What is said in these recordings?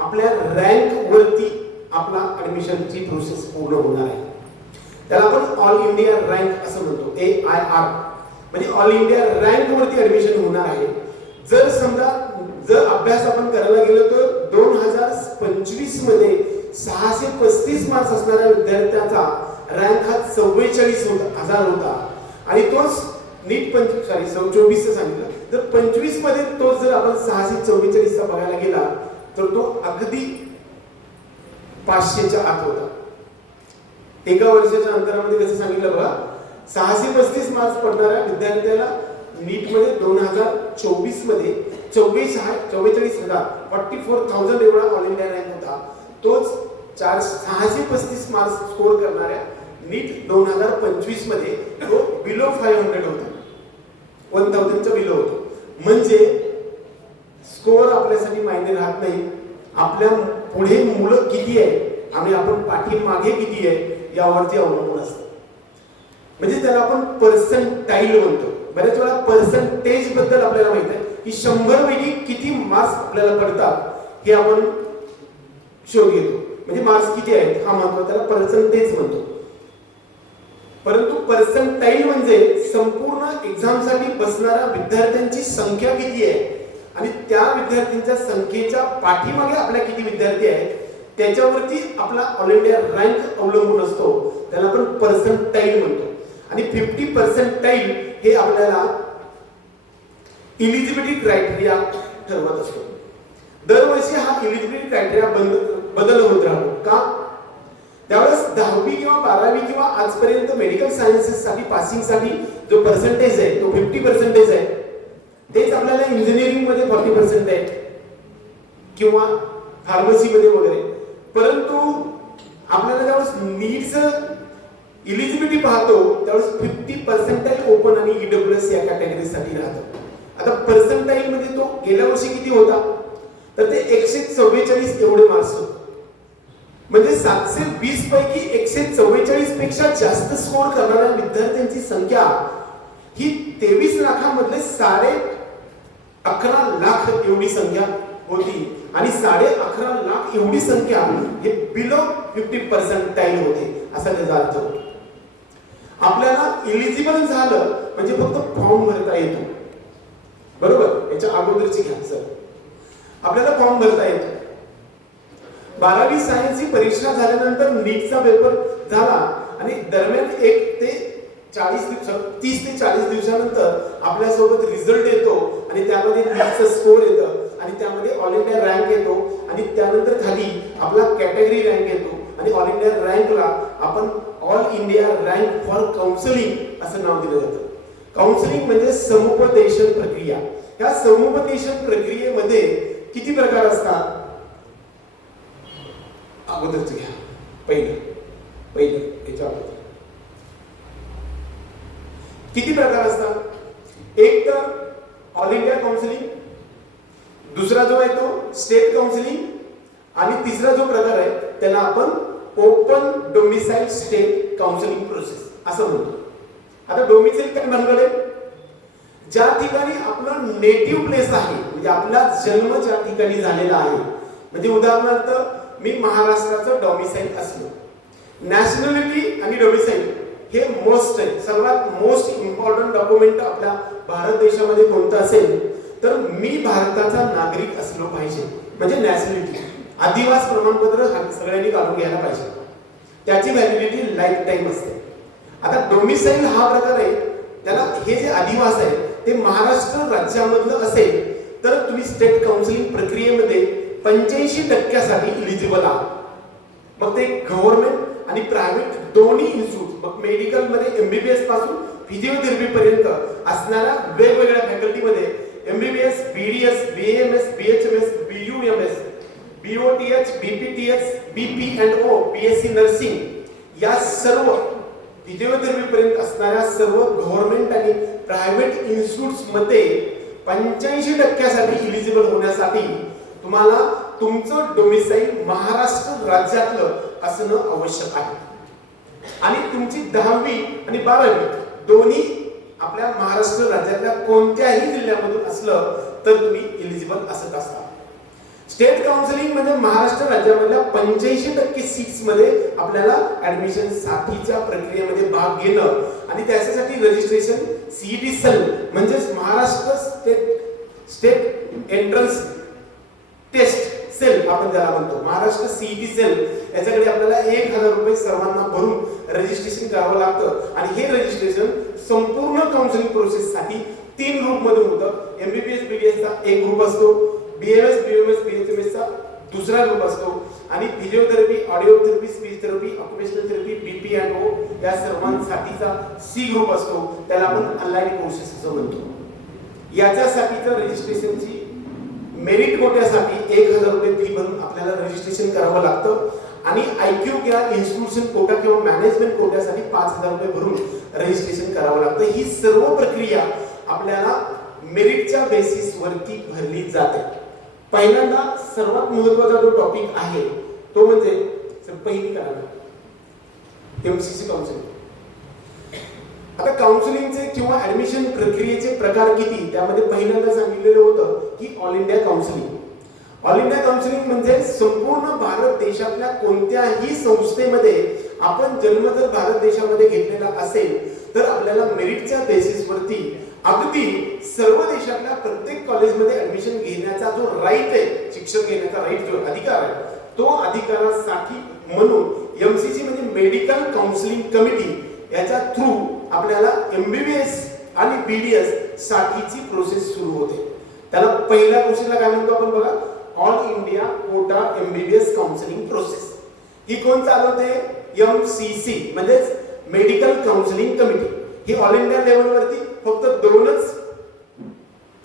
आपल्या रँक वरती आपला ऍडमिशनची प्रोसेस पूर्ण होणार आहे. त्याला आपण ऑल इंडिया रँक असं म्हणतो, AIR, म्हणजे ऑल इंडिया रँक वरती ऍडमिशन होणार आहे. जर समजा जर अभ्यास आपण करायला गेलो तर 2025 मध्ये 635 मार्क्स असणाऱ्या विद्यार्थ्याचा रँक हा 44,000 होता आणि तोच नीट 24 सांगितलं. तर 25 मध्ये तो जर आपण 644 चा बघायला गेला तर तो अगदी 500च्या आत होता. एका वर्षाच्या अंतरामध्ये कसं सांगितलं बघा, 635 मार्क्स पडणाऱ्या विद्यार्थ्याला नीट मध्ये 2024 मध्ये 44,000 एवढा ऑल इंडिया रँक होता. तोच 635 मार्क्स स्कोर करणाऱ्या नीट 2025 मध्ये तो बिलो 500 होता, 1000च्या बिलो होतो. म्हणजे स्कोर आपल्यासाठी मायने राहत नाही, आपल्या पुढे मुलं किती आहे आणि आपण पाठीमागे किती आहे यावरती अवलंबून असतं. म्हणजे त्याला आपण पर्सेंटाईल म्हणतो. बऱ्याच वेळा पर्सेंटेज बद्दल आपल्याला माहित आहे की 100 पैकी किती मार्क्स आपल्याला पडतात हे आपण शोध घेतो, म्हणजे मार्क्स किती आहेत हा महत्त्वाचा, त्याला पर्सेंटेज म्हणतो. परंतु पर्सेंटाईल म्हणजे संपूर्ण एक्झामसाठी बसणाऱ्या विद्यार्थ्यांची संख्या किती आहे आणि त्या विद्यार्थ्यांच्या संख्येच्या पाठीमागे आपल्या किती विद्यार्थी आहेत त्याच्यावरती आपला ऑल इंडिया रँक अवलंबून असतो. त्याला आपण पर्सेंटाईल म्हणतो. आणि 50 पर्सेंटाईल हे आपल्याला इलिजिबिलिटी क्रायटेरिया ठरवत असतो. दरवर्षी हा इलिजिबिलिटी क्रायटेरिया बदल होत राहतो. का? त्यावेळेस 10वी किंवा 12वी किंवा आजपर्यंत मेडिकल सायन्सेस साठी पासिंग साठी जो पर्सेंटेज आहे तो 50% आहे. तेच आपल्याला इंजिनिअरिंग मध्ये 40% आहे किंवा फार्मसी मध्ये वगैरे. परंतु आपल्याला ज्यावेळेस नीटचं इलिजिबिलिटी पाहतो त्यावेळेस 50% ओपन आणि EWS या कॅटेगरीसाठी राहतं. आता पर्सेंटाईल मध्ये तो गेल्या वर्षी किती होता तर ते 144 एवढे मार्क्स होते. म्हणजे 720 पैकी 144 पेक्षा जास्त स्कोर करणाऱ्या विद्यार्थ्यांची संख्या ही 23 लाखांमधले 11.5 लाख एवढी संख्या होती आणि 11.5 लाख एवढी संख्या हे बिलो 50 पर्सेंटाईल होते असा त्याचा अर्थ होतो. आपल्याला इलिजिबल झालं म्हणजे फक्त फॉर्म भरता येतो, बरोबर. याच्या अगोदरची घ्या सर, आपल्याला फॉर्म भरता येतो. 12वी सायन्सची परीक्षा झाल्यानंतर नीटचा पेपर झाला आणि दरम्यान 30 ते 40 दिवसानंतर आपल्या सोबत रिझल्ट येतो आणि त्यामध्ये नीटचं स्कोर येतं आणि त्यामध्ये ऑल इंडिया रँक येतो आणि त्यानंतर खाली आपला कॅटेगरी रँक येतो आणि ऑल इंडिया रँकला आपण all India rank for counselling असं नाव दिलं जातं. काउन्सिलिंग म्हणजे समुपदेशन प्रक्रिया. या समुपदेशन प्रक्रियेमध्ये किती प्रकार असतात? अगोदरच घ्या, पहिलं याच्या अगोदर किती प्रकार असतात? एक तर ऑल इंडिया काउन्सिलिंग, दुसरा जो आहे तो स्टेट काउन्सिलिंग आणि तिसरा जो प्रकार आहे त्याला आपण open domicile state counselling process असं म्हणतो. आता डोमिसाइल काय म्हणतो? ज्या ठिकाणी आपला नेटिव्ह प्लेस आहे, म्हणजे आपला जन्म ज्या ठिकाणी झालेला आहे. म्हणजे उदाहरणार्थ मी महाराष्ट्राचं डोमिसाइल असलो, नॅशनॅलिटी आणि डोमिसाइल हे मोस्ट आहे, सर्वात मोस्ट इम्पॉर्टंट डॉक्युमेंट आपल्या भारत देशामध्ये कोणतं असेल तर मी भारताचा नागरिक असलो पाहिजे, म्हणजे नॅशनॅलिटी. आदिवासी प्रमाणपत्र सगळ्यांनी काढून घ्यायला पाहिजे, त्याची व्हॅलिडिटी लाईफ टाइम असते. आता डोमिसाइल हा प्रकार आहे, त्याला हे जे आदिवासी आहे ते महाराष्ट्र राज्यामधलं असेल तर तुम्ही स्टेट काउन्सिलिंग प्रक्रियेमध्ये 85% साठी इलिजिबल आहात. मग ते गव्हर्नमेंट आणि प्रायव्हेट दोन्ही इन्स्टिट्यूट, मग मेडिकल मध्ये MBBS पासून फिजिओथेरपी पर्यंत असणाऱ्या वेगवेगळ्या फॅकल्टीमध्ये MBBS, BDS, BAMS, BHMS, BUMS, BOTH, BPTH, BP&O, BSc nursing या सर्व फिजिओथेरपी पर्यंत असणाऱ्या सर्व गव्हर्नमेंट आणि प्रायव्हेट इन्स्टिट्यूट्स मध्ये 85% साठी इलिजिबल होण्यासाठी तुम्हाला तुमचं डोमिसाइल महाराष्ट्र राज्यातलं असणं आवश्यक आहे. आणि तुमची 10वी आणि 12वी दोन्ही आपल्या महाराष्ट्र राज्यातल्या कोणत्याही जिल्ह्यामधून असलं तर तुम्ही इलिजिबल असत असता. स्टेट काउन्सिलिंग म्हणजे महाराष्ट्र राज्यामधल्या 85% सीट्स मध्ये आपल्याला ऍडमिशन साठीच्या प्रक्रियेमध्ये भाग घेणं आणि त्याच्यासाठी रजिस्ट्रेशन सीईटी सेल म्हणजेच Maharashtra state entrance test cell आपण ज्याला म्हणतो, महाराष्ट्र सीईटी सेल, याच्याकडे आपल्याला 1000 रुपये सर्वांना भरून रजिस्ट्रेशन करावं लागतं. आणि हे रजिस्ट्रेशन संपूर्ण काउन्सिलिंग प्रोसेस साठी 3 ग्रुप मध्ये होतं. एमबीबीएस बीडीएस चा एक ग्रुप असतो, बीएमएस बीएमएस बीएचएमएस चा दुसरा ग्रुप असतो आणि physiotherapy, audio therapy, speech therapy, occupational therapy, BP and O या सर्वांसाठीचा सी ग्रुप असतो, त्याला आपण अलाइड कोर्सेस असं म्हणतो. याच्यासाठीचं रजिस्ट्रेशनची मेरिट कोट्यासाठी 1000 रुपये फी भरून आपल्याला रजिस्ट्रेशन करावं लागतं आणि आयक्यू किंवा इन्स्टिट्यूशन कोटा किंवा मॅनेजमेंट कोट्यासाठी 5000 रुपये भरून रजिस्ट्रेशन करावं लागतं. ही सर्व प्रक्रिया आपल्याला मेरिटच्या बेसिस वरती भरली जाते. पहिल्यांदा सर्वात महत्त्वाचा जो टॉपिक आहे तो म्हणजे पहिली कारण एमसीसी काउन्सिलिंग. आता काउन्सिलिंगचे किंवा ऍडमिशन प्रक्रियेचे प्रकार किती, त्यामध्ये पहिल्यांदा सांगितलेलं होतं की all India counselling. All India counselling म्हणजे संपूर्ण भारत देशातल्या कोणत्याही संस्थेमध्ये आपण जन्म जर भारत देशामध्ये घेतलेला असेल तर आपल्याला मेरिटच्या बेसिसवरती अगदी सर्व देशातल्या प्रत्येक कॉलेजमध्ये ऍडमिशन घेण्याचा जो राईट आहे, शिक्षण घेण्याचा राईट जो अधिकार आहे, तो अधिकारासाठी म्हणून एमसीसी म्हणजे मेडिकल काउन्सिलिंग कमिटी याच्या थ्रू आपल्याला एमबीबीएस आणि बीडीएस साठीची प्रोसेस सुरू होते. त्याला पहिल्या प्रोसेसला काय म्हणतो आपण बघा, all India quota MBBS counselling process. ही कोण चालवते? एमसीसी म्हणजे मेडिकल काउन्सिलिंग कमिटी. ही ऑल इंडिया लेवलवरती फक्त 2च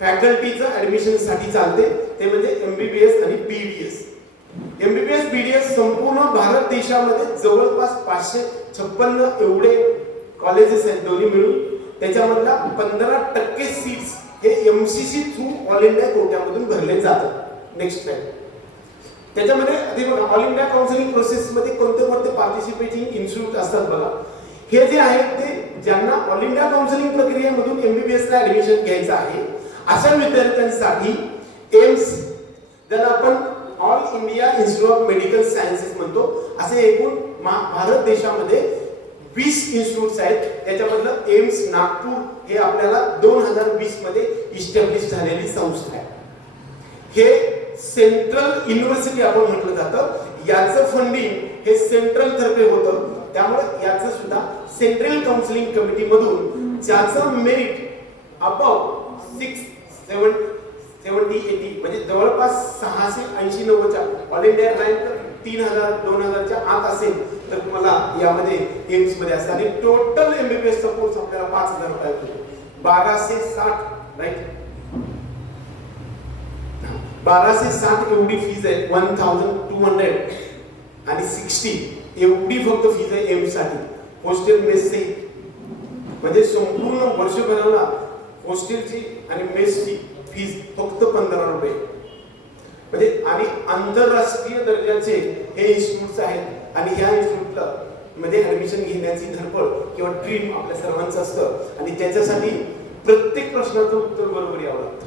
फॅकल्टीचं ऍडमिशन साठी चालते, ते म्हणजे एमबीबीएस आणि बीडीएस. एमबीबीएस बीडीएस संपूर्ण भारत देशामध्ये जवळपास 556 एवढे कॉलेजेस आहेत दोन्ही मिळून. त्याच्यामधला 15% सीट्स हे एमसीसी थ्रू ऑल इंडिया कोट्यामधून भरले जातात. Next slide. त्याच्यामध्ये आधी बघा ऑल इंडिया काउन्सिलिंग प्रोसेस मध्ये कोणते कोणते पार्टिसिपेटिंग इन्स्टिट्यूट असतात बघा. हे जे आहेत ते ज्यांना ऑल इंडिया काउन्सिलिंग प्रक्रियेमधून एमबीबीएस ला ऍडमिशन घ्यायचं आहे अशा विद्यार्थ्यांसाठी एम्स, ज्याला आपण all India institute of medical sciences म्हणतो, असे एकूण भारत देशामध्ये 20 इन्स्टिट्यूट्स आहेत. त्याच्यामधलं एम्स नागपूर हे आपल्याला 2020 मध्ये इस्टॅब्लिश झालेली संस्था आहे. हे सेंट्रल युनिव्हर्सिटी आपण म्हटलं जातं. याचं फंडिंग हे सेंट्रल तर्फे होतं, त्यामुळे याचं सुद्धा सेंट्रल काउन्सिलिंग कमिटी मधून ज्याचं मेरिट अबव 670-80 म्हणजे जवळपास 680-90च्या ऑल इंडिया रँक 3000-2000च्या आत असेल तर तुम्हाला यामध्ये एम्स मध्ये असते. आणि टोटल एमबीबीएस चा कोर्स आपल्याला 5000 रुपये होतो. 1260 राईट, 1260 एवढी फीज आहे. 1260 एवढी फक्त फीज आहे एम्स साठी. हॉस्टेल मेसची म्हणजे संपूर्ण वर्षभराला हॉस्टेलची आणि मेसची फीज फक्त 15 रुपये. म्हणजे आणि आंतरराष्ट्रीय दर्जाचे हे इन्स्टिट्यूट्स आहेत आणि ह्या इन्स्टिट्यूटला मध्ये ऍडमिशन घेण्याची धडपड किंवा ड्रीम आपल्या सर्वांचं असतं आणि त्याच्यासाठी प्रत्येक प्रश्नाचं उत्तर बरोबर यावं लागतं.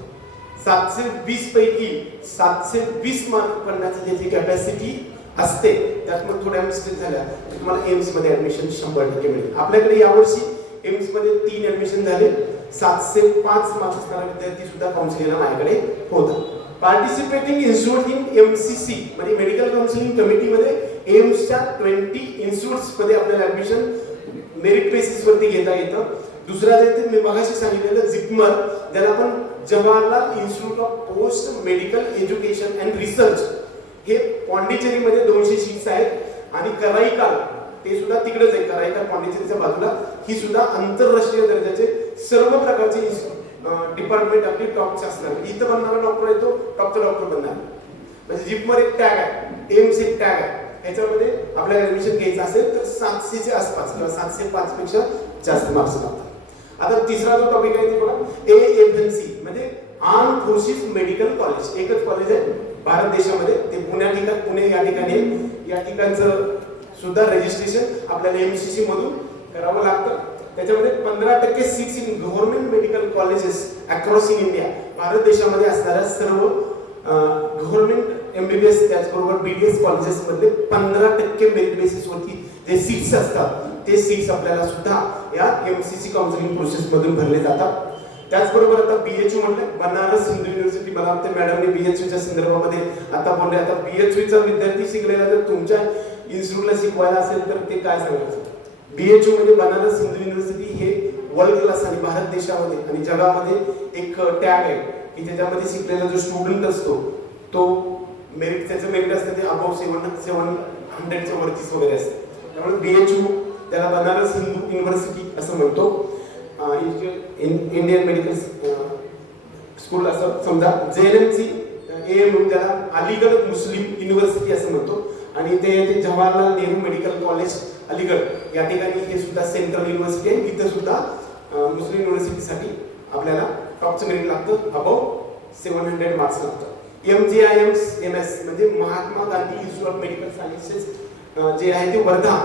720 पैकी 720 मार्क पडण्याची ज्याची कॅपॅसिटी असते, त्यात मग थोड्या मिस्टेक झाल्या तर तुम्हाला एम्स मध्ये ऍडमिशन 100% मिळेल. आपल्याकडे यावर्षी एम्स मध्ये 3 ऍडमिशन झाले. 705 मार्क्स असणारा विद्यार्थी सुद्धा काउन्सिलिंगला माझ्याकडे होता. पार्टिसिपेटिंग इन्स्टिट्यूट इन एमसीसी म्हणजे मेडिकल काउन्सिलिंग कमिटी मध्ये एम्सच्या 20 इन्स्टिट्यूट्स मध्ये आपल्याला ऍडमिशन मेरिट बेसिस वरती घेता येतं. दुसरा जे मी मगाशी सांगितलेलं जिप्मर, ज्याला आपण Jawaharlal institute of post medical education and research, हे पॉंडिचेरी मध्ये 200 सीट्स आहेत आणि कराईकाल ते सुद्धा तिकडेच आहे. कराईकाल पॉंडिचेरीच्या बाजूला. ही सुद्धा आंतरराष्ट्रीय दर्जाचे सर्व प्रकारचे डिपार्टमेंट आपली टॉपचे असणार. इथं बनणारा डॉक्टर आहे तो टॉपचा डॉक्टर बनणार. म्हणजे जिप्मर एक टॅग आहे, एम्स एक टॅग आहे. ह्याच्यामध्ये आपल्याला ऍडमिशन घ्यायचं असेल तर 700 च्या आसपास किंवा 705 पेक्षा जास्त मार्क्स लागतात. आता तिसरा जो टॉपिक आहे ते बघा एएफएनसी म्हणजे आर्म फोर्सेस मेडिकल कॉलेज. एकच कॉलेज आहे भारत देशामध्ये, ते पुणे या ठिकाणी आहे. या ठिकाणचं सुद्धा रजिस्ट्रेशन आपल्याला एमसीसी मधून करावं लागतं. त्याच्यामध्ये 15% seats in government medical colleges across in India, Bharat देशामध्ये असणाऱ्या सर्व गव्हर्नमेंट MBBS त्याचबरोबर BDS कॉलेजेस मधले 15% मेरिट बेसिसवरती जे सीट्स असतात ते सीट्स आपल्याला सुद्धा या MCC काउन्सिलिंग प्रोसेस मधून भरले जातात. त्याचबरोबर आता BHU म्हटलं बनारस हिंदू युनिव्हर्सिटी, मला वाटतं मॅडमने BHU च्या संदर्भामध्ये आता बोलले. आता BHU चा विद्यार्थी शिकलेला जर तुमच्या इन्स्टिट्यूटला शिकवायला असेल तर ते काय सांगायचं? BHU म्हणजे बनारस हिंदू युनिव्हर्सिटी हे वर्ल्ड क्लास आणि भारत देशामध्ये आणि जगामध्ये एक टॅग आहे की त्याच्यामध्ये शिकलेला जो स्टुडंट असतो तो मेरिट, त्याचं मेरिट असतं ते अबाव 700च्या वरतीच वगैरे असतं. त्यामुळे BHU त्याला बनारस हिंदू युनिव्हर्सिटी असं म्हणतो. इंडियन मेडिकल स्कूल असं समजा. JNMC AMU त्याला अलीगड मुस्लिम युनिव्हर्सिटी असं म्हणतो. आणि ते जवाहरलाल नेहरू मेडिकल कॉलेज अलीगड या ठिकाणी हे सुद्धा सेंट्रल युनिव्हर्सिटी आहे. तिथं सुद्धा मुस्लिम युनिव्हर्सिटीसाठी आपल्याला टॉपचं मेरिट लागतं, अबाव 700 मार्क्स लागतं. MGIMS म्हणजे Mahatma Gandhi institute of medical sciences जे आहे ते वर्धा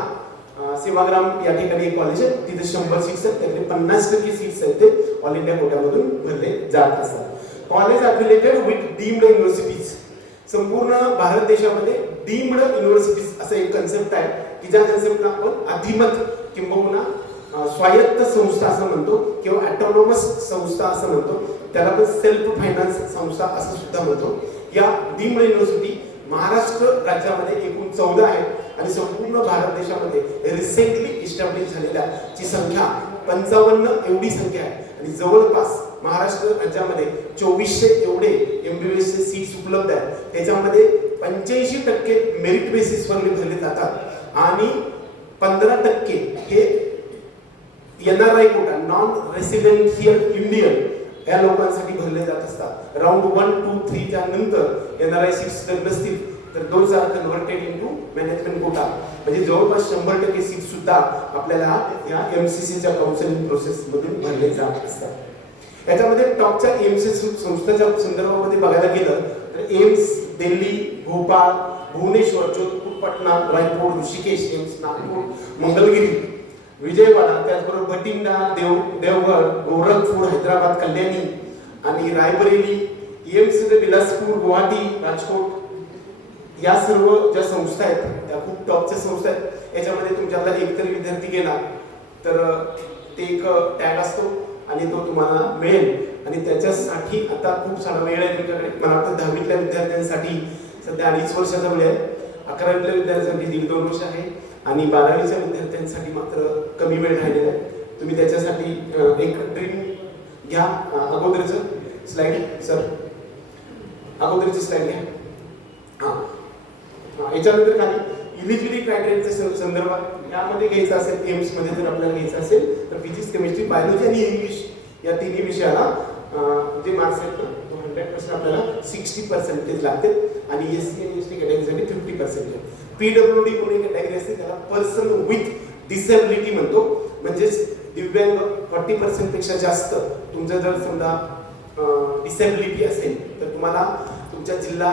सेवाग्राम या ठिकाणी एक कॉलेज आहे. तिथे 100 सीट्स आहेत, त्यातले 50% सीट्स आहेत ते ऑल इंडिया कोट्यामधून भरले जात असतात. College affiliated with deemed universities. संपूर्ण भारत देशामध्ये डीम्ड युनिव्हर्सिटीज असं एक कन्सेप्ट आहे की ज्या कन्सेप्टला आपण अधिमत किंबहुना स्वायत्त संस्था असं म्हणतो किंवा ऑटोनॉमस संस्था असं म्हणतो. त्याला आपण सेल्फ फायनान्स संस्था असं सुद्धा म्हणतो. या डीम्ड युनिव्हर्सिटी महाराष्ट्र राज्यामध्ये एकूण 14 आहेत आणि संपूर्ण भारत देशामध्ये रिसेंटली इस्टॅब्लिश झालेल्या ची संख्या 55 एवढी संख्या आहे. आणि जवळपास महाराष्ट्र राज्यामध्ये 2400 एवढे MBBS चे सीट्स उपलब्ध आहेत. त्याच्यामध्ये 85% मेरिट बेसिसवर भरले जातात आणि 15% हे NRI कोटा, नॉन रेसिडेन्शियल इंडियन या लोकांसाठी भरले जात असतात. राऊंड 1, 2, 3 च्या नंतर NRI सीट्स जर नसतील तर those are converted into management quota. म्हणजे जवळपास 100% सीट सुद्धा आपल्याला या MCC च्या काउन्सिलिंग प्रोसेस मधून भरले जात असतात. याच्यामध्ये टॉपच्या MCC संस्थेच्या संदर्भामध्ये बघायला गेलं तर एम्स दिल्ली, भोपाळ, भुवनेश्वर, जोधपूर, पटना, रायपूर, ऋषिकेश, एम्स नागपूर, मंगलगिरी, विजयवाडा, त्याचबरोबर भटिंडा, देवगड, गोरखपूर, हैदराबाद, कल्याणी आणि रायबरेली, एम्स बिलासपूर, गुवाहाटी, राजकोट या सर्व ज्या संस्था आहेत त्या खूप टॉपच्या संस्था आहेत. याच्यामध्ये तुमच्यातला एकतरी विद्यार्थी गेला तर ते एक टॅग असतो आणि तो तुम्हाला मिळेल. आणि त्याच्यासाठी आता खूप सारा वेळ आहे तुमच्याकडे. मला वाटतं 10वीतल्या विद्यार्थ्यांसाठी सध्या 2.5 वर्षाचा वेळ आहे, 11वीतल्या विद्यार्थ्यांसाठी 1.5-2 वर्ष आहे आणि 12वीच्या विद्यार्थ्यांसाठी मात्र कमी वेळ राहिलेला आहे. तुम्ही त्याच्यासाठी एक ड्रीम घ्या. अगोदरचं स्लाइड सर, अगोदरची स्लाइड घ्या. याच्यानंतर काही इलिजिबिलिटी क्रायटेरियाच्या संदर्भात यामध्ये घ्यायचं असेल, एम्स मध्ये जर आपल्याला घ्यायचं असेल तर फिजिक्स, केमिस्ट्री, बायोलॉजी आणि इंग्लिश या तिन्ही विषयाला जे मार्क्स आहेत ना 100% आपल्याला 60% लागते आणि SC आणि ST कॅटेगरीसाठी 50%. PWD कोणी कॅटेगरी असते त्याला पर्सन विथ डिसेबिलिटी म्हणतो. म्हणजे दिव्यांग 40% पेक्षा जास्त तुमचं जर समजा डिसेबिलिटी असेल तर तुम्हाला तुमच्या जिल्हा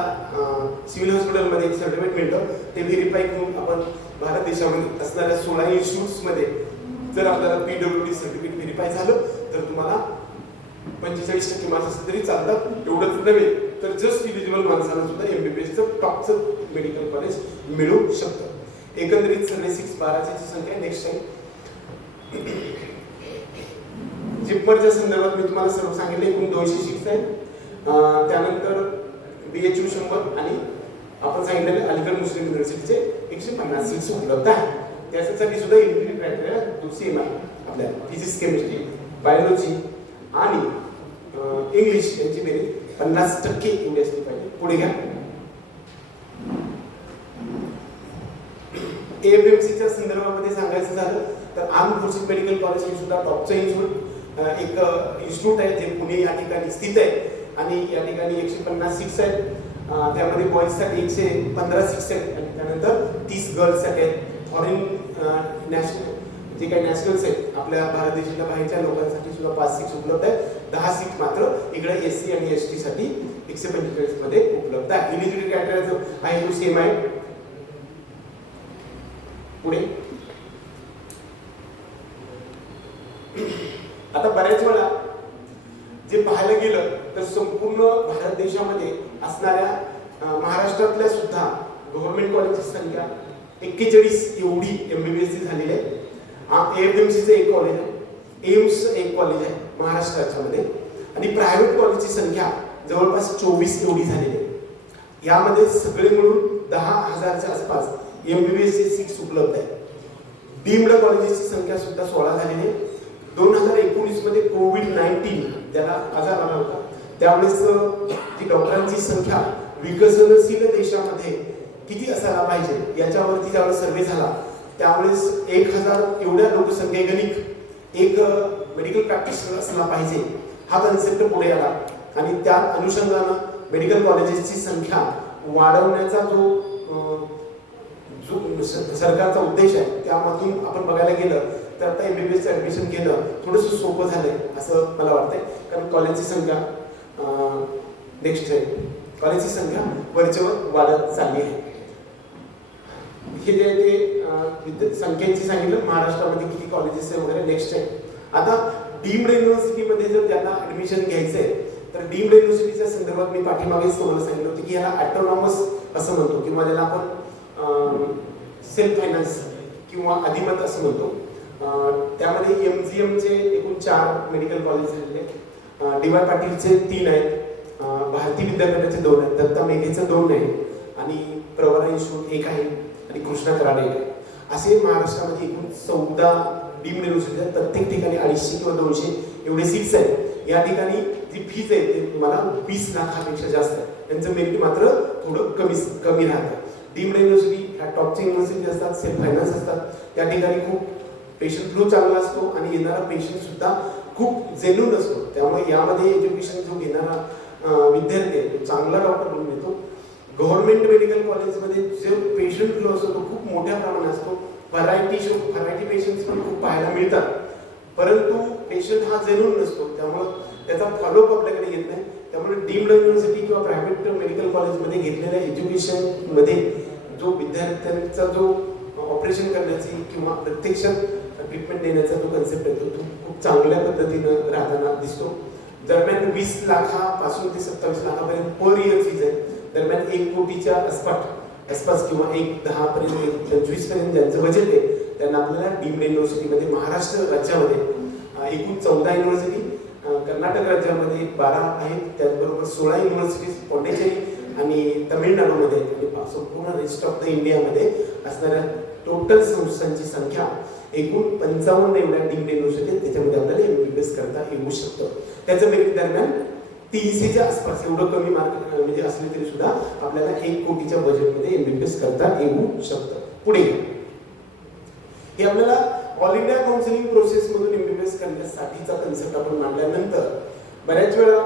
सिव्हिल हॉस्पिटलमध्ये एक सर्टिफिकेट मिळतं. ते व्हेरीफाय करून आपण भारत देशामध्ये असणाऱ्या 16 इन्स्टिट्यूट्समध्ये जर आपल्याला PWD सर्टिफिकेट व्हेरीफाय झालं तर तुम्हाला 45% मार्क्स असले तरी चालतात. एवढंच नव्हे तर जस्ट इलिजिबल माणसाला सुद्धा MBBSचं टॉपचं मेडिकल कॉलेज मिळू शकतं. एकंदरीत सगळे 612ची संख्या. नेक्स्ट टाइम जिप्मरच्या संदर्भात मी तुम्हाला सर्व सांगितलं. एकूण 200 सीट्स आहेत. त्यानंतर BHU 100 आणि आपण सांगितलेलं अलीगड मुस्लिम युनिव्हर्सिटीचे 150 सीट्स उपलब्ध आहेत. त्याच्यासाठी सुद्धा इलिजिबिलिटी क्रायटेरिया तो सेम आहे. आपल्या फिजिक्स, केमिस्ट्री, बायोलॉजी आणि इंग्लिश यांची बेरीज 50% एवढी असली पाहिजे. पुढे घ्या. AFMCच्या संदर्भामध्ये सांगायचं झालं तर आर्म्ड फोर्सेस मेडिकल कॉलेज हे सुद्धा टॉपचं इन्स्टिट्यूट एक इन्स्टिट्यूट आहे जे पुणे या ठिकाणी स्थित आहे आणि या ठिकाणी 150 सीट्स आहेत. त्यामध्ये बॉईजसाठी 115 सीट्स आहेत आणि त्यानंतर 30 गर्ल्ससाठी आहेत. फॉरेन नॅशनल जे काही नॅशनल्स आहेत आपल्या भारत देशाच्या बाहेरच्या लोकांसाठी सुद्धा 5 सीट्स उपलब्ध आहेत. 10 सीट मात्र इकडे SC आणि ST साठी 145 मध्ये उपलब्ध आहे. इलिजिबिलिटी क्रायटेरिया जो आहे तो सेम आहे. पुढे आता बऱ्याच वेळा जे पाहायला गेलं तर संपूर्ण भारत देशामध्ये असणाऱ्या महाराष्ट्रातल्या सुद्धा गव्हर्नमेंट कॉलेजची संख्या 41 एवढी MBBS ची झालेली आहे. AFMCचं एक कॉलेज आहे, एम्स एक कॉलेज आहे महाराष्ट्राच्यामध्ये, आणि प्रायव्हेट कॉलेजची संख्या जवळपास 24 एवढी झालेली आहे. यामध्ये सगळे मिळून 10,000च्या आसपास MBBS चे सीट्स उपलब्ध आहेत. डीम्ड कॉलेजेसची संख्या सुद्धा 16 झालेली आहे. 2019 मध्ये कोविड-19 ज्याला आजार आला होता त्यावेळेस जी डॉक्टरांची संख्या विकसनशील देशामध्ये किती असायला पाहिजे याच्यावरती ज्यावेळेस सर्वे झाला त्यावेळेस 1000 एवढ्या लोकसंख्येगणिक एक मेडिकल प्रॅक्टिशनर असला पाहिजे हा कन्सेप्ट पुढे आला, आणि त्या अनुषंगानं मेडिकल कॉलेजेसची संख्या वाढवण्याचा जो सरकारचा उद्देश आहे त्यामधून आपण बघायला गेलं तर आता MBBS चं ऍडमिशन घेणं थोडंसं सोपं झालंय असं मला वाटतंय, कारण कॉलेजची संख्या नेक्स्ट आहे, कॉलेजची संख्या वरचेवर वाढत चालली आहे. हे जे ते संख्येची सांगितलं महाराष्ट्रामध्ये किती कॉलेजेस आहे वगैरे नेक्स्ट आहे. आता डीम्ड युनिव्हर्सिटीमध्ये जर त्यांना ऍडमिशन घ्यायचंय तर डीम्ड युनिव्हर्सिटीच्या संदर्भात मी पाठीमागेच तुम्हाला सांगितलं होतं की याला ऑटोनॉमस असं म्हणतो किंवा ज्याला आपण सेल्फ फायनान्स किंवा अधिमत असं म्हणतो. त्यामध्ये MGM चे एकूण 4 मेडिकल कॉलेज झालेले आहेत, DY पाटीलचे 3 आहेत, भारती विद्यापीठाचे 2 आहेत, दत्ता मेघेचे 2 आहे, आणि प्रवरा इन्स्टिट्यूट 1 आहे, आणि कृष्णा कराडे 1 आहे. असे महाराष्ट्रामध्ये एकूण 14 डीम्ड युनिव्हर्सिटी आहेत. प्रत्येक ठिकाणी 250 किंवा 200 एवढे सीट्स आहेत. या ठिकाणी जी फीज आहे ते तुम्हाला 20 लाखापेक्षा जास्त आहे. त्यांचं मेरिट मात्र थोडं कमी राहतं. डीम्ड युनिव्हर्सिटी ह्या टॉपच्या युनिव्हर्सिटी असतात, सेल्फ फायनान्स असतात, त्या ठिकाणी खूप पेशंट फ्लो चांगला असतो आणि येणारा पेशंट सुद्धा खूप जेन्युइन असतो. त्यामुळे यामध्ये एज्युकेशन जो घेणारा विद्यार्थी आहे तो चांगला डॉक्टर बनून येतो. गव्हर्नमेंट मेडिकल कॉलेजमध्ये जो पेशंट फ्लो असतो तो खूप मोठ्या प्रमाणात असतो. व्हरायटी पेशंट्स पण खूप पाहायला मिळतात, परंतु पेशंट हा जेन्युइन नसतो, त्यामुळे त्याचा फॉलोअप आपल्याकडे येत नाही. त्यामुळे डीम्ड युनिव्हर्सिटी किंवा प्रायव्हेट मेडिकल कॉलेजमध्ये घेतलेल्या एज्युकेशनमध्ये जो विद्यार्थ्यांचा जो ऑपरेशन करण्याची किंवा प्रत्यक्षात ट्रीटमेंट देण्याचा जो कन्सेप्ट येतो तो खूप चांगल्या पद्धतीनं राहताना दिसतो. दरम्यान 20 लाखापासून ते 27 लाखापर्यंत पर इयर फीज आहे. दरम्यान 1 कोटीच्या आसपास किंवा 10 पर्यंत 25 पर्यंत ज्यांचं बजेट आहे त्यांना आपल्याला डीम्ड युनिव्हर्सिटीमध्ये महाराष्ट्र राज्यामध्ये एकूण 14 युनिव्हर्सिटी, कर्नाटक राज्यामध्ये 12 आहेत, त्याचबरोबर 16 युनिव्हर्सिटीज पॉंडिचेरी आणि तमिळनाडूमध्ये, आणि संपूर्ण रेस्ट ऑफ द इंडियामध्ये असणाऱ्या टोटल संस्थांची संख्या एकूण 55 एवढ्या डीम्ड युनिव्हर्सिटी त्याच्यामध्ये आपल्याला MBBS करता येऊ शकतं. त्याचं मेरिट दरम्यान 300च्या आसपास एवढं कमी मार्क म्हणजे असले तरी सुद्धा आपल्याला 1 कोटीच्या बजेटमध्ये MBBS करता येऊ शकतं. पुढे हे आपल्याला ऑल इंडिया काउन्सिलिंग प्रोसेस मधून MBBS करण्यासाठीचा कन्सेप्ट आपण मांडल्यानंतर बऱ्याच वेळा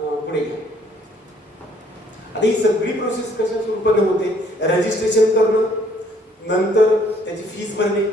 पुढे घ्या. आता ही सगळी प्रोसेस कशा स्वरूपाने होते? रजिस्ट्रेशन करणं, नंतर त्याची फीस भरणे.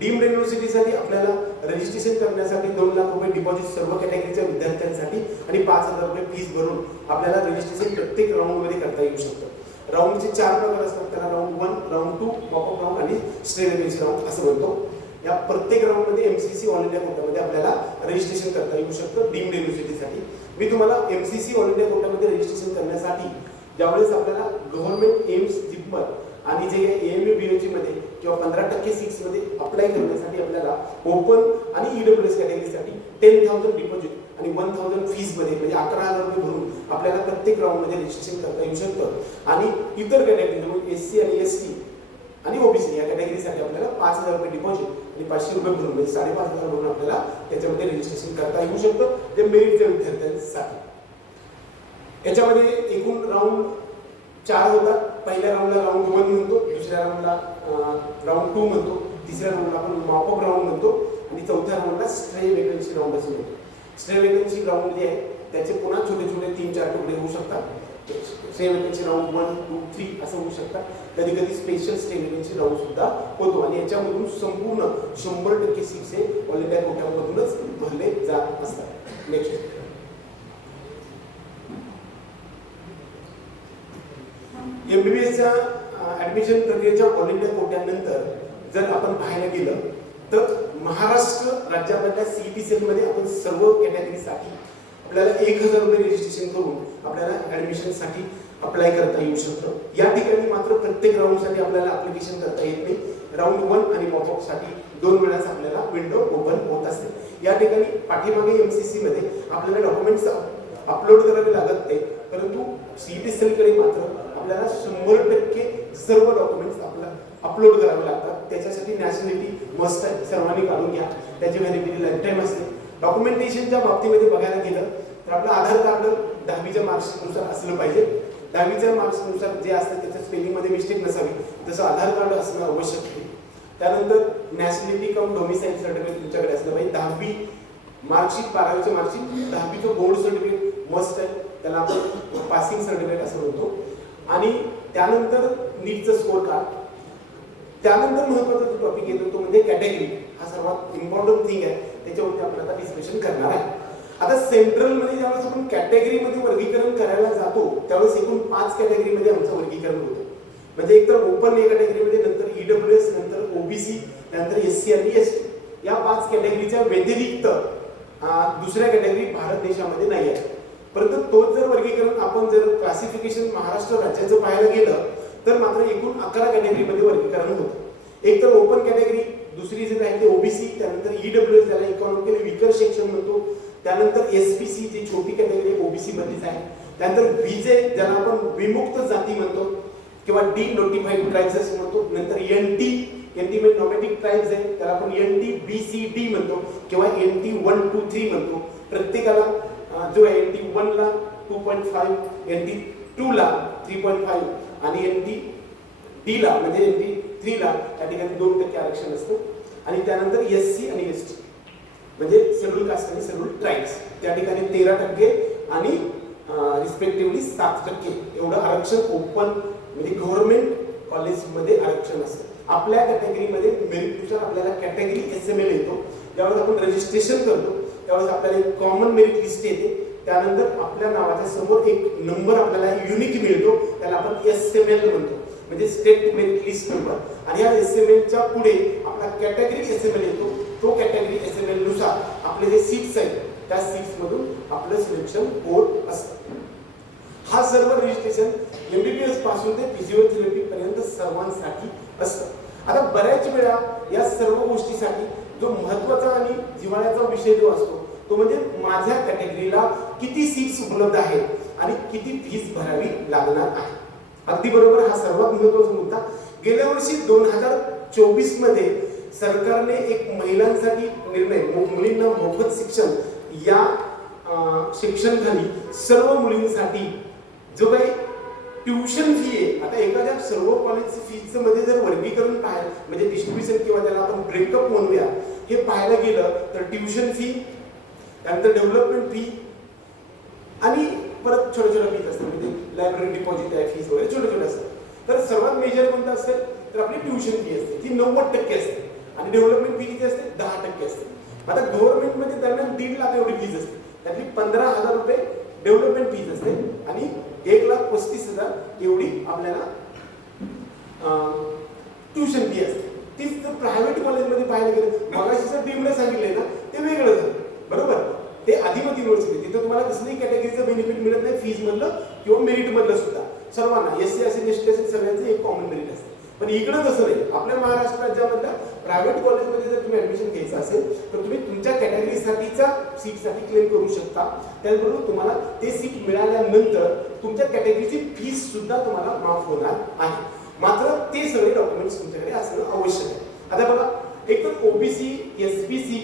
डीम्ड युनिव्हर्सिटीसाठी आपल्याला रजिस्ट्रेशन करण्यासाठी 2 लाख रुपये डिपॉझिट सर्व कॅटेगरीच्या विद्यार्थ्यांसाठी आणि 5,000 रुपये फीस भरून आपल्याला रजिस्ट्रेशन प्रत्येक राऊंडमध्ये करता येऊ शकतं. राऊंडचे 4 प्रकार असतात, त्याला राऊंड 1, राऊंड 2, मॉकअप राऊंड आणि स्ट्रेट वेकेन्सी राऊंड असं म्हणतो. या प्रत्येक राऊंडमध्ये MCC ऑल इंडिया कोटामध्ये आपल्याला रजिस्ट्रेशन करता येऊ शकतं डीम्ड युनिव्हर्सिटीसाठी. मी तुम्हाला MCC ऑल इंडिया कोटामध्ये रजिस्ट्रेशन करण्यासाठी ज्यावेळेस आपल्याला गव्हर्नमेंट एम्स जिपमर आणि जे AMU BOG मध्ये किंवा 15% सीट्स मध्ये अप्लाय करण्यासाठी आपल्याला ओपन आणि EWS कॅटेगरीसाठी 10,000 डिपॉझिट आणि 1,000 फीस मध्ये म्हणजे 11,000 रुपये भरून आपल्याला प्रत्येक राऊंड मध्ये रजिस्ट्रेशन करता येऊ शकतं. आणि इतर कॅटेगरी म्हणजे SC आणि ST आणि OBC या कॅटेगरीसाठी आपल्याला 5,000 रुपये डिपॉझिट आणि 500 रुपये भरून म्हणजे 5,500 भरून आपल्याला त्याच्यामध्ये रजिस्ट्रेशन करता येऊ शकतं जे मेरिटच्या विद्यार्थ्यांसाठी. याच्यामध्ये एकूण राऊंड 4 होतात. पहिल्या राऊंडला राऊंड 1 म्हणतो, दुसऱ्या राऊंडला राऊंड 2 म्हणतो, तिसऱ्या राऊंडला आपण मॉकअप राऊंड म्हणतो आणि चौथ्या राऊंडला स्ट्रे वेकेन्सी राऊंड असं म्हणतो. स्ट्रे वेकेन्सी राऊंड जे आहे त्याचे पुन्हा छोटे छोटे 3-4 तुकडे होऊ शकतात. स्ट्रे वेकेन्सी राऊंड 1, 2, 3 असं होऊ शकतात. कधी कधी स्पेशल स्ट्रे वेकेन्सी राऊंड सुद्धा होतो आणि याच्यामधून संपूर्ण 100% सीट्स हे ऑल इंडिया कोट्यामधूनच भरले जात असतात. नेक्स्ट MBBSच्या ऍडमिशन प्रक्रियेच्या ऑल इंडिया कोट्यानंतर जर आपण पाहायला गेलं तर महाराष्ट्र राज्यामधल्या CET सेलमध्ये आपण सर्व कॅटेगरीसाठी आपल्याला 1,000 रुपये रजिस्ट्रेशन करून आपल्याला ऍडमिशनसाठी अप्लाय करता येऊ शकतं. या ठिकाणी मात्र प्रत्येक राऊंडसाठी आपल्याला ऍप्लिकेशन करता येत नाही. राऊंड 1 आणि मॉपअप साठी 2 वेळाच आपल्याला विंडो ओपन होत असते. या ठिकाणी पाठीमागे MCC मध्ये आपल्याला डॉक्युमेंट्स अपलोड करावे लागत नाही, परंतु CET सेलकडे मात्र आपल्याला 100% सर्व डॉक्युमेंट्स आपल्याला अपलोड करावे लागतात. त्याच्यासाठी नॅशनॅलिटी मस्ट आहे, सर्वांनी काढून घ्या. त्याची व्हॅलिडिटी लाईफ टाईम असते. डॉक्युमेंटेशनच्या बाबतीमध्ये बघायला गेलं तर आपलं आधार कार्ड 10वीच्या मार्क्सनुसार असलं पाहिजे. 10वीच्या मार्क्सनुसार जे असतं त्याच्या स्पेलिंगमध्ये मिस्टेक नसावी, तसं आधार कार्ड असणं आवश्यक आहे. त्यानंतर नॅशनॅलिटी कम डोमिसाईल सर्टिफिकेट तुमच्याकडे असलं पाहिजे. 10वी मार्कशीट, 12वीचं मार्कशीट, 10वीचं बोर्ड सर्टिफिकेट मस्ट आहे, त्याला आपण पासिंग सर्टिफिकेट असं म्हणतो. आणि त्यानंतर नीटचं स्कोर कार्ड. त्यानंतर महत्त्वाचा जो टॉपिक येतो तो म्हणजे कॅटेगरी. हा सर्वात इम्पॉर्टंट थिंग आहे, त्याच्यावरती आपण आता डिस्कशन करणार आहे. आता सेंट्रलमध्ये ज्यावेळेस आपण कॅटेगरीमध्ये वर्गीकरण करायला जातो त्यावेळेस एकूण 5 कॅटेगरीमध्ये आमचं वर्गीकरण होतं. म्हणजे एकतर ओपन या कॅटेगरीमध्ये, नंतर EWS, नंतर OBC, नंतर SC आणि ST. या 5 कॅटेगरीच्या व्यतिरिक्त दुसऱ्या कॅटेगरी भारत देशामध्ये नाही आहे. परंतु तोच जर वर्गीकरण आपण जर क्लासिफिकेशन महाराष्ट्र राज्याचं पाहायला गेलं तर मात्र एकूण 11 कॅटेगरीमध्ये वर्गीकरण होतं. एक तर ओपन कॅटेगरी, दुसरी जी आहे ते OBC, त्यानंतर EWS ज्याला इकॉनॉमिकली वीकर सेक्शन म्हणतो, त्यानंतर SPC जी छोटी कॅटेगरी OBC मध्येच आहे, त्यानंतर VJ ज्याला आपण विमुक्त जाती म्हणतो किंवा डी नोटिफाईड ट्राइब्स असं म्हणतो, नंतर NT म्हणजे नॉमॅटिक ट्राइब्स आहे त्याला आपण NTBCD म्हणतो किंवा NT 1, 2, 3 म्हणतो. प्रत्येकाला जो आहे NT1 ला 2.5, NT2 ला 3.5 आणि NT ला म्हणजे NT3 ला त्या ठिकाणी 2% आरक्षण असतं. आणि त्यानंतर SC आणि ST म्हणजे शेड्यूल कास्ट आणि शेड्यूल ट्राइब्स त्या ठिकाणी 13% आणि रिस्पेक्टिव्हली 7% एवढं आरक्षण ओपन म्हणजे गव्हर्नमेंट कॉलेजमध्ये आरक्षण असतं. आपल्या कॅटेगरीमध्ये मेरिटनुसार आपल्याला कॅटेगरी SML येतो. ज्यावेळेस आपण रजिस्ट्रेशन करतो त्यावेळेस आपल्याला एक कॉमन मेरिट लिस्ट येते. त्यानंतर आपल्या नावाच्या समोर एक नंबर आपल्याला युनिक मिळतो, त्याला आपण SML म्हणतो म्हणजे स्टेट मेरिट लिस्ट नंबर. आणि या SMLच्या पुढे आपला कॅटेगरी SML येतो. तो कॅटेगरी SML नुसार आपले जे सीट्स आहेत त्या सीट्स मधून आपलं सिलेक्शन होत असतं. हा सर्व रजिस्ट्रेशन MBBS पासून ते फिजिओथेरपी पर्यंत सर्वांसाठी असतं. आता बऱ्याच वेळा या सर्व गोष्टीसाठी जो महत्त्वाचा आणि जिव्हाळ्याचा विषय जो असतो तो म्हणजे माझ्या कॅटेगरीला किती सीट्स उपलब्ध आहेत आणि किती फीस भरावी लागणार आहे. अगदी बरोबर, हा सर्वात महत्त्वाचा मुद्दा. गेल्या वर्षी 2024 मध्ये सरकारने एक महिलांसाठी निर्णय, मुलींना मोफत शिक्षण या शिक्षणाखाली सर्व मुलींसाठी जो काही ट्युशन फी आहे, आता एखाद्या सर्व कॉलेजची फीचं मध्ये जर वर्गीकरण पाहायला म्हणजे डिस्ट्रीब्युशन किंवा त्याला आपण ब्रेकअप म्हणूया हे पाहायला गेलं तर ट्युशन फी, त्यानंतर डेव्हलपमेंट फी आणि परत छोट्या छोट्या फीज असतात म्हणजे लायब्ररी डिपॉझिट आहे, फीज वगैरे छोटे छोटे असतात. तर सर्वात मेजर कोणतं असेल तर आपली ट्युशन फी असते, ती 90% असते आणि डेव्हलपमेंट फी किती असते 10% असते. आता गव्हर्नमेंटमध्ये दरम्यान 1.5 लाख एवढी फीज असते, त्यातली 15,000 रुपये डेव्हलपमेंट फीज असते आणि 1,35,000 एवढी आपल्याला ट्युशन फी असते. तीच जर प्रायव्हेट कॉलेजमध्ये पाहायला गेलं, मगाशी जर डीमला सांगितलंय ना ते वेगळं झालं, बरोबर. ते आदिमत युनिव्हर्सिटी, तिथं तुम्हाला कसल्याही कॅटेगरीचं बेनिफिट मिळत नाही, फीज मधलं किंवा मेरिट मधलं सुद्धा. सर्वांना SC असेल ST असेल सगळ्यांचं एक कॉमन मेरिट असते. पण इकडं तसं नाही. आपल्या महाराष्ट्र राज्यामधल्या प्रायव्हेट कॉलेजमध्ये जर तुम्ही ऍडमिशन घ्यायचं असेल तर तुम्ही तुमच्या कॅटेगरीसाठीच्या सीटसाठी क्लेम करू शकता. त्याचबरोबर तुम्हाला ते सीट मिळाल्यानंतर तुमच्या कॅटेगरीची फीस सुद्धा तुम्हाला माफ होणार आहे. मात्र ते सगळे डॉक्युमेंट्स तुमच्याकडे असणं आवश्यक आहे. आता बघा, एक तर OBC, SBC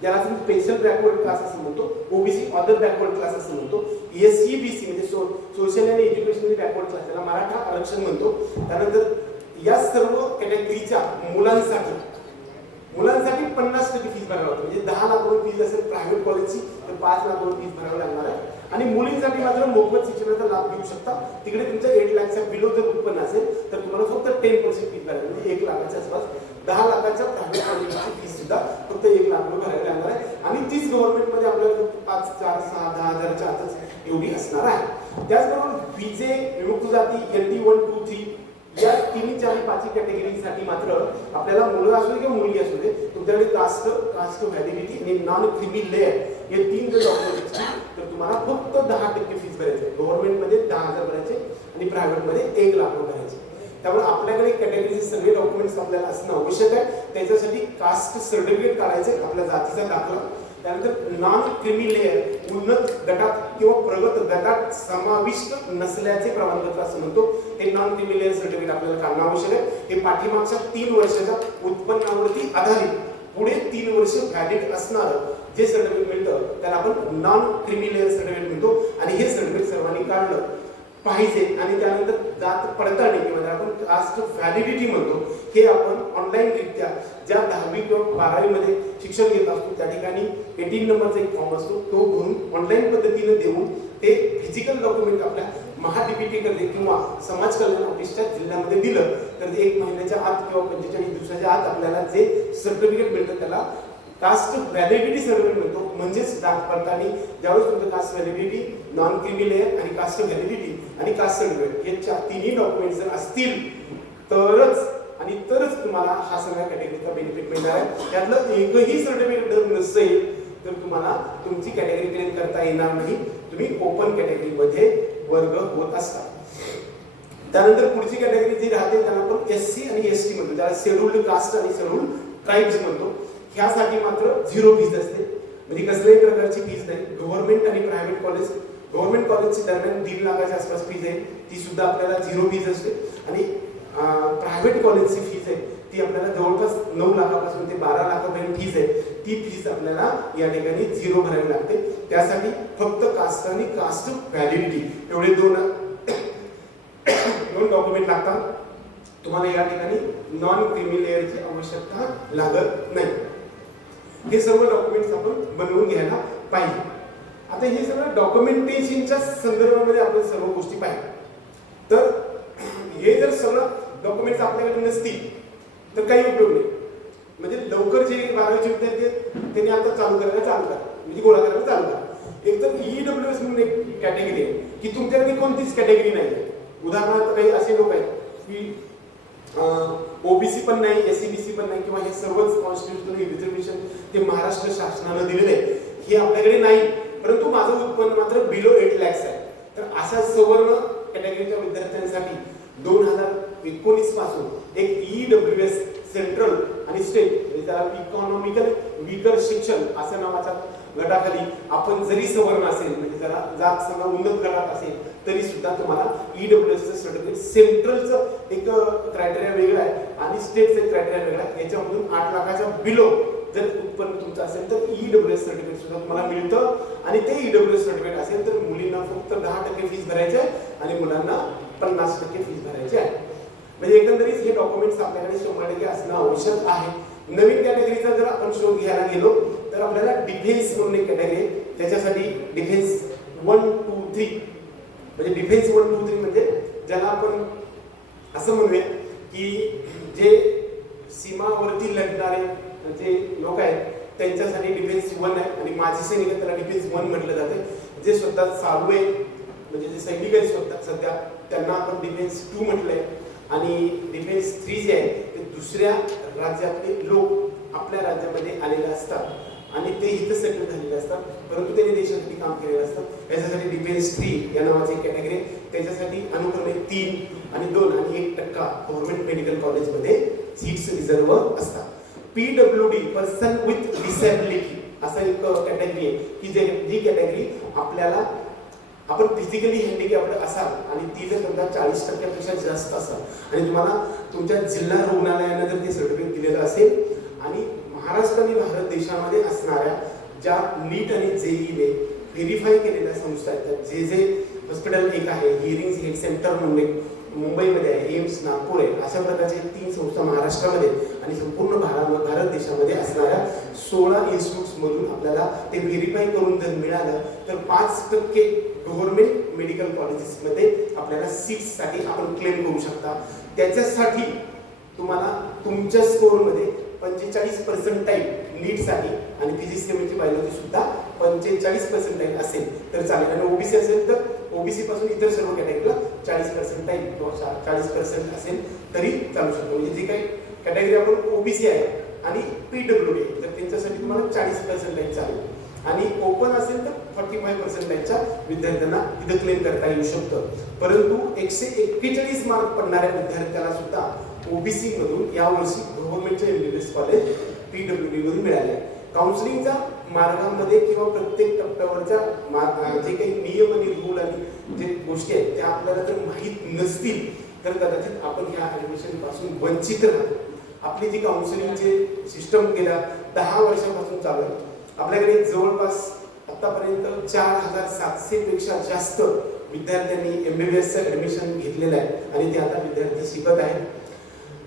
ज्याला आपण स्पेशल बॅकवर्ड क्लास असं म्हणतो, OBC अदर बॅकवर्ड क्लास असं म्हणतो, SCBC म्हणजे सोशल आणि एज्युकेशनल बॅकवर्ड क्लास त्याला मराठा आरक्षण म्हणतो. त्यानंतर या सर्व कॅटेगरीच्या मुलांसाठी 50% फीस भरावी लागते. म्हणजे 10 लाख रुपये फीस असेल प्रायव्हेट कॉलेजची तर 5 लाख रुपये फीस भरावी लागणार आहे. आणि मुलींसाठी मात्र मोफत शिक्षणाचा लाभ घेऊ शकता. तिकडे तुमच्या 8 लाखच्या बिलो जर उत्पन्न असेल तर तुम्हाला फक्त 10% फीस भरावी म्हणजे 1 लाखाच्या आसपास. 10 लाखाच्या प्रायव्हेट कॉलेजची फीस सुद्धा फक्त 1 लाख रुपये भरावी लागणार आहे. आणि तीच गव्हर्नमेंटमध्ये आपल्याला 5, 4, 6, 10,000च्या आतच एवढी असणार आहे. त्याचबरोबर VJ, विमुक्त जाती, NT 1, 2, 3 या 3, 4, 5 कॅटेगरीसाठी मात्र आपल्याला मुलं असू दे किंवा मुलगी असू दे, तुमच्याकडे कास्ट व्हॅलिडिटी आणि नॉन क्रिमी लेअर हे 3 जर डॉक्युमेंट असतील तर तुम्हाला फक्त 10% फीस भरायची. गव्हर्नमेंटमध्ये 10,000 भरायचे आणि प्रायव्हेटमध्ये 1 लाख भरायचे. त्यामुळे आपल्याकडे कॅटेगरीचे सगळे डॉक्युमेंट्स आपल्याला असणं आवश्यक आहे. त्याच्यासाठी कास्ट सर्टिफिकेट काढायचं, आपल्या जातीचा दाखला, त्यानंतर नॉन क्रिमी लेअर उन्नत गटात किंवा प्रगत गटात समाविष्ट नसल्याचे प्रमाणपत्र असं म्हणतो, ते नॉन क्रिमी लेअर सर्टिफिकेट आपल्याला काढणं आवश्यक आहे. हे पाठीमागच्या 3 वर्षाच्या उत्पन्नावरती आधारित पुढे 3 वर्ष व्हॅलिड असणारं जे सर्टिफिकेट मिळतं त्याला आपण नॉन क्रिमी लेअर सर्टिफिकेट म्हणतो. आणि हे सर्टिफिकेट सर्वांनी काढलं पाहिजे. आणि त्यानंतर जात पडताळणी किंवा आपण कास्ट व्हॅलिडिटी म्हणतो, हे आपण ऑनलाईन रित्या ज्या 10वी किंवा 12वी मध्ये शिक्षण घेत असतो त्या ठिकाणी 18 नंबरचा एक फॉर्म असतो, तो भरून ऑनलाईन पद्धतीने देऊन ते फिजिकल डॉक्युमेंट आपल्या महाडीबीटी कडे किंवा समाज कल्याण ऑफिसच्या जिल्ह्यामध्ये दिलं तर ते 1 महिन्याच्या आत किंवा 45 दिवसाच्या आत आपल्याला जे सर्टिफिकेट मिळतं त्याला कास्ट व्हॅलिडिटी सर्टिफिकेट म्हणतो. म्हणजेच जात पडताळणी ज्यावेळेस तुमचं caste validity, non creamy layer आणि कास्ट व्हॅलिडिटी आणि कास्ट सर्टिफिकेट हे 3 डॉक्युमेंट जर असतील तरच तुम्हाला हा सगळ्या कॅटेगरीचा बेनिफिट मिळणार आहे. त्यातलं एकही सर्टिफिकेट जर नसेल तर तुम्हाला तुमची कॅटेगरी क्लेम करता येणार नाही. तुम्ही ओपन कॅटेगरीमध्ये वर्ग होत असता. त्यानंतर पुढची कॅटेगरी जी राहते त्याला आपण एससी आणि एसटी म्हणतो, ज्याला शेड्यूल्ड कास्ट आणि शेड्यूल्ड ट्राइब्स म्हणतो. ह्यासाठी मात्र 0 फीज असते, म्हणजे कसल्याही प्रकारची फीज नाही. गव्हर्नमेंट आणि प्रायव्हेट कॉलेज, गव्हर्नमेंट कॉलेजची दरम्यान 1.5 लाखाच्या आसपास फीज आहे, ती सुद्धा आपल्याला 0 फीज असते. आणि प्रायव्हेट कॉलेजची फीज आहे ती आपल्याला जवळपास 9 लाखापासून ते 12 लाखापर्यंत फीज आहे, ती फीज आपल्याला या ठिकाणी 0 भरावी लागते. त्यासाठी फक्त कास्ट आणि कास्ट व्हॅलिडिटी एवढे दोन डॉक्युमेंट लागतात. तुम्हाला या ठिकाणी नॉन क्रिमी लेअरची आवश्यकता लागत नाही. हे सर्व डॉक्युमेंट्स आपण बनवून घ्यायला पाहिजे. आता हे सगळं डॉक्युमेंटेशनच्या संदर्भामध्ये आपण सर्व गोष्टी पाहिजे. तर हे जर सगळं डॉक्युमेंट्स आपल्याकडे नसतील तर काही उपयोग नाही. म्हणजे लवकर जे 12वीचे विद्यार्थी आहेत त्यांनी आता चालू करा, म्हणजे गोळा करायला चालू करा. एक तर EWS म्हणून एक कॅटेगरी आहे की तुमच्याकडे कोणतीच कॅटेगरी नाही आहे. उदाहरणार्थ काही असे लोक आहेत की ओबीसी पण नाही, SCBC पण नाही, किंवा हे सर्वच कॉन्स्टिट्यूशनल रिझर्वेशन ते महाराष्ट्र शासनानं दिलेले आहे, हे आपल्याकडे नाही. परंतु माझं उत्पन्न मात्र बिलो 8 lakhs आहे. तर अशा सवर्ण कॅटेगरीच्या विद्यार्थ्यांसाठी 2019 पासून एक EWS सेंट्रल आणि स्टेट म्हणजे त्याला इकॉनॉमिकल वीकर शिक्षण असं नावाच्या गटाखाली आपण जरी सवर्ण असेल म्हणजे जरा जात समजा उन्नत गटात असेल तरी सुद्धा तुम्हाला EWS सर्टिफिकेट सेंट्रलचं एक क्रायटेरिया वेगळा आहे आणि स्टेटचं एक क्रायटेरिया वेगळा आहे. याच्यामधून 8 लाखाच्या बिलो जर उत्पन्न तुमचं असेल तर EWS सर्टिफिकेट सुद्धा तुम्हाला मिळतं. आणि ते EWS सर्टिफिकेट असेल तर मुलींना फक्त 10% फीस भरायची आहे आणि मुलांना 50% फीस भरायची आहे. म्हणजे एकंदरीत हे डॉक्युमेंट्स आपल्याकडे 100% असणं आवश्यक आहे. नवीन कॅटेगरीचा जर आपण शोध घ्यायला गेलो तर आपल्याला डिफेन्स म्हणून एक कॅटेगरी आहे. त्याच्यासाठी डिफेन्स 1, 2, 3 म्हणजे डिफेन्स 1, 2, 3 म्हणजे ज्याला आपण असं म्हणूया की जे सीमावरती लढणारे जे लोक आहेत त्यांच्यासाठी डिफेन्स 1 आहे. आणि माजी सैनिक त्याला डिफेन्स 1 म्हटलं जाते. जे स्वतः चालू आहे म्हणजे जे सैनिक आहेत स्वतः सध्या त्यांना आपण डिफेन्स 2 म्हटलंय. आणि डिफेन्स 3 जे आहे ते दुसऱ्या राज्यातले लोक आपल्या राज्यामध्ये आलेले असतात आणि ते इथं सेटल झालेले असतात परंतु त्यांनी देशासाठी काम केलेलं असतं. याच्यासाठी डिफेन्स 3 या नावाची कॅटेगरी आहे. त्याच्यासाठी अनुक्रमे 3 आणि 2 आणि 1% गव्हर्नमेंट मेडिकल कॉलेजमध्ये सीट्स रिझर्व असतात. PWD पर्सन विथ डिसॅबिलिटी असं एक कॅटेगरी आहे की जी कॅटेगरी आपल्याला आपण फिजिकली हँडिकॅप्ड असाल आणि ती जर समजा 40% पेक्षा जास्त असाल आणि तुम्हाला तुमच्या जिल्हा रुग्णालयानं जर ते सर्टिफिकेट दिलेलं असेल आणि महाराष्ट्र आणि भारत देशामध्ये असणाऱ्या ज्या नीट आणि JEE व्हेरीफाय केलेल्या संस्था आहेत, जे हॉस्पिटल एक आहे, हिअरिंग हेल्थ सेंटर म्हणून एक मुंबईमध्ये आहे, एम्स नागपूर आहे, अशा प्रकारचे 3 संस्था महाराष्ट्रामध्ये आणि संपूर्ण भारत देशामध्ये असणाऱ्या 16 इन्स्टिट्यूट्स मधून आपल्याला ते व्हेरीफाय करून जर मिळालं तर 5% गव्हर्नमेंट मेडिकल कॉलेजेसमध्ये आपल्याला सीट्ससाठी आपण क्लेम करू शकता. त्याच्यासाठी तुम्हाला तुमच्या स्कोअरमध्ये 45% नीटसाठी आणि फिजिक्स केमिस्ट्री बायोलॉजी सुद्धा 45% असेल तर चालेल. आणि ओबीसी असेल तर ओबीसी पासून इतर सर्व कॅटेगरीला 40% किंवा 40% असेल तर तरी चालू शकतो. म्हणजे जी काही कॅटेगरी आपण ओबीसी आहे आणि पीडब्ल्यूडी तर त्यांच्यासाठी तुम्हाला 40% चालेल आणि ओपन असेल तर 45%च्या विद्यार्थ्यांना तिथं क्लेम करता येऊ शकतं. परंतु 141 मार्क पडणाऱ्या विद्यार्थ्याला सुद्धा ओबीसी मधून यावर्षी गव्हर्नमेंटचे एमबीबीएस कॉलेज पीडब्ल्यूडी मधून मिळाले आहे. काउन्सिलिंगच्या मार्गामध्ये किंवा प्रत्येक टप्प्यावरच्या जे काही नियम आणि रूल आणि जे गोष्टी आहेत त्या आपल्याला जर माहीत नसतील तर कदाचित आपण ह्या ऍडमिशन पासून वंचित राहतो. आपली जी काउन्सिलिंगची सिस्टम गेल्या 10 वर्षापासून चालू आहे. आपल्याकडे जवळपास आतापर्यंत 4700 पेक्षा जास्त विद्यार्थ्यांनी एमबीबीएसचं ऍडमिशन घेतलेलं आहे आणि ते आता विद्यार्थी शिकत आहेत.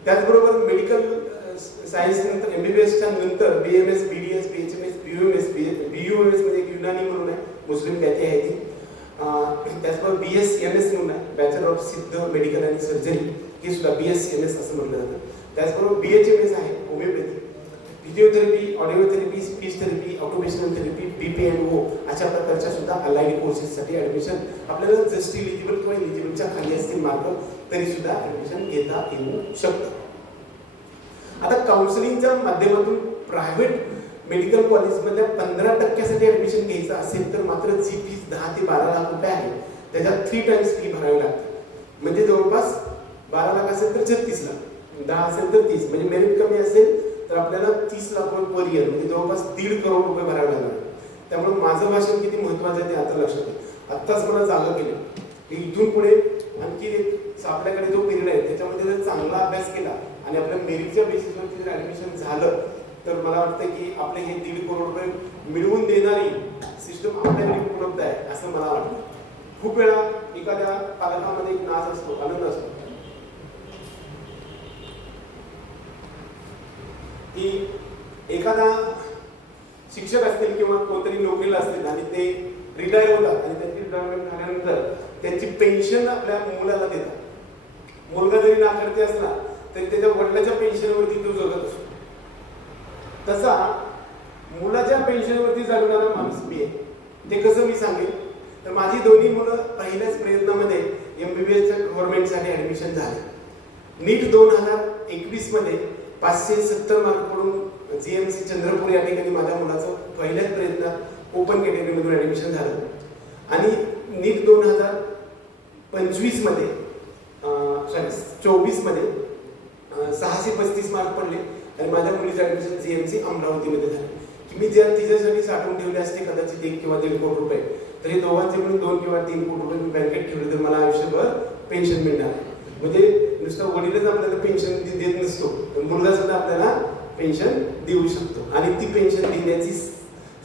त्याचबरोबर मेडिकल सायन्स नंतर एमबीबीएसच्या नंतर बीएमएस, बीडीएस, बीएचएमएस, बीयूएमएस मध्ये युनानी म्हणून आहे, मुस्लिम ख्याती आहे ती. त्याचबरोबर बीएसएमएस म्हणून आहे, बॅचलर ऑफ सिद्ध मेडिकल आणि सर्जरी, हे सुद्धा बीएसएमएस असं म्हटलं जातं. त्याचबरोबर बीएचएमएस आहे, homeopathy, physiotherapy, audiotherapy, speech therapy, occupational therapy, BPNO अशा प्रकारच्या सुद्धा अलाइड कोर्सेससाठी ऍडमिशन आपल्याला जस्ट इलिजिबल किंवा इलिजिबलच्या खाली असतील मार्क तरी सुद्धा ऍडमिशन घेता येऊ शकतं. आता काउन्सिलिंगच्या माध्यमातून प्रायव्हेट मेडिकल कॉलेजमधल्या 15% ऍडमिशन घ्यायचं असेल तर मात्र जी फीस 10 ते 12 लाख रुपये आहे त्याच्यात 3 टाइम्स फी भरावी लागते. म्हणजे जवळपास 12 लाख असेल तर 36 लाख, 10 असेल तर 30, म्हणजे मेरिट कमी असेल तर आपल्याला 30 लाख रुपये पर इयर म्हणजे जवळपास 1.5 करोड रुपये भरावे लागणार. त्यामुळे माझं भाषण किती महत्वाचं आहे ते आता लक्षात आहे. आत्ताच मला जागा केलं की इथून पुढे आणखी आपल्याकडे जो पिरियड आहे त्याच्यामध्ये जर चांगला अभ्यास केला आणि आपल्या मेरिटच्या बेसिसवरती जर ऍडमिशन झालं तर मला वाटतं की आपले हे 1.5 करोड रुपये मिळवून देणारी सिस्टम आपल्याकडे उपलब्ध आहे असं मला वाटतं. खूप वेळा एखाद्या पालकामध्ये एक नाच असतो, आनंद असतो की एखादा शिक्षक असतील किंवा कोणतरी नोकरीला असतील आणि ते रिटायर होतात आणि त्यांची रिटायरमेंट झाल्यानंतर त्यांची पेन्शन आपल्या मुलाला देतात. मुलगा जरी नाकारती असला तरी त्याच्या वडिलाच्या पेन्शनवरती तो जगत असतो. तसा मुलाच्या पेन्शनवरती जगणारा माणूस मी आहे. ते कसं मी सांगेन तर माझी दोन्ही मुलं पहिल्याच प्रयत्नामध्ये एमबीबीएसच्या गव्हर्नमेंटसाठी ऍडमिशन झाले. नीट 2021 मध्ये 570 मार्क पडून जीएमसी चंद्रपूर या ठिकाणी माझ्या मुलाचं पहिल्याच प्रयत्नात ओपन कॅटेगरीमधून ऍडमिशन झालं आणि नीट 2025 मध्ये 24 मध्ये 635 मार्क पडले आणि माझ्या मुलीचं ऍडमिशन जीएमसी अमरावतीमध्ये झालं. की मी ज्या तिच्यासाठी साठवून ठेवले असते कदाचित 1 किंवा 1.5 कोटी रुपये तर हे दोघांचे मिळून 2 किंवा 3 कोटी रुपये मी बँकेत ठेवले तर मला आयुष्यभर पेन्शन मिळणार आहे. म्हणजे नुसतं वडीलच आपल्याला पेन्शन देत नसतो तर मुलगा सुद्धा आपल्याला पेन्शन देऊ शकतो आणि ती पेन्शन देण्याची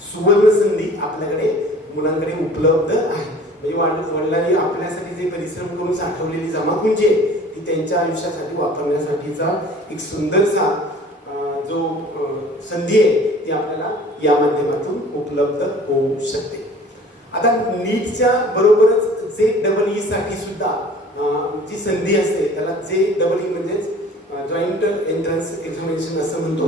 सुवर्ण संधी आपल्याकडे मुलांकडे उपलब्ध आहे. म्हणजे वडिलांनी आपल्यासाठी जे परिश्रम करून साठवलेली जमापुंजी आहे ती त्यांच्या आयुष्यासाठी वापरण्यासाठीचा एक सुंदरसा जो संधी आहे ती आपल्याला या माध्यमातून उपलब्ध होऊ शकते. आता नीटच्या बरोबरच जे डबल ई साठी सुद्धा जी संधी असते त्याला जे डबल ई म्हणजेच जॉईंट एंट्रन्स एक्झामिनेशन असं म्हणतो.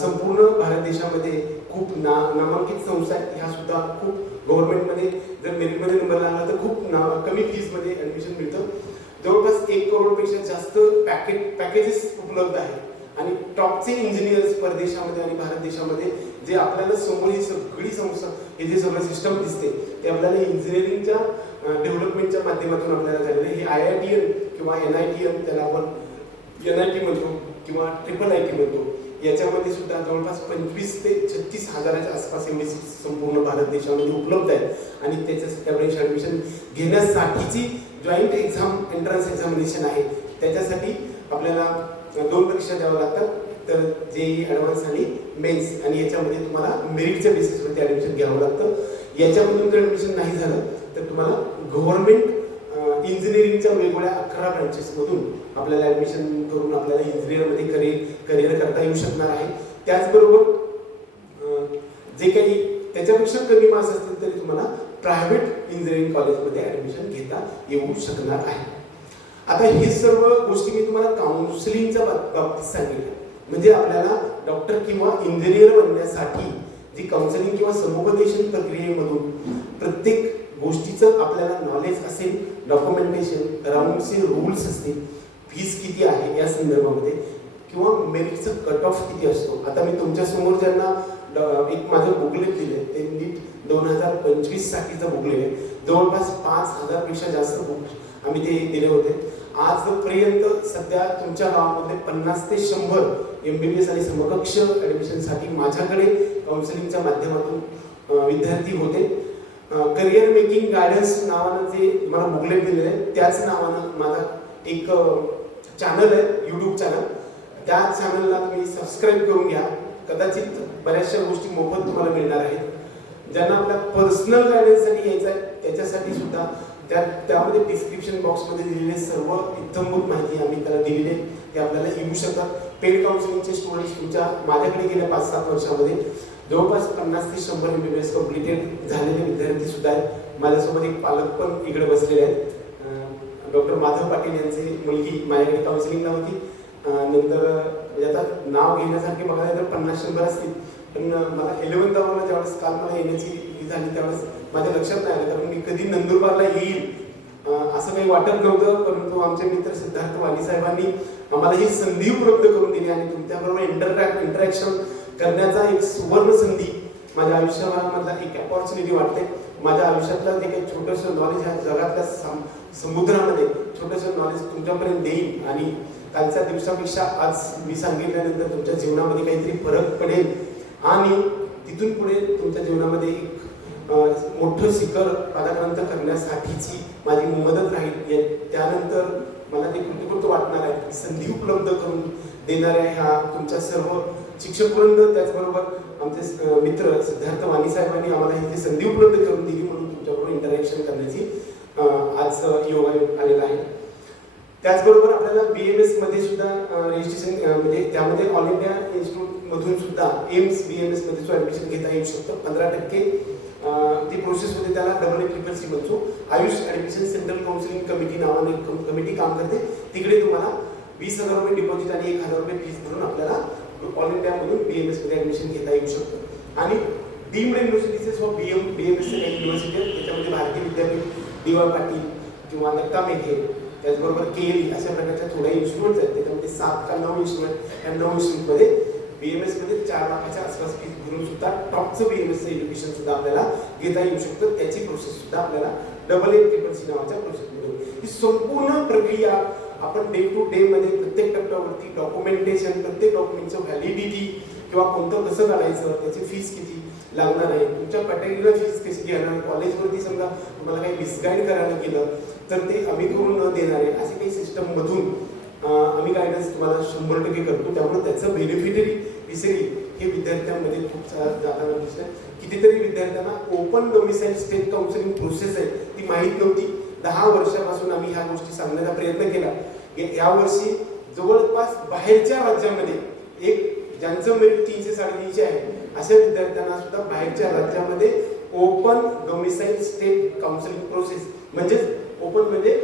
संपूर्ण भारत देशामध्ये खूप नामांकित संस्था आहेत. ह्या सुद्धा खूप गव्हर्नमेंटमध्ये जर मेरिटमध्ये नंबर लागला तर खूप कमी फीसमध्ये ऍडमिशन मिळतं. जवळपास 1 करोडपेक्षा जास्त पॅकेजेस उपलब्ध आहेत आणि टॉपचे इंजिनियर्स परदेशामध्ये आणि भारत देशामध्ये जे आपल्याला समोर ही सगळी संस्था हे जे सगळं सिस्टम दिसते ते आपल्याला इंजिनिअरिंगच्या डेव्हलपमेंटच्या माध्यमातून आपल्याला झालेलं. हे IITM किंवा NITM त्याला आपण NIT म्हणतो किंवा IIIT म्हणतो. याच्यामध्ये सुद्धा जवळपास 25 ते 36 हजाराच्या आसपास एवढी संपूर्ण भारत देशामध्ये उपलब्ध आहे आणि त्याच्यासाठी ऍडमिशन घेण्यासाठीची जॉईंट एंट्रन्स एक्झामिनेशन आहे. त्याच्यासाठी आपल्याला 2 परीक्षा द्याव्या लागतात तर JEE ॲडव्हान्स आणि मेन्स आणि याच्यामध्ये तुम्हाला मेरिटच्या बेसिसवरती ऍडमिशन घ्यावं लागतं. याच्यामधून जर ऍडमिशन नाही झालं तर तुम्हाला गव्हर्नमेंट इंजिनिअरिंगच्या वेगवेगळ्या 11 ब्रांचेसमधून आपल्याला ऍडमिशन करून आपल्याला इंजिनिअरमध्ये करिअर करता येऊ शकणार आहे. त्याचबरोबर जे काही त्याच्यापेक्षा कमी मार्क्स असतील तरी तुम्हाला प्रायव्हेट इंजिनिअरिंग कॉलेजमध्ये ऍडमिशन घेता येऊ शकणार आहे. आता हे सर्व गोष्टी मी तुम्हाला काउन्सिलिंगच्या बाबतीत सांगितल्या. म्हणजे आपल्याला डॉक्टर किंवा इंजिनियर बनण्यासाठी जी काउन्सिलिंग किंवा समुपदेशन प्रक्रियेमधून प्रत्येक गोष्टीचं आपल्याला नॉलेज असेल, डॉक्युमेंटेशन, राऊंडचे रूल्स असतील, फीस किती आहे या संदर्भामध्ये किंवा मेरिटचं कट ऑफ किती असतो. आता मी तुमच्यासमोर ज्यांना एक माझं बुकलेट दिलं ते नीट 2025 साठीचं बुकलेट आहे. जवळपास 5000 पेक्षा जास्त बुक आम्ही ते दिले होते. आजपर्यंत सध्या तुमच्या गावामध्ये 50 ते 100 MBBS आणि समकक्ष ॲडमिशनसाठी माझ्याकडे काउन्सिलिंगच्या माध्यमातून विद्यार्थी होते. करिअर मेकिंग गायडन्स नावानं जे मला बुकलेट दिलेलं आहे त्याच नावानं माझा एक चॅनल आहे, यूट्यूब चॅनल. त्या चॅनलला तुम्ही सबस्क्राईब करून घ्या. कदाचित बऱ्याचशा गोष्टी मोफत तुम्हाला मिळणार आहेत. ज्यांना आपल्या पर्सनल गायडन्ससाठी यायचं आहे त्याच्यासाठी सुद्धा त्यामध्ये डिस्क्रिप्शन बॉक्समध्ये दिलेले सर्व इत्थंभूत माहिती आम्ही त्याला दिलेली आहे. ते आपल्याला येऊ शकतात. पेड काउन्सिलिंगचे स्टुडंट्स तुमच्या माझ्याकडे गेल्या 5-7 वर्षामध्ये जवळपास 50 ते 100 MBBS कंप्लिटेड झालेले विद्यार्थी सुद्धा आहेत. माझ्यासोबत एक पालक पण इकडे बसलेले आहेत. डॉक्टर माधव पाटील यांची मुलगी माझ्याकडे काउन्सिलिंगला होती. नंतर आता नाव घेण्यासारखे बघायला तर 50-100 असतील, पण मला 11th आवरला ज्यावेळेस काल मला येण्याची झाली त्यावेळेस माझ्या लक्षात नाही आलं, कारण मी कधी नंदुरबारला येईल असं काही वाटत नव्हतं. परंतु आमचे मित्र सिद्धार्थ वाणी साहेबांनी आम्हाला ही संधी उपलब्ध करून दिली आणि तुमच्याबरोबर इंटरॅक्शन करण्याचा एक सुवर्ण संधी माझ्या आयुष्यामधला एक अपॉर्च्युनिटी वाटते. माझ्या आयुष्यातलं जे काही छोटंसं नॉलेज ह्या जगातल्या समुद्रामध्ये छोटंसं नॉलेज तुमच्यापर्यंत देईन आणि कालच्या दिवसापेक्षा आज मी सांगितल्यानंतर तुमच्या जीवनामध्ये काहीतरी फरक पडेल आणि तिथून पुढे तुमच्या जीवनामध्ये एक मोठं शिखर पादाक्रांत करण्यासाठीची माझी मदत राहील. त्यानंतर मला ते कृतकृत वाटणार आहे. संधी उपलब्ध करून देणाऱ्या ह्या तुमच्या सर्व शिक्षकवृंद, त्याचबरोबर आमचे मित्र सिद्धार्थ वाणी साहेबांनी आम्हाला ही संधी उपलब्ध करून दिली म्हणून तुमच्याबरोबर इंटरॅक्शन करण्याची आज योगायोग आलेला आहे. त्याचबरोबर आपल्याला BMS मध्ये सुद्धा रजिस्ट्रेशन म्हणजे त्यामध्ये ऑल इंडिया इन्स्टिट्यूट मधून सुद्धा एम्स BMS मध्ये ऍडमिशन घेता येऊ शकतं. 15% ती प्रोसेस होते, त्याला AACCC म्हणतो. Ayush admission central counselling committee नावाने कमिटी काम करते. तिकडे तुम्हाला 20,000 रुपये डिपॉझिट आणि 1,000 रुपये फीस भरून आपल्याला ऑल इंडिया मधून BMS मध्ये ऍडमिशन घेता येऊ शकतं. आणि डीम्ड युनिव्हर्सिटीचे BMS युनिव्हर्सिटी आहेत, त्याच्यामध्ये भारतीय विद्यापीठ, DY पाटील किंवा दत्ता मेघे, त्याचबरोबर KLE अशा प्रकारच्या थोड्या इन्स्टिट्यूट्स आहेत. त्याच्यामध्ये 7 का 9 इन्स्टिट्यूट, या 9 इन्स्टिट्यूटमध्ये BMS मध्ये 4 लाखाच्या आसपास फीस भरून सुद्धा टॉपचं BMS एज्युकेशन सुद्धा आपल्याला घेता येऊ शकतं. त्याची प्रोसेस सुद्धा आपल्याला AACCC नावाच्या प्रोसेसमध्ये. ही संपूर्ण प्रक्रिया आपण डे टू डे मध्ये प्रत्येक टप्प्यावरती डॉक्युमेंटेशन, प्रत्येक डॉक्युमेंटचं व्हॅलिडिटी किंवा कोणतं कसं करायचं, त्याची फीस किती लागणार आहे, तुमच्या कॅटेगरीला फीस कशी घेणार, कॉलेजवरती समजा तुम्हाला काही मिसगाईड करायला गेलं तर ते आम्ही करून न देणारे असे काही सिस्टम मधून आम्ही गायडन्स तुम्हाला 100% करतो. त्यामुळे त्याचं बेनिफिटरी विसरी हे विद्यार्थ्यांमध्ये खूप जाताना दिसतं. कितीतरी विद्यार्थ्यांना open domicile state counselling process आहे ती माहीत नव्हती. 10 वर्षापासून आम्ही ह्या गोष्टी सांगण्याचा प्रयत्न केला. यावर्षी जवळपास बाहेरच्या राज्यामध्ये एक ज्यांचं मेरिट 300-350 आहे अशा विद्यार्थ्यांना सुद्धा बाहेरच्या राज्यामध्ये open domicile state counselling process, म्हणजेच ओपन म्हणजे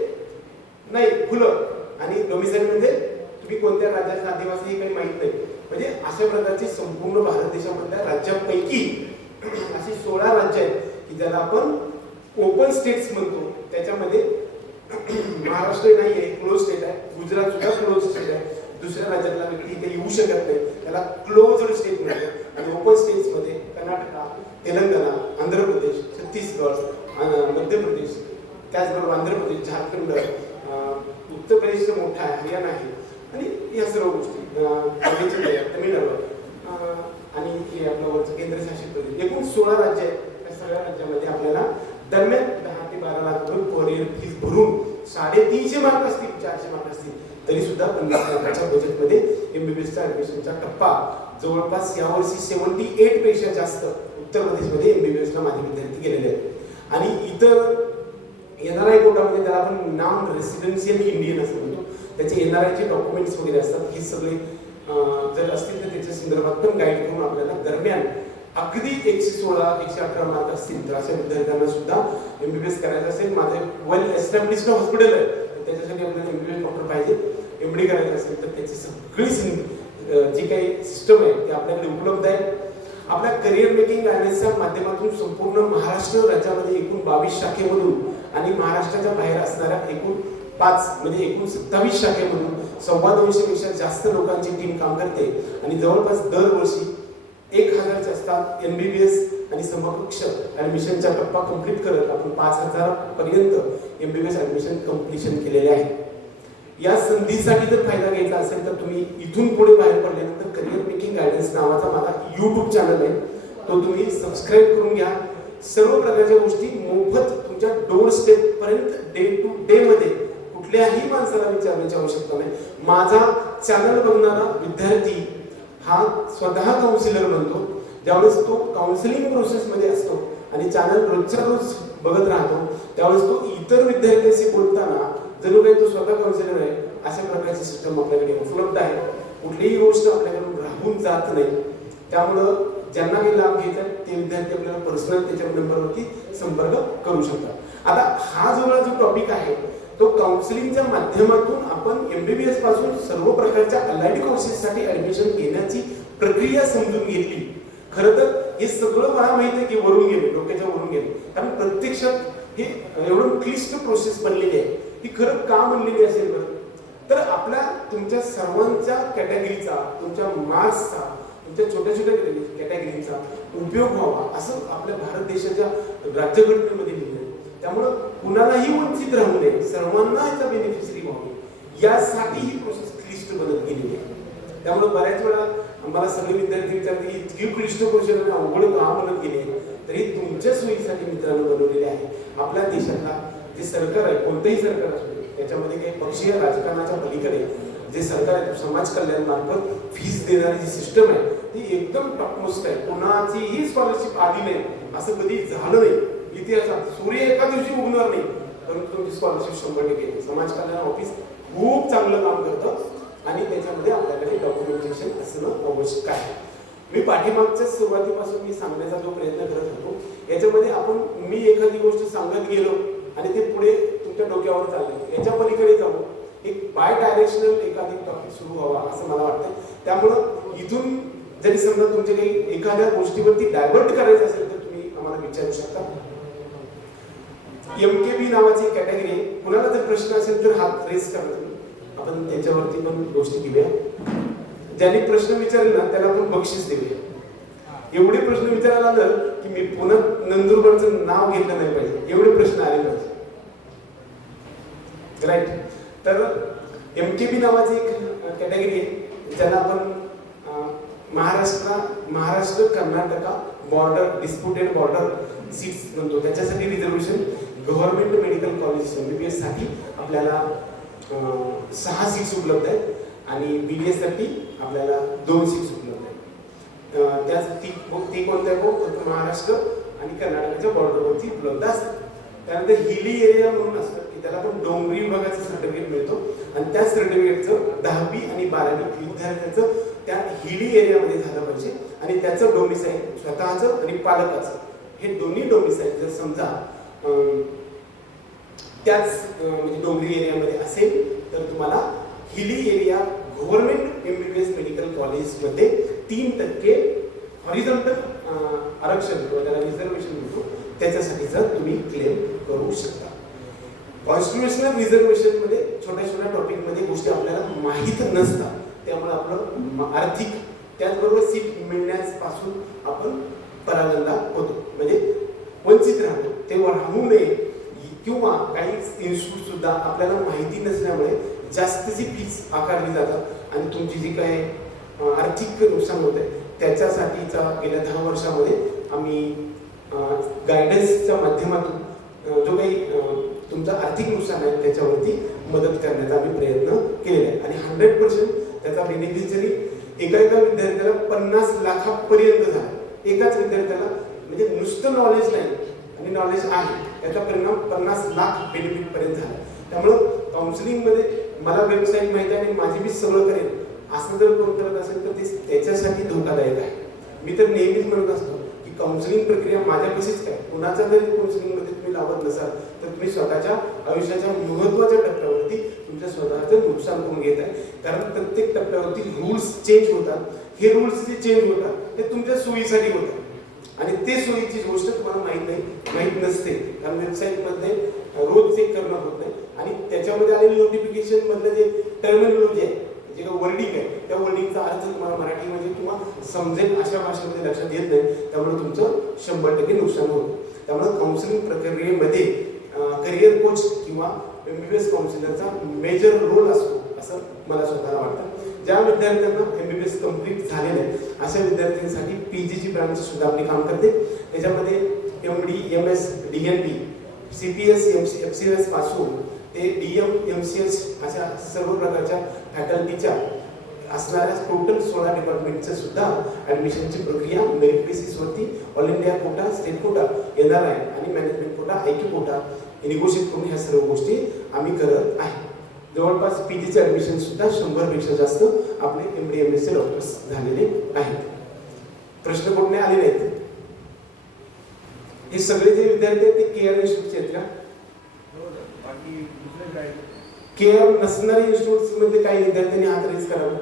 नाही खुलं आणि डोमिसाईल म्हणजे तुम्ही कोणत्या राज्याचे आदिवासी हे काही माहित नाही, म्हणजे अशा प्रकारची संपूर्ण भारत देशामधल्या राज्यांपैकी अशी 16 राज्य आहेत की ज्याला आपण ओपन स्टेट्स म्हणतो. त्याच्यामध्ये महाराष्ट्र नाही आहे, क्लोज स्टेट आहे. गुजरात सुद्धा क्लोज स्टेट आहे. दुसऱ्या राज्यातला व्यक्ती इथे येऊ शकत नाही, त्याला क्लोज्ड स्टेट म्हणतात. आणि ओपन स्टेट्स मध्ये कर्नाटका, तेलंगणा, आंध्र प्रदेश, छत्तीसगड, मध्य प्रदेश, त्याचबरोबर आंध्र प्रदेश, झारखंड, उत्तर प्रदेश मोठा आहे, हरियाणा आहे आणि या सर्व गोष्टी तमिळनाडू आणि हे आपलं वरचं केंद्रशासित प्रदेश, एकूण 16 राज्य आहेत. त्या सगळ्या राज्यामध्ये आपल्याला दरम्यान 10 ते 12 लाख रुपये पर इयर फीस भरून 350 मार्क असतील, 400 मार्क असतील तरी सुद्धा 50 लाखाच्या बजेटमध्ये MBBSचा ऍडमिशनचा टप्पा जवळपास यावर्षी 78 पेक्षा जास्त उत्तर प्रदेशमध्ये MBBSला माझे विद्यार्थी गेलेले आहेत. आणि इतर NRI कोटामध्ये त्याला आपण नॉन रेसिडेन्शियल इंडियन असं म्हणतो, त्याचे NRIचे डॉक्युमेंट्स वगैरे असतात. हे सगळे जर असतील तर त्याच्या संदर्भात पण गाईड करून आपल्याला दरम्यान अगदी 116-118 मार्क असतील तर अशा विद्यार्थ्यांना सुद्धा MBBS करायचं असेल. माझे वेल एस्टॅब्लिश्ड हॉस्पिटल आहे, त्याच्यासाठी आपल्याला MBBS डॉक्टर पाहिजे. MD करायचं असेल तर त्याची सगळी जी काही सिस्टम आहे ते आपल्याकडे उपलब्ध आहे. आपल्या करिअर मेकिंग गायडन्सच्या माध्यमातून संपूर्ण महाराष्ट्र राज्यामध्ये एकूण 22 शाखेमधून आणि महाराष्ट्राच्या बाहेर असणाऱ्या एकूण 5 म्हणजे एकूण 27 शाखेमधून 250 पेक्षा जास्त लोकांची टीम काम करते आणि जवळपास दरवर्षी 1000 च्या असतात MBBS आणि समकक्ष ऍडमिशनचा टप्पा कंप्लीट करत आपण 5000 पर्यंत MBBS ऍडमिशन कंप्लीशन केलेले आहे. या संधीसाठी जर फायदा घ्यायचा असेल तर तुम्ही इथून पुढे बाहेर पडल्यानंतर करिअर मेकिंग गायडन्स नावाचा माझा YouTube चॅनल आहे, तो तुम्ही सबस्क्राईब करून घ्या. सर्व प्रकारच्या गोष्टी मोफत तुमच्या डोर स्टेप पर्यंत डे टू डे मध्ये कुठल्याही माणसाला विचारण्याची आवश्यकता नाही. माझा चॅनल बघणारा विद्यार्थी हा स्वतः काउन्सिलर बनतो. ज्यावेळेस तो काउन्सिलिंग प्रोसेस मध्ये असतो आणि चॅनल रोजच्या रोज बघत राहतो, त्यावेळेस तो इतर विद्यार्थ्यांशी बोलताना जणू काही तो स्वतः काउन्सिलर आहे अशा प्रकारची सिस्टम आपल्याकडे उपलब्ध आहे. कुठलीही गोष्ट आपल्याकडून राहून जात नाही. त्यामुळं ज्यांना काही लाभ घ्यायचा ते विद्यार्थी आपल्याला पर्सनल त्याच्या नंबरवरती संपर्क करू शकतात. आता हा जो टॉपिक आहे तो काउन्सिलिंगच्या माध्यमातून आपण MBBS पासून सर्व प्रकारच्या अलाइड कोर्सेससाठी ऍडमिशन घेण्याची प्रक्रिया समजून घेतली. खरं तर हे सगळं मला माहिती आहे की वरून गेले, डोक्याच्या वरून गेले, कारण प्रत्यक्षात हे एवढं क्लिष्ट प्रोसेस बनलेली आहे. ती खरं का बनलेली असेल बरं, तर आपल्या तुमच्या सर्वांच्या कॅटेगरीचा, तुमच्या मार्क्सचा, तुमच्या छोट्या छोट्या कॅटेगरीचा उपयोग व्हावा असं आपल्या भारत देशाच्या राज्यघटनेमध्ये लिहिलं आहे. त्यामुळं कुणालाही वंचित राहू नये, सर्वांना याचा बेनिफिशरी व्हावे यासाठी ही प्रोसेस क्लिष्ट बनत गेलेली आहे. त्यामुळे बऱ्याच वेळा आम्हाला सगळे विद्यार्थी विचारते की इतकी क्लिष्ट प्रोसेस आणि अवघड का बनत गेली आहे, तरी तुमच्या सोयीसाठी मित्रांनो बनवलेले आहे. आपल्या देशातला जे सरकार आहे, कोणतेही सरकार असू दे, त्याच्यामध्ये काही पक्षीय राजकारणाच्या पलीकडे जे सरकार आहे समाज कल्याण मार्फत फीस देणारी जी सिस्टम आहे ती एकदम टॉपमोस्ट आहे. कोणाचीही स्कॉलरशिप आली नाही असं कधी झालं नाही इतिहासात. सूर्य एका दिवशी उगणार नाही परंतु तुमची स्कॉलरशिप 100% समाज कल्याण ऑफिस खूप चांगलं काम करतं आणि त्याच्यामध्ये आपल्याकडे डॉक्युमेंटेशन असणं आवश्यक आहे. मी पाठीमागच्या सुरुवातीपासून मी सांगण्याचा जो प्रयत्न करत होतो याच्यामध्ये मी एखादी गोष्ट सांगत गेलो आणि ते पुढे तुमच्या डोक्यावर चाललं, याच्या पलीकडे जाऊ एक बाय डायरेक्शनल एखादी टॉपिक सुरू व्हावा असं मला वाटतं. त्यामुळं इथून जरी समजा तुमच्या काही एखाद्या गोष्टीवरती डायव्हर्ट करायचं असेल तर तुम्ही आम्हाला विचारू शकता. MKB नावाची कॅटेगरी आहे. कुणाला जर प्रश्न असेल तर हात रेस करा तुम्ही, आपण त्याच्यावरती पण गोष्टी घेऊया. ज्यांनी प्रश्न विचारले ना त्याला आपण बक्षीस देऊया. एवढे प्रश्न विचारायला आलं की मी पुन्हा नंदुरबारचं नाव घेतलं नाही पाहिजे, एवढे प्रश्न आले पाहिजे. राईट. तर MKB नावाची एक कॅटेगरी आहे ज्याला आपण Maharashtra Karnataka border disputed border seats म्हणतो. त्याच्यासाठी reservation government medical college MBBS साठी आपल्याला 6 सीट्स उपलब्ध आहेत आणि BDS साठी आपल्याला 2 सीट्स उपलब्ध आहेत. ती कोणत्या महाराष्ट्र आणि कर्नाटकाच्या बॉर्डरवरती उपलब्ध असतात. त्यानंतर हिली एरिया म्हणून असतं की त्याला आपण डोंगरी विभागाचं सर्टिफिकेट मिळतो आणि त्या सर्टिफिकेटचं 10वी आणि 12वी विद्यार्थ्यांचं त्या हिली एरियामध्ये झालं पाहिजे आणि त्याचं डोमिसाईल स्वतःचं आणि पालकाचं हे दोन्ही डोमिसाईल जर समजा त्याच म्हणजे डोंगरी एरियामध्ये असेल तर तुम्हाला hilly area government MBBS medical कॉलेजमध्ये 3% हॉरिझॉन्टल आरक्षण किंवा त्याला रिझर्वेशन म्हणतो त्याच्यासाठी जर तुम्ही क्लेम करू शकता. कॉन्स्टिट्यूशनल रिझर्वेशन मध्ये छोट्या छोट्या टॉपिक मध्ये गोष्टी आपल्याला माहीत नसतात, त्यामुळे आपलं आर्थिक त्याचबरोबर सीट मिळण्यापासून आपण परागंदा होतो म्हणजे वंचित राहतो. ते राहू नये किंवा काही इन्स्टिट्यूट सुद्धा आपल्याला माहिती नसल्यामुळे जास्तची फीस आकारली जातात आणि तुमची जी काही आर्थिक नुकसान होत आहे त्याच्यासाठीचा गेल्या 10 वर्षामध्ये आम्ही गायडन्सच्या माध्यमातून जो काही तुमचं आर्थिक नुकसान आहे त्याच्यावरती मदत करण्याचा आम्ही प्रयत्न केलेला आहे आणि 100% त्याचा बेनिफिशरी एका विद्यार्थ्याला 50 लाखापर्यंत झाला. एकाच विद्यार्थ्याला म्हणजे नुसतं नॉलेज नाही आणि नॉलेज आहे याचा परिणाम 50 लाख बेनिफिट पर्यंत झाला. त्यामुळं काउन्सिलिंग मध्ये मला वेबसाईट माहिती आहे आणि माझी मी सगळं करेन असं जर कोण करत असेल तर ते त्याच्यासाठी धोकादायक आहे. मी तर नेहमीच म्हणत असतो की काउन्सिलिंग प्रक्रिया माझ्यापाशीच काय, कुणाचा जरी काउन्सिलिंग मध्ये तुम्ही लावत नसाल तर तुम्ही स्वतःच्या आयुष्याच्या महत्त्वाच्या टप्प्यावरती तुमच्या स्वतःचं नुकसान करून घेत आहे. कारण प्रत्येक टप्प्यावरती रूल्स चेंज होतात. हे रूल्स जे चेंज होतात ते तुमच्या सोयीसाठी होतात आणि ते सोयीची गोष्ट तुम्हाला माहित नसते. कारण वेबसाईटमध्ये रोज चेक करणं होत नाही. आणि त्याच्यामध्ये आलेले नोटिफिकेशन मधलं जे टर्मिनॉलॉजी आहे, जे काही वर्डिंग आहे, त्या वर्डिंगचा अर्थ तुम्हाला मराठीमध्ये किंवा समजेल अशा भाषेमध्ये लक्षात येत नाही. त्यामुळे तुमचं 100% नुकसान होतं. त्यामुळे काउन्सिलिंग प्रक्रियेमध्ये करिअर कोच किंवा MBBS काउन्सिलरचा मेजर रोल असतो असं मला स्वतःला वाटतं. ज्या विद्यार्थ्यांना MBBS कंप्लीट झालेलं आहे अशा विद्यार्थ्यांसाठी PGची ब्रांच सुद्धा आपली काम करते. त्याच्यामध्ये MD, MS, DNP, CPS, FCS पासून ते DM, MCS अशा सर्व प्रकारच्या फॅकल्टीच्या असणाऱ्या टोटल 16 डिपार्टमेंटचं सुद्धा ऍडमिशनची प्रक्रिया मेरिट बेसिसवरती all India quota, state quota, NRI आणि management quota, IQ quota negotiate करून ह्या सर्व गोष्टी आम्ही करत आहे. जवळपास PGचे ऍडमिशन सुद्धा 100 पेक्षा जास्त आपले MD, MS चे डॉक्टर्स झालेले आहेत. प्रश्न कुठले आले नाहीत. हे सगळे जे विद्यार्थी आहेत ते केअर इन्स्टिट्यूटचे आहेत का? केअर नसणारे इन्स्टिट्यूट मध्ये काही विद्यार्थ्यांनी हात रेज करावा.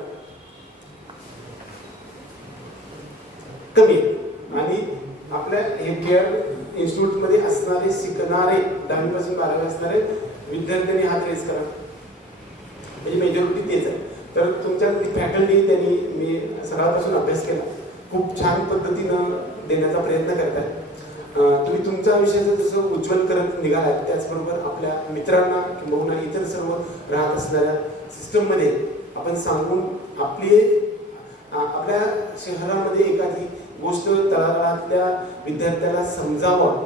कमी आणि आपल्या हे केअर इन्स्टिट्यूट मध्ये असणारे शिकणारे 10वी पासून 12वी असणारे विद्यार्थ्यांनी हात रेज करा. म्हणजे मेजॉरिटी तेच आहे. तर तुमच्या फॅकल्टी त्यांनी मी सरावापासून अभ्यास केला, खूप छान पद्धतीनं देण्याचा प्रयत्न करतात. तुम्ही तुमच्या आयुष्याचं जसं उज्ज्वल करत निघालात त्याचबरोबर आपल्या मित्रांना किंवा इतर सर्व राहत असणाऱ्या सिस्टममध्ये आपण सांगून आपल्या शहरामध्ये एखादी गोष्ट तळागाळातल्या विद्यार्थ्याला समजावं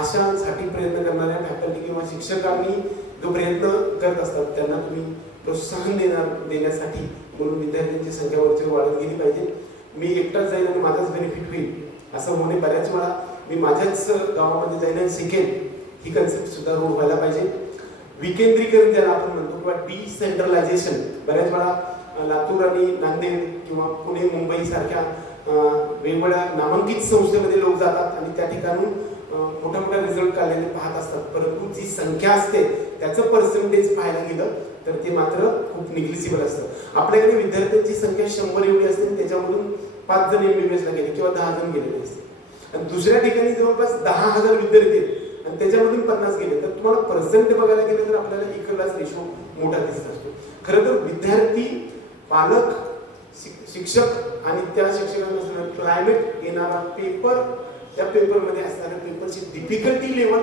अशासाठी प्रयत्न करणाऱ्या फॅकल्टी किंवा शिक्षकांनी जो प्रयत्न करत असतात त्यांना तुम्ही प्रोत्साहन देण्यासाठी म्हणून विद्यार्थ्यांची संख्या वरची वाढत गेली पाहिजे. मी एकटाच जाईन आणि माझाच बेनिफिट होईल असं होणे बऱ्याच वेळा मी माझ्याच गावामध्ये जाईन आणि शिकेन ही कन्सेप्ट सुद्धा रूढ व्हायला पाहिजे. विकेंद्रीकरण ज्याला आपण म्हणतो किंवा डिसेंट्रलायझेशन, बऱ्याच वेळा लातूर आणि नांदेड किंवा पुणे, मुंबई सारख्या वेगवेगळ्या नामांकित संस्थेमध्ये लोक जातात आणि त्या ठिकाणून मोठा मोठा रिझल्ट काढलेले पाहत असतात. परंतु जी संख्या असते त्याचं पर्सेंटेज पाहायला गेलं तर ते मात्र खूप निग्लिजिबल असतं. आपल्याकडे विद्यार्थ्यांची संख्या 100 एवढी असते, त्याच्यामधून 5 जण MBBS ला गेले किंवा 10 जण गेलेले असते. आणि दुसऱ्या ठिकाणी जवळपास 10,000 विद्यार्थी आणि त्याच्यामधून 50 गेले. तर तुम्हाला पर्सेंट बघायला गेलं तर आपल्याला इकडलाच रेशो मोठा दिसत असतो. खरं तर विद्यार्थी, पालक, शिक्षक आणि त्या शिक्षकांना क्लायमेट येणारा पेपर, त्या पेपरमध्ये असणाऱ्या पेपरची डिफिकल्टी लेवल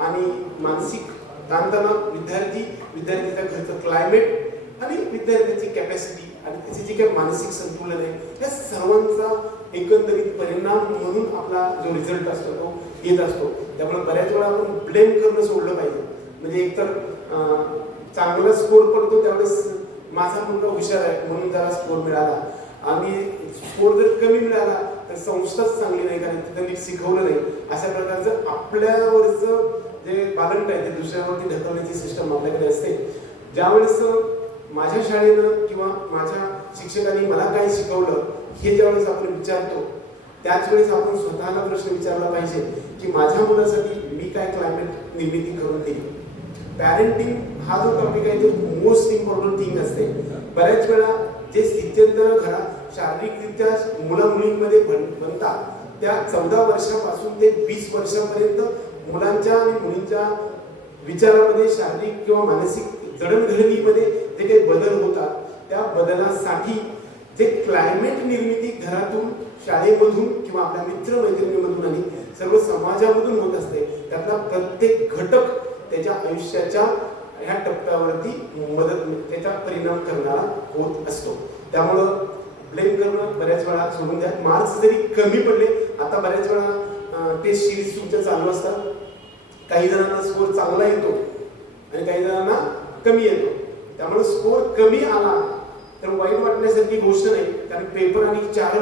आणि मानसिक ताणतणाव, विद्यार्थ्याच्या घरचं क्लायमेट आणि विद्यार्थ्याची कॅपॅसिटी आणि त्याची जी काही मानसिक संतुलन आहे या सर्वांचा एकंदरीत परिणाम म्हणून आपला जो रिझल्ट असतो तो येत असतो. त्यामुळे बऱ्याच वेळा आपण ब्लेम करणं सोडलं पाहिजे. म्हणजे एकतर चांगला स्कोर पडतो त्यावेळेस माझा मुलगा हुशार आहे म्हणून त्याला स्कोर मिळाला आणि स्कोर जर कमी मिळाला तर संस्थाच चांगली नाही कारण त्यांनी शिकवलं नाही. अशा प्रकारचं आपल्यावरचं जे बालंट आहे ते दुसऱ्यावरती ढकलण्याची सिस्टम आपल्याकडे असते. ज्यावेळेस माझ्या शाळेनं किंवा माझ्या शिक्षकांनी मला काय शिकवलं हे ज्यावेळेस आपण विचारतो त्याच वेळेस आपण स्वतःला प्रश्न विचारला पाहिजे की माझ्या मुलासाठी मी काय क्लायमेट निर्मिती करून दिली. पॅरेंटिंग हा जो टॉपिक आहे तो मोस्ट इम्पॉर्टंट थिंग असते. बऱ्याच वेळा जे स्थित्यंतर घरात शारीरिकरित्या मुला मुलींमध्ये बनतात त्या 14 वर्षापासून ते 20 वर्षापर्यंत मुलांच्या आणि मुलींच्या विचारामध्ये शारीरिक किंवा मानसिक जडणघडणीमध्ये जे काही बदल होतात त्या बदलासाठी जे क्लायमेट निर्मिती घरातून, शाळेमधून किंवा आपल्या मित्रमैत्रिणीमधून आणि सर्व समाजामधून होत असते त्यातला प्रत्येक घटक त्याच्या आयुष्याच्या ह्या टप्प्यावरती त्याचा परिणाम करणारा होत असतो. त्यामुळं ब्लेम करणं बऱ्याच वेळा सोडून द्या. मार्क्स जरी कमी पडले, आता बऱ्याच वेळा टेस्ट सिरीज तुमच्या चालू असतात, काही जणांना स्कोर चांगला येतो आणि काही जणांना कमी येतो. त्यामुळे स्कोर कमी आला तर वाईट वाटण्यासारखी गोष्ट नाही, कारण पेपर आणि 4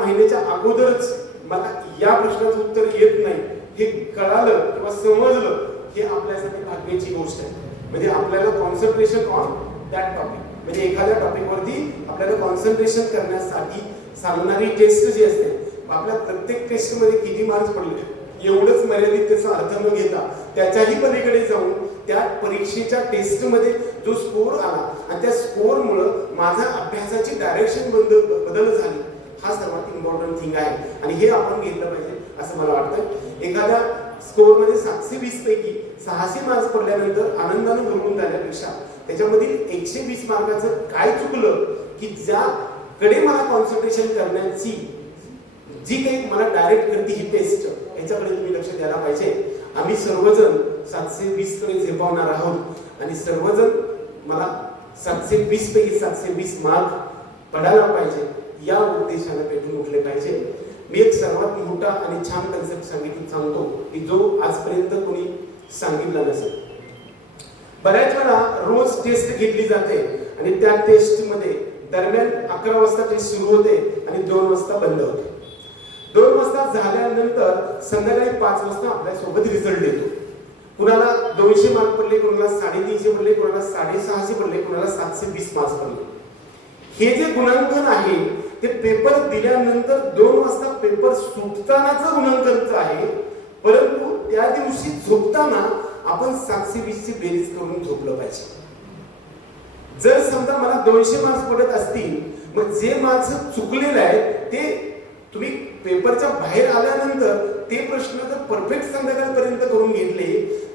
महिन्याच्या अगोदरच मला या प्रश्नाचं उत्तर येत नाही हे कळालं किंवा समजलं हे आपल्यासाठी भाग्याची गोष्ट आहे. म्हणजे आपल्याला कॉन्सन्ट्रेशन ऑन दॅट टॉपिक, म्हणजे एखाद्या टॉपिकवरती आपल्याला कॉन्सन्ट्रेशन करण्यासाठी सांगणारी टेस्ट जी असते, आपल्या प्रत्येक टेस्टमध्ये किती मार्क्स पडले एवढंच मर्यादित त्याचा अर्थ न घेता त्याच्याही पलीकडे जाऊन त्या परीक्षेच्या टेस्टमध्ये जो स्कोर आला आणि त्या स्कोरमुळं माझ्या अभ्यासाची डायरेक्शन बदल झाली हा सर्वात इम्पॉर्टंट थिंग आहे आणि हे आपण घेतलं पाहिजे असं मला वाटतं. एखाद्या स्कोरमध्ये 720 पैकी 600 मार्क्स पडल्यानंतर आनंदाने भरून जाण्यापेक्षा त्याच्यामधील 120 मार्काचं काय चुकलं की ज्याकडे मला कॉन्सन्ट्रेशन करण्याची जी काही मला डायरेक्ट करते ही टेस्ट, याच्याकडे तुम्ही लक्ष द्यायला पाहिजे. आम्ही सर्वजण 720 कडे झेपावणार आहोत आणि सर्वजण मला 720 पैकी 720 मार्क पडायला पाहिजे या उद्देशाने पेटून उठले पाहिजे. मी एक सर्वात मोठा आणि छान कन्सेप्ट सांगतो की जो आजपर्यंत कोणी सांगितला नसेल. बऱ्याच वेळा रोज टेस्ट घेतली जाते आणि त्या टेस्ट मध्ये दरम्यान 11 वाजता टेस्ट सुरू होते आणि 2 वाजता बंद होते. 2 वाजता झाल्यानंतर संध्याकाळी 5 वाजता आपल्या सोबत रिझल्ट येतो. कुणाला 200 मार्क पडले, कुणाला 350 पडले, कुणाला 650 पडले, कुणाला 720 मार्क्स पडले. हे जे गुणांकन आहे ते पेपर दिल्यानंतर 2 वाजता पेपर सुटतानाच गुणांकनच आहे. परंतु त्या दिवशी झोपताना आपण 720 ची बेरीज करून झोपलं पाहिजे. जर समजा मला 200 मार्क्स पडत असतील, मग जे मार्क्स चुकलेले आहेत ते तुम्ही पेपरच्या बाहेर आल्यानंतर ते प्रश्न जर परफेक्ट संध्याकाळपर्यंत करून घेतले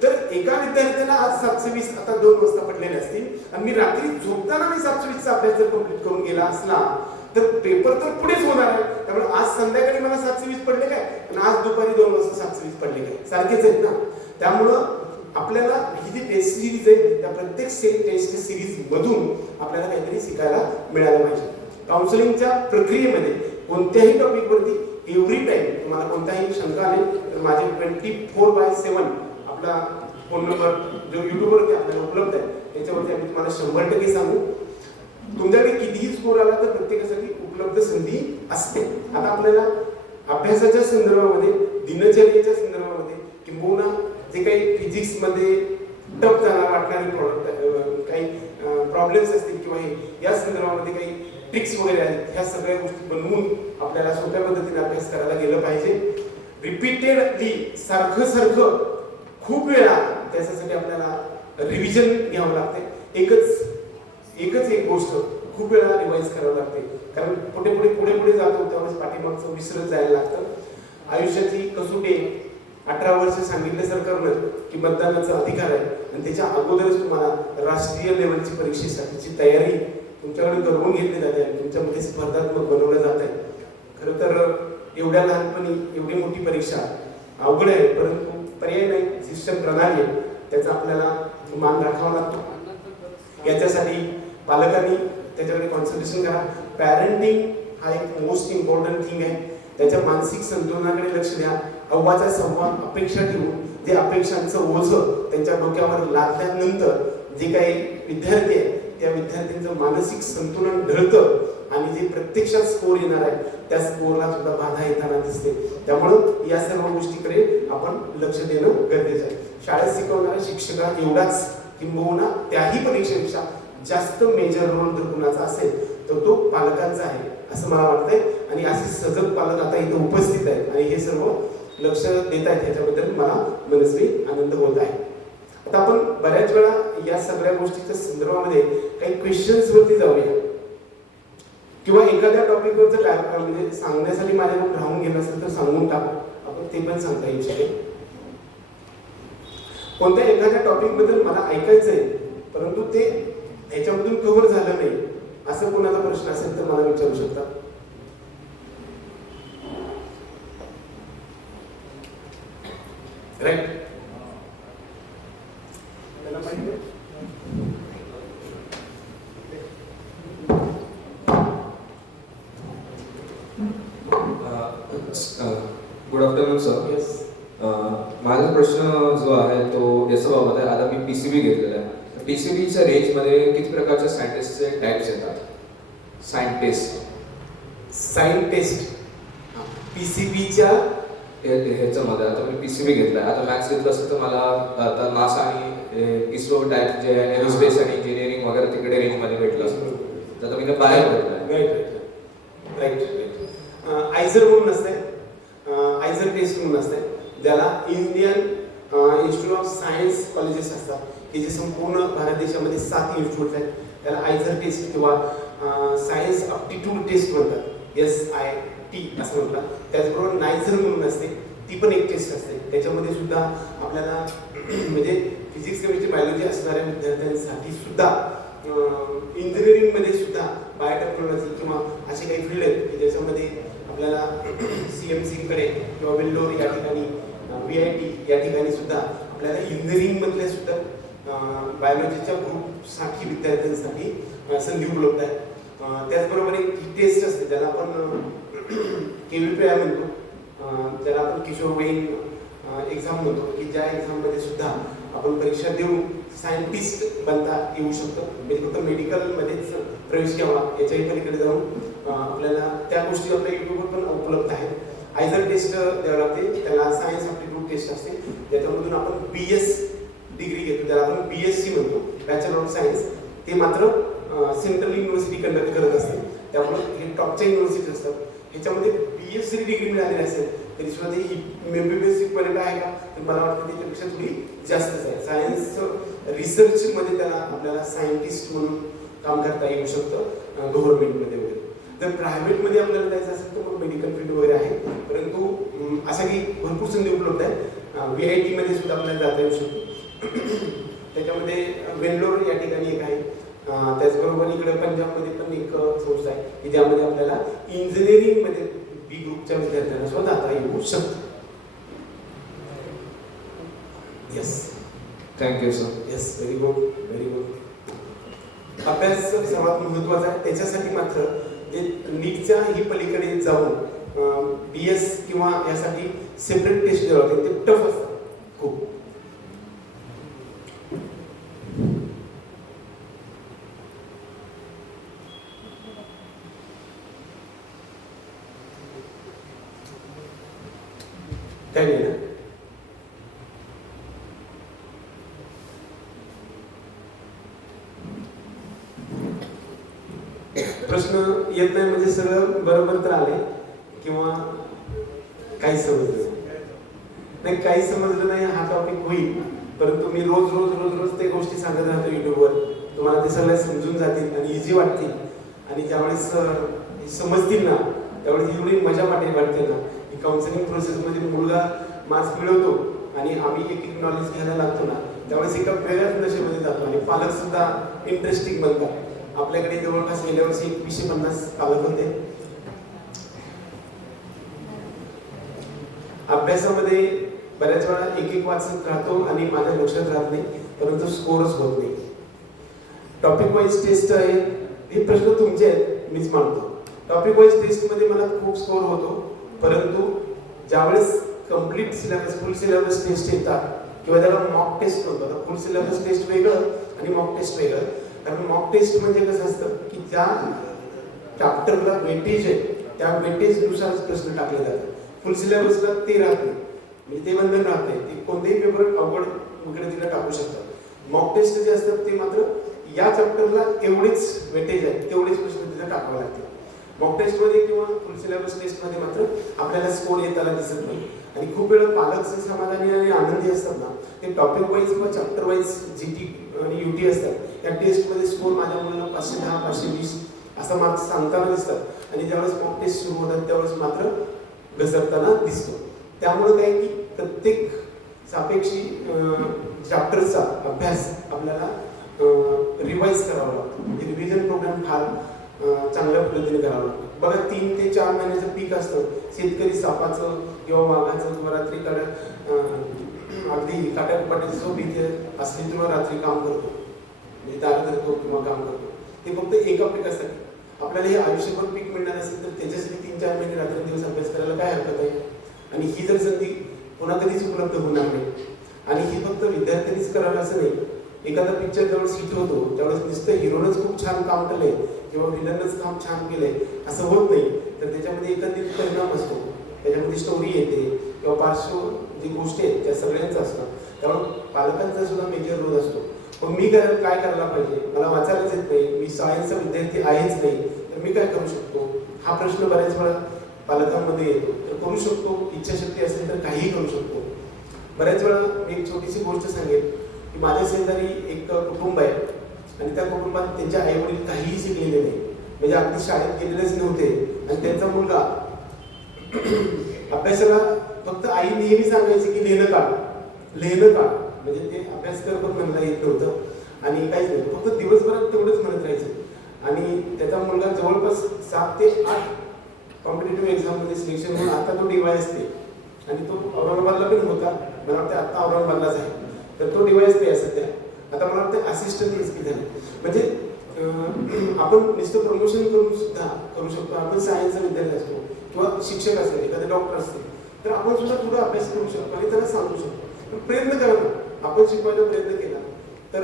तर एका विद्यार्थ्याला आज 720 आता 2 वाजता पडलेले असतील आणि मी रात्री झोपताना मी 720 चा अभ्यास जर कंप्लीट करून गेला असला तर पेपर तर पुढेच होणार आहे. त्यामुळे आज संध्याकाळी मला 720 पडले काय आणि आज दुपारी 2 वाजता 720 पडले काय, सारखेच आहेत ना. त्यामुळं आपल्याला ही जी टेस्ट सिरीज आहे त्या प्रत्येक टेस्ट सिरीज मधून आपल्याला काहीतरी शिकायला मिळालं पाहिजे. काउन्सिलिंगच्या प्रक्रियेमध्ये कोणत्याही टॉपिक वरती एव्हरी टाइम तुम्हाला कोणताही शंका आली तर माझे 24/7 आपला फोन नंबर जो युट्यूब वरती आपल्याला उपलब्ध आहे त्याच्यावरती आम्ही तुम्हाला 100% सांगू. तुमच्याकडे कितीही स्कोर आला तर प्रत्येकासाठी उपलब्ध संधी असते. आता आपल्याला अभ्यासाच्या संदर्भामध्ये, दिनचर्येच्या संदर्भामध्ये किंबहुना जे काही फिजिक्स मध्ये टफ जाणार वाटणारे काही प्रॉब्लेम्स असतील किंवा या संदर्भामध्ये काही ट्रिक्स वगैरे आहेत, ह्या सगळ्या गोष्टी बनवून आपल्याला सोप्या पद्धतीने अभ्यास करायला गेलं पाहिजे. रिपीटेडली सारखं खूप वेळा त्याच्यासाठी आपल्याला रिव्हिजन घ्यावं लागते. एकच एक गोष्ट खूप वेळा रिवाइज करावं लागते, कारण पुढे जातो त्यावेळेस पाठीमागचं विसरत जायला लागतं. आयुष्याची कसोटी 18 वर्ष सांगितले सरकारनं की मतदानाचा अधिकार आहे आणि त्याच्या अगोदरच तुम्हाला राष्ट्रीय लेवलची परीक्षेसाठीची तयारी तुमच्याकडे करून घेतली जाते आणि तुमच्यामध्ये स्पर्धात्मक बनवलं जात आहे. खरं तर एवढ्या लहानपणी एवढी मोठी परीक्षा अवघड आहे, परंतु पर्याय नाही. शिक्षण प्रणाली आहे त्याचा आपल्याला मान राखावा लागतो. याच्यासाठी पालकांनी त्याच्याकडे कॉन्सन्ट्रेशन करा. पॅरेंटिंग हा एक मोस्ट इम्पॉर्टंट थिंग आहे. त्याच्या मानसिक संतुलनाकडे लक्ष द्या. अव्वाचा संवाद अपेक्षा ठेवून जे अपेक्षांचं ओझं त्यांच्या डोक्यावर लादल्यानंतर जे काही विद्यार्थी आहे त्या विद्यार्थ्यांचं मानसिक संतुलन ढळतं आणि जे प्रत्यक्षात स्कोर येणार आहे त्या स्कोरला सुद्धा बाधा येताना दिसते. त्यामुळं या सर्व गोष्टीकडे आपण लक्ष देणं गरजेचं आहे. शाळेत शिकवणाऱ्या शिक्षका एवढाच किंबहुना त्याही परीक्षेपेक्षा जास्त मेजर रोल जर कुणाचा असेल तर तो पालकांचा आहे असं मला वाटतंय. आणि असे सजग पालक आता इथे उपस्थित आहेत आणि हे सर्व लक्ष देत आहेत, ह्याच्याबद्दल मला मनस्वी आनंद होत आहे. आता आपण बऱ्याच वेळा या सगळ्या गोष्टीच्या संदर्भामध्ये काही क्वेश्चन्स वरती जाऊया किंवा एखाद्या टॉपिक वरचं काय म्हणजे सांगण्यासाठी माझ्याकडून राहून गेलं असेल तर सांगून टाकू, आपण ते पण सांगता येऊ शकेल. कोणत्या एखाद्या टॉपिक बद्दल मला ऐकायचंय परंतु ते ह्याच्यामधून कव्हर झालं नाही असं कोणाचा प्रश्न असेल तर मला विचारू शकता. Right. Good afternoon sir. Yes. माझा प्रश्न जो आहे तो याच्याबाबत आहे. आता मी पीसीबी घेतलेला आहे. पीसीबीच्या रेंजमध्ये किती प्रकारच्या सायंटिस्टचे टाइप्स येतात? सायंटिस्ट पीसीबीच्या ह्याच्यामध्ये आता मी पीसीबी घेतलाय. आता मॅथ्स घेतलं असेल तर मला आता नासा आणि इस्रो टाइप जे आहे एरोस्पेस आणि इंजिनिअरिंग वगैरे तिकडे रेंजमध्ये भेटलं असतं. तर मी बाहेर घेतलाय. राईट. आयझर म्हणून असते, आयझर टेस्ट म्हणून असते, ज्याला Indian institute of science colleges असतात हे जे संपूर्ण भारत देशामध्ये 7 इन्स्टिट्यूट आहेत. त्याला आयझर टेस्ट किंवा सायन्स अप्टिट्यूड टेस्ट म्हणतात, SIT असं म्हणतात. त्याचबरोबर नायझर म्हणून असते, ती पण एक टेस्ट असते. त्याच्यामध्ये सुद्धा आपल्याला म्हणजे फिजिक्स केमिस्ट्री बायोलॉजी असणाऱ्या विद्यार्थ्यांसाठी सुद्धा इंजिनिअरिंगमध्ये सुद्धा बायोटेक्नॉलॉजी किंवा असे काही फील्ड आहेत की ज्याच्यामध्ये आपल्याला CMC कडे किंवा वेल्लोर या ठिकाणी VIT या ठिकाणी सुद्धा आपल्याला इंजिनिअरिंगमधल्या सुद्धा बायोलॉजीच्या ग्रुपसाठी विद्यार्थ्यांसाठी संधी उपलब्ध आहे. त्याचबरोबर एक टेस्ट असते ज्याला आपण KVPI म्हणतो, ज्याला आपण किशोरवयीन एक्झाम म्हणतो की ज्या एक्झाममध्ये सुद्धा आपण परीक्षा देऊन सायंटिस्ट बनता येऊ शकतो. म्हणजे फक्त मेडिकलमध्येच प्रवेश घ्यावा याच्याही पलीकडे जाऊन आपल्याला त्या गोष्टी आपल्या युट्यूबवर पण उपलब्ध आहेत. आयझर टेस्ट द्यावं लागते, त्याला सायन्स ॲप्टिट्यूड टेस्ट असते, ज्याच्यामधून आपण BS डिग्री घेतो, त्याला आपण BSc म्हणतो, बॅचलर ऑफ सायन्स. ते मात्र सेंट्रल युनिव्हर्सिटी कंडक्ट करत असते, त्यामुळे हे टॉपच्या युनिव्हर्सिटी असतात. ह्याच्यामध्ये BSc डिग्री मिळालेली असेल तरी सुद्धा ते MBBS इक्वलेंट आहे का, तर मला वाटतं त्याच्यापेक्षा थोडी जास्तच आहे. सायन्स रिसर्चमध्ये त्याला आपल्याला सायंटिस्ट म्हणून काम करता येऊ शकतं गव्हर्नमेंटमध्ये वगैरे. जर प्रायव्हेटमध्ये आपल्याला जायचं असेल तर मग मेडिकल फील्ड वगैरे आहे, परंतु अशा काही भरपूर संधी उपलब्ध आहे. VIT मध्ये सुद्धा आपल्याला जाता येऊ शकतो. त्याच्यामध्ये वेल्लोर या ठिकाणी एक आहे. त्याचबरोबर इकडे पंजाबमध्ये पण एक संस्था आहे की ज्यामध्ये आपल्याला इंजिनिअरिंगमध्ये B ग्रुपच्या विद्यार्थ्यांना सुद्धा जाता येऊ शकतं. Yes, thank you sir. Yes, very good, very good. अभ्यास सर्वात महत्त्वाचा आहे. त्याच्यासाठी मात्र जे नीटच्या ही पलीकडे जाऊन BS किंवा यासाठी सेपरेट टेस्ट द्यावं लागते, ते टफ असतं खूप. काय नाही ना. प्रश्न येत नाही म्हणजे सगळं बरोबर तर आले किंवा काही समजलं नाही, काही समजलं नाही हा टॉपिक होईल, परंतु मी रोज रोज रोज रोज ते गोष्टी सांगत राहतो युट्यूबवर. तुम्हाला ते सगळ्या समजून जातील आणि इझी वाटतील. आणि ज्यावेळेस समजतील ना त्यावेळेस एवढी मजा वाटते ना. ही काउन्सिलिंग प्रोसेसमध्ये मुलगा मार्क्स मिळवतो आणि आम्ही एक एक नॉलेज घ्यायला लागतो ना, त्यावेळेस एका वेगळ्याच नशेमध्ये जातो आणि पालक सुद्धा इंटरेस्टिंग बनतात. आपल्याकडे जवळपास गेल्या वर्षी 250 पालक होते. अभ्यासामध्ये बऱ्याच वेळा एक एक वाचत राहतो आणि माझ्या लक्षात राहत नाही, परंतु स्कोरच होत नाही. टॉपिक वाईज टेस्ट आहे, हे प्रश्न तुमचे आहेत, मीच मानतो. टॉपिक वाईज टेस्टमध्ये मला खूप स्कोर होतो, परंतु ज्यावेळेस complete syllabus full syllabus test येतात किंवा त्याला मॉक टेस्ट म्हणतो. फुल सिलेबस टेस्ट वेगळं आणि मॉक टेस्ट वेगळं. कारण मॉक टेस्ट म्हणजे कसं असतं की ज्या चॅप्टरला वेटेज आहे त्या वेटेजनुसार प्रश्न टाकले जातात. फुल सिलेबसला ते राहत नाही, म्हणजे ते बंधन राहत नाही. ते कोणतेही पेपर अवघड वगैरे तिला टाकू शकतात. मॉक टेस्ट जे असतात ते मात्र या चॅप्टरला एवढेच वेटेज आहे तेवढेच प्रश्न तिथे टाकावे लागतील. मॉक टेस्टमध्ये किंवा फुल सिलेबस टेस्टमध्ये मात्र आपल्याला स्कोर येताना दिसत नाही. आणि खूप वेळा पालक समाधानी आणि आनंदी असतात ना, ते टॉपिक वाईज किंवा चॅप्टर वाईज GT आणि UT असतात. या टेस्टमध्ये स्कोर माझ्या मुलाला 510 520 असा मार्क्स सांगताना दिसतात आणि ज्यावेळेस मॉक टेस्ट सुरू होतात त्यावेळेस मात्र घसरताना दिसतो. त्यामुळे काय की प्रत्येक सापेक्षी चॅप्टरचा अभ्यास आपल्याला रिवाईज करावा लागतो. म्हणजे रिव्हिजन प्रोग्राम फार चांगल्या पद्धतीने करावा लागतो. बघा 3 ते 4 महिन्याचं पीक असतं. शेतकरी सापाचं किंवा वाघाचं किंवा रात्री अगदी काट्याकुपाट्याची झोप इथे असली किंवा रात्री काम करतो, म्हणजे दार धरतो किंवा काम करतो. ते फक्त एका पिकासाठी. आपल्याला हे आयुष्यभर पीक मिळणार असेल तर त्याच्यासाठी 3-4 महिने रात्रंदिवस अभ्यास करायला काय हरकत आहे. आणि ही जर संधी पुन्हा कधीच उपलब्ध होणार नाही. आणि ही फक्त विद्यार्थ्यांनीच करायला असं नाही. एखादा पिक्चर ज्यावेळेस हिट होतो त्यावेळेस नुसतं हिरोनच खूप छान काम केलंय किंवा विलनच काम छान केलंय असं होत नाही. तर त्याच्यामध्ये एकंदरीत परिणाम असतो, त्याच्यामध्ये स्टोरी येते किंवा पार्श्व जी गोष्टी आहेत त्या सगळ्यांचा असतात. त्यामुळे पालकांचा सुद्धा मेजर रोल असतो. पण मी काय करायला पाहिजे, मला वाचायलाच येत नाही, मी सायन्सचा विद्यार्थी आहेच नाही, तर मी काय करू शकतो हा प्रश्न बऱ्याच वेळा पालकांमध्ये येतो. तर करू शकतो, इच्छाशक्ती असेल तर काहीही करू शकतो. बऱ्याच वेळा मी एक छोटीशी गोष्ट सांगेन की माझ्या शेजारी एक कुटुंब आहे आणि त्या कुटुंबात त्यांच्या आईवडील काहीही शिकलेले नाही, म्हणजे अगदी शाळेत गेलेलेच नव्हते आणि त्यांचा मुलगा अभ्यासाला फक्त आई नेहमी सांगायची की लिहिणं काढ म्हणजे ते अभ्यास कर पण म्हणता येत नव्हतं आणि काहीच नाही, फक्त दिवसभरात तेवढंच म्हणत राहायचं. आणि त्याचा मुलगा जवळपास 7 ते 8 कॉम्पिटेटिव्ह एक्झाममध्ये सिलेक्शन म्हणून आता तो DYS ते, आणि तो औरंगाबादला पण होता, मला वाटतं आता औरंगाबादलाच आहे, तर तो DYS ते आहे सध्या. आता मला वाटतं असिस्टंट SP झाले. म्हणजे आपण नुसतं प्रमोशन करून सुद्धा करू शकतो. आपण सायन्सचा विद्यार्थी असतो किंवा शिक्षक असेल, एखादे डॉक्टर असतील, तर आपण सुद्धा थोडा अभ्यास करू शकतो आणि त्याला सांगू शकतो. पण प्रयत्न करा ना, आपण शिकवायचा प्रयत्न केला तर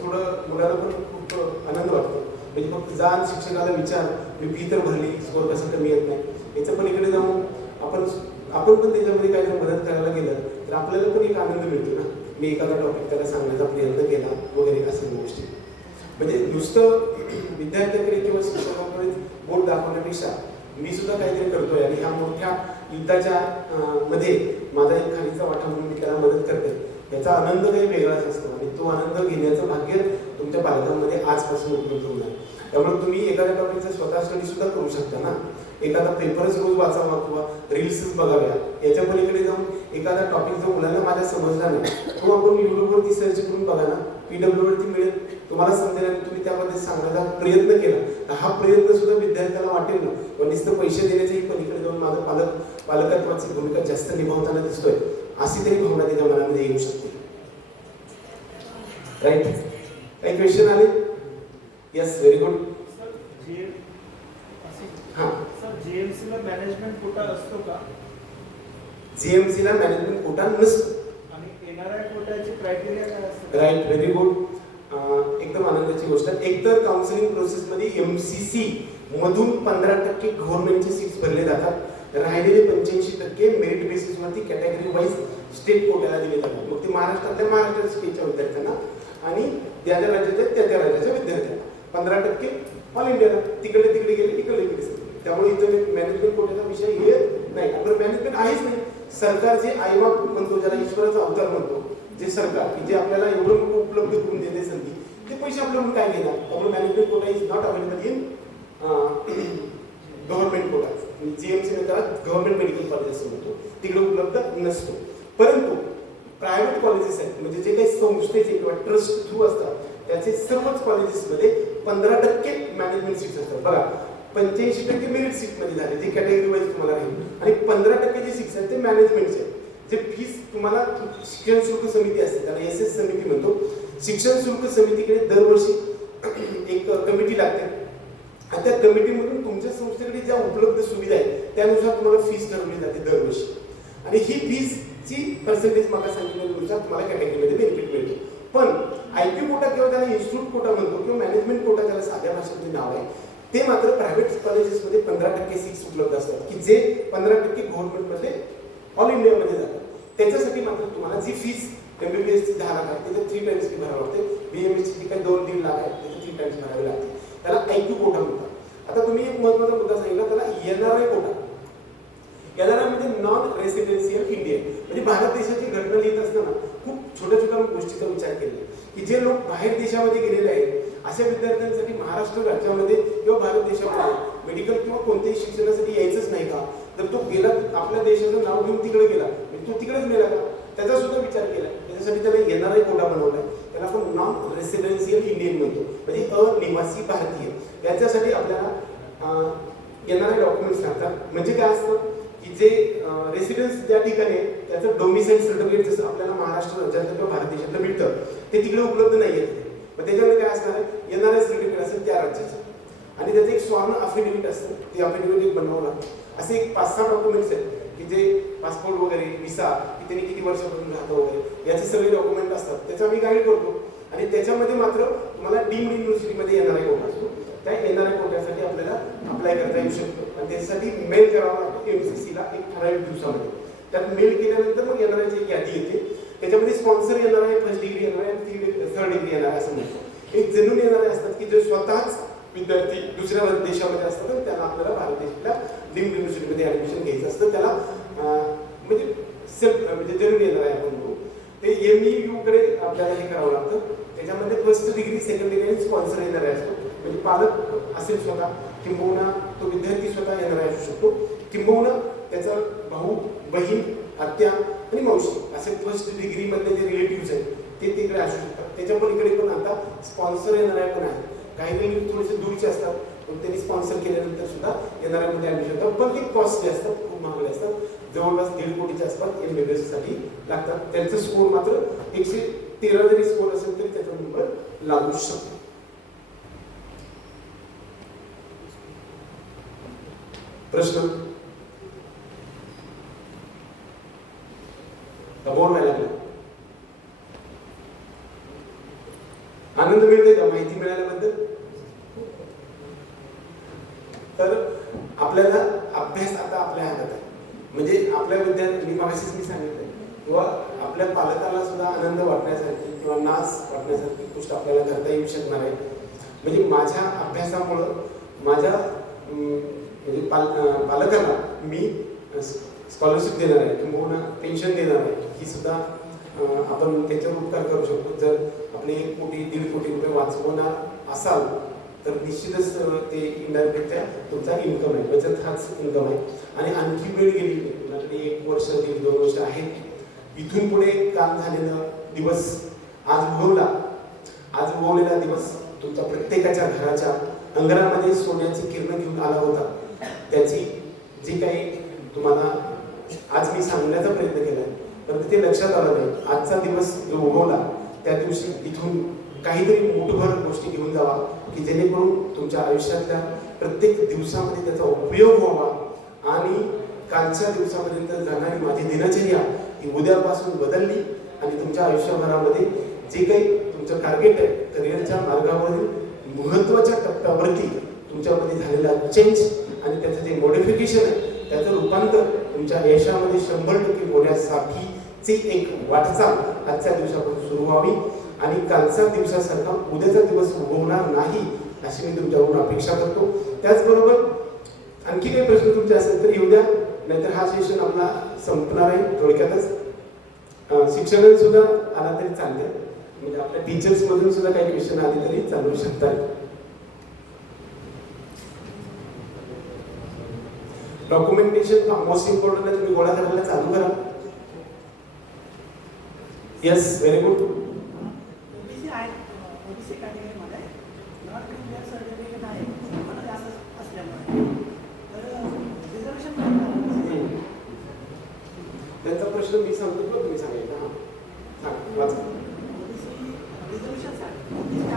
थोडं मुलाला पण खूप आनंद वाटतो. म्हणजे फक्त जाण शिक्षकाला विचार, मी फी तर भरली, स्कोर कसं कमी येत नाही, याच्या पलीकडे जाऊन आपण पण त्याच्यामध्ये काहीतरी मदत करायला गेलं तर आपल्याला पण एक आनंद मिळतो ना. मी एखादा टॉपिक त्याला सांगण्याचा प्रयत्न केला वगैरे अशा गोष्टी. म्हणजे नुसतं विद्यार्थ्याकडे किंवा शिक्षकांकडे बोट दाखवण्यापेक्षा मी सुद्धा काहीतरी करतोय आणि ह्या मोठ्या युद्धाच्या मध्ये माझा एक खालीचा वाटा म्हणून मी त्याला मदत करते, याचा आनंद काही वेगळाच असतो. आणि तो आनंद घेण्याचं भाग्य तुमच्या पालकांमध्ये आजपासून उपलब्ध होणार. त्यामुळे तुम्ही एखाद्या टॉपिकचा स्वतः स्टडी सुद्धा करू शकता ना. एखादा पेपरच रोज वाचावा किंवा रील्सच बघाव्या, याच्या पलीकडे जाऊन एखादा टॉपिक जो मुलांना माझ्या समजला नाही तो आपण युट्यूबवरती सर्च करून बघा ना, PW वरती मिळेल, तुम्हाला समजेल आणि तुम्ही त्यामध्ये सांगण्याचा प्रयत्न केला तर हा प्रयत्न सुद्धा विद्यार्थ्याला वाटेल ना. व नुसतं पैसे देण्याच्याही पलीकडे जाऊन माझा पालकत्वाची भूमिका जास्त निभावताना दिसतोय, अशी तरी भावना त्याच्या मनामध्ये येऊ शकते. राईट, काही क्वेश्चन आले? Yes, very good. हां, GMC ला मॅनेजमेंट कोटा असतो का? GMC ला मॅनेजमेंट कोटा नसतो. आणि NRI कोटाची क्रायटेरिया काय असतं? Right, very good. एकदम आनंदाची गोष्ट. एकतर काउन्सिलिंग प्रोसेसमध्ये MCC मधून 15% गव्हर्नमेंटचे सीट्स भरले जातात, राहिलेले 85% मेरिट बेसिसवरती कॅटेगरी वाईज स्टेट कोट्याला दिले जातात. मग ते महाराष्ट्रातल्या महाराष्ट्र स्टेटच्या विद्यार्थ्यांना आणि त्या राज्याच्या राज्याच्या विद्यार्थ्यांना. 15% ऑल इंडियाला, तिकडे गेले तिकडे. त्यामुळे इथं मॅनेजमेंट कोट्याचा विषय येत नाही. आपलं मॅनेजमेंट आहेच नाही. सरकार जे आईबाप म्हणतो, ज्याला ईश्वराचा अवतार म्हणतो, जे सरकार की जे आपल्याला एवढं मोठं उपलब्ध करून देते संधी, ते पैसे आपल्याकडून काय घेणार. त्यामुळे management quota is not available in government quota. GMC त्याला गव्हर्नमेंट मेडिकल कॉलेज असं म्हणतो, तिकडे उपलब्ध नसतो. परंतु प्रायव्हेट कॉलेजेस आहेत, म्हणजे जे काही संस्थेचे किंवा ट्रस्ट थ्रू असतात, त्याचे सर्वच कॉलेजेसमध्ये 15% मॅनेजमेंट सीट्स असतात. बघा, 85% मेरिट सीटमध्ये झाले, जे कॅटेगरी वाईज तुम्हाला राहील, आणि 15% जे सीट्स आहेत ते मॅनेजमेंटचे. जे फीस तुम्हाला शिक्षण शुल्क समिती असते, त्याला SS समिती म्हणतो. शिक्षण शुल्क समितीकडे दरवर्षी एक कमिटी लागते आणि त्या कमिटीमधून तुमच्या संस्थेकडे ज्या उपलब्ध सुविधा आहेत त्यानुसार तुम्हाला फीस ठरवली जाते दरवर्षी. आणि ही फीसची पर्सेंटेज मला सांगितल्यानुसार तुम्हाला कॅटेगरीमध्ये बेनिफिट मिळतो. पण IQ कोटा किंवा त्याला इन्स्टिट्यूट कोटा म्हणतो किंवा मॅनेजमेंट कोटा त्याला साध्या भाषेमध्ये नाव आहे, ते मात्र प्रायव्हेट कॉलेजेसमध्ये 15% सीट्स उपलब्ध असतात की जे 15% गव्हर्नमेंटमध्ये ऑल इंडियामध्ये जातात. त्याच्यासाठी मात्र तुम्हाला जी फीस MBBS ची 10 लाख आहे त्याच्यात 3 टाइम्स फी भरावी लागते. BMS ची जी काही 2-3 लाख आहे त्याच्यात 3 टाइम्स भरावी लागते. त्याला IQ कोटा म्हणतात. आता तुम्ही एक महत्त्वाचा मुद्दा सांगितला, त्याला NRI कोटा. NRI म्हणजे नॉन रेसिडेन्शियल इंडियन, म्हणजे भारत देशाची घटना लिहित असताना खूप छोट्या गोष्टीचा विचार केला की जे लोक बाहेर देशामध्ये गेलेले आहेत अशा विद्यार्थ्यांसाठी महाराष्ट्र राज्यामध्ये किंवा भारत देशामध्ये मेडिकल किंवा कोणत्याही शिक्षणासाठी यायचंच नाही का. तर तो गेला, आपल्या देशाचं नाव घेऊन तिकडे गेला, म्हणजे तो तिकडेच मेला का, त्याचा सुद्धा विचार केला. त्याच्यासाठी त्याला NRI कोटा बनवलाय. त्याला आपण नॉन रेसिडेन्शियल इंडियन म्हणतो, म्हणजे अनिवासी भारतीय. याच्यासाठी आपल्याला NRI डॉक्युमेंट्स लागतात. म्हणजे काय असतं की जे रेसिडेन्स ज्या ठिकाणी आहे त्याचं डोमिसाईल सर्टिफिकेट जसं आपल्याला महाराष्ट्र राज्यातलं किंवा भारत देशातलं मिळतं ते तिकडे उपलब्ध नाही आहे. मग त्याच्यामध्ये काय असणार आहे, NRI सर्टिफिकेट असेल त्या राज्याचं, आणि त्याचं एक स्वान अफिडेव्हिट असतं, ते अफिडेव्हिट एक बनवावं लागतं. असे एक 5-6 डॉक्युमेंट्स आहेत की जे पासपोर्ट वगैरे, विसा, की त्यांनी किती वर्षापासून राहतं वगैरे, याचे सगळे डॉक्युमेंट असतात. त्याचं आम्ही गाईड करतो आणि त्याच्यामध्ये मात्र तुम्हाला डीम्ड युनिव्हर्सिटीमध्ये NRI कोटा असतो. त्या NRI कोट्यासाठी आपल्याला अप्लाय करता येऊ शकतो आणि त्याच्यासाठी मेल करावा लागतो MCC ला एक ठराविक दिवसामध्ये. त्यात मेल केल्यानंतर मग NRI ची एक यादी येते. त्याच्यामध्ये sponsor NRI, first degree NRI आणि थर्ड डिग्री NRI असं म्हणतो. एक जेन्युइन NRI असतात की जे स्वतःच विद्यार्थी दुसऱ्या देशामध्ये असतात आणि त्याला आपल्याला भारत देशातल्या डीम्ड युनिव्हर्सिटीमध्ये ऍडमिशन घ्यायचं असतं. त्याला म्हणजे म्हणजे जेन्युइन NRI आपण म्हणतो. ते MEU कडे आपल्याला हे करावं लागतं. त्याच्यामध्ये फर्स्ट डिग्री, सेकंड डिग्री आणि स्पॉन्सर NRI असतो. म्हणजे पालक असेल स्वतः, किंबहुना तो विद्यार्थी स्वतः NRI असू शकतो, किंबहुना त्याचा भाऊ, बहीण आत्या आणि मावशी असे फर्स्ट डिग्री मधले जे रिलेटिव्ह आहेत ते तिकडे असू शकतात. त्याच्या पलीकडे पण आता स्पॉन्सर येणाऱ्या पण आहेत. काही रिलेटिव्ह थोडेसे दूरचे असतात पण त्यांनी स्पॉन्सर केल्यानंतर सुद्धा येणाऱ्यामध्ये ऍडमिशन होतात. पण ते कॉस्टली असतात, खूप महागडे असतात. जवळपास 1.5 कोटीच्या आसपास MBBS साठी लागतात. त्यांचं स्कोर मात्र 113 जरी स्कोर असेल तरी त्याचा नंबर लागू शकतो. प्रश्न बोर व्हायला लागला. आनंद मिळतोय का माहिती मिळाल्याबद्दल? तर आपल्याला अभ्यास आता आपल्या हातात आहे. म्हणजे आपल्या विद्यार्थी मागाशीच मी सांगितलं किंवा आपल्या पालकाला सुद्धा आनंद वाटण्यासारखी किंवा नाच वाटण्यासारखी गोष्ट आपल्याला करता येऊ शकणार आहे. म्हणजे माझ्या अभ्यासामुळं माझ्या म्हणजे पालकांना मी स्कॉलरशिप देणार आहे किंवा पेन्शन देणार आहे, ही सुद्धा आपण त्याच्यावर उपकार करू शकतो. जर आपले 1 कोटी 1.5 कोटी रुपये वाचवणार असाल तर निश्चितच ते इनडायरेक्ट तुमचा इन्कम आहे, बचत हाच इन्कम आहे. आणि आणखी वेळ गेली, 1 वर्ष 1.5-2 वर्ष आहेत. इथून पुढे काम झालेलं दिवस आज उगवलेला दिवस तुमच्या प्रत्येकाच्या घराच्या अंगणामध्ये सोन्याची किरण घेऊन आला होता. त्याची जी काही तुम्हाला आज मी सांगण्याचा प्रयत्न केलाय परंतु ते लक्षात आलं नाही. आजचा दिवस जो उगवला त्या दिवशी इथून काहीतरी मुठभर गोष्टी घेऊन जावा की जेणेकरून तुमच्या आयुष्यातल्या प्रत्येक दिवसामध्ये त्याचा उपयोग व्हावा आणि कालच्या दिवसापर्यंत जाणारी माझी दिनचर्या ही उद्यापासून बदलली आणि तुमच्या आयुष्यभरामध्ये जे काही तुमचं टार्गेट आहे करिअरच्या मार्गावरील महत्त्वाच्या टप्प्यावरती तुमच्यामध्ये झालेला चेंज आणि त्याचं जे मॉडिफिकेशन आहे त्याचं रूपांतर तुमच्या यशामध्ये 100% होण्यासाठीची एक वाटचाल आजच्या दिवसापासून सुरू व्हावी आणि कालच्या दिवसासारखा उद्याचा दिवस उगवणार नाही अशी मी तुमच्याकडून अपेक्षा करतो. त्याचबरोबर आणखी काही प्रश्न तुमचे असेल तर येऊ द्या, नाहीतर हा सेशन आपला संपणार आहे थोडक्यातच. शिक्षकांनी सुद्धा आला तरी चालते, म्हणजे आपल्या टीचर्स मधून सुद्धा काही क्वेश्चन आले तरी चालू शकतात. डॉक्युमेंटेशन मोस्ट इम्पॉर्टंट आहे, तुम्ही गोळा करायला चालू करा. Yes, very good. ओबीसी आहे, ओबीसी कॅटेगरीमध्ये नॉन क्रिमिनल सर्टिफिकेट आहे पण जास्त असल्यामुळे तर रिझर्वेशन त्यांचा प्रश्न मी सांगतो पण तुम्ही सांगायचा. हां सांग, वाचा. ओबीसी रिझर्वेशन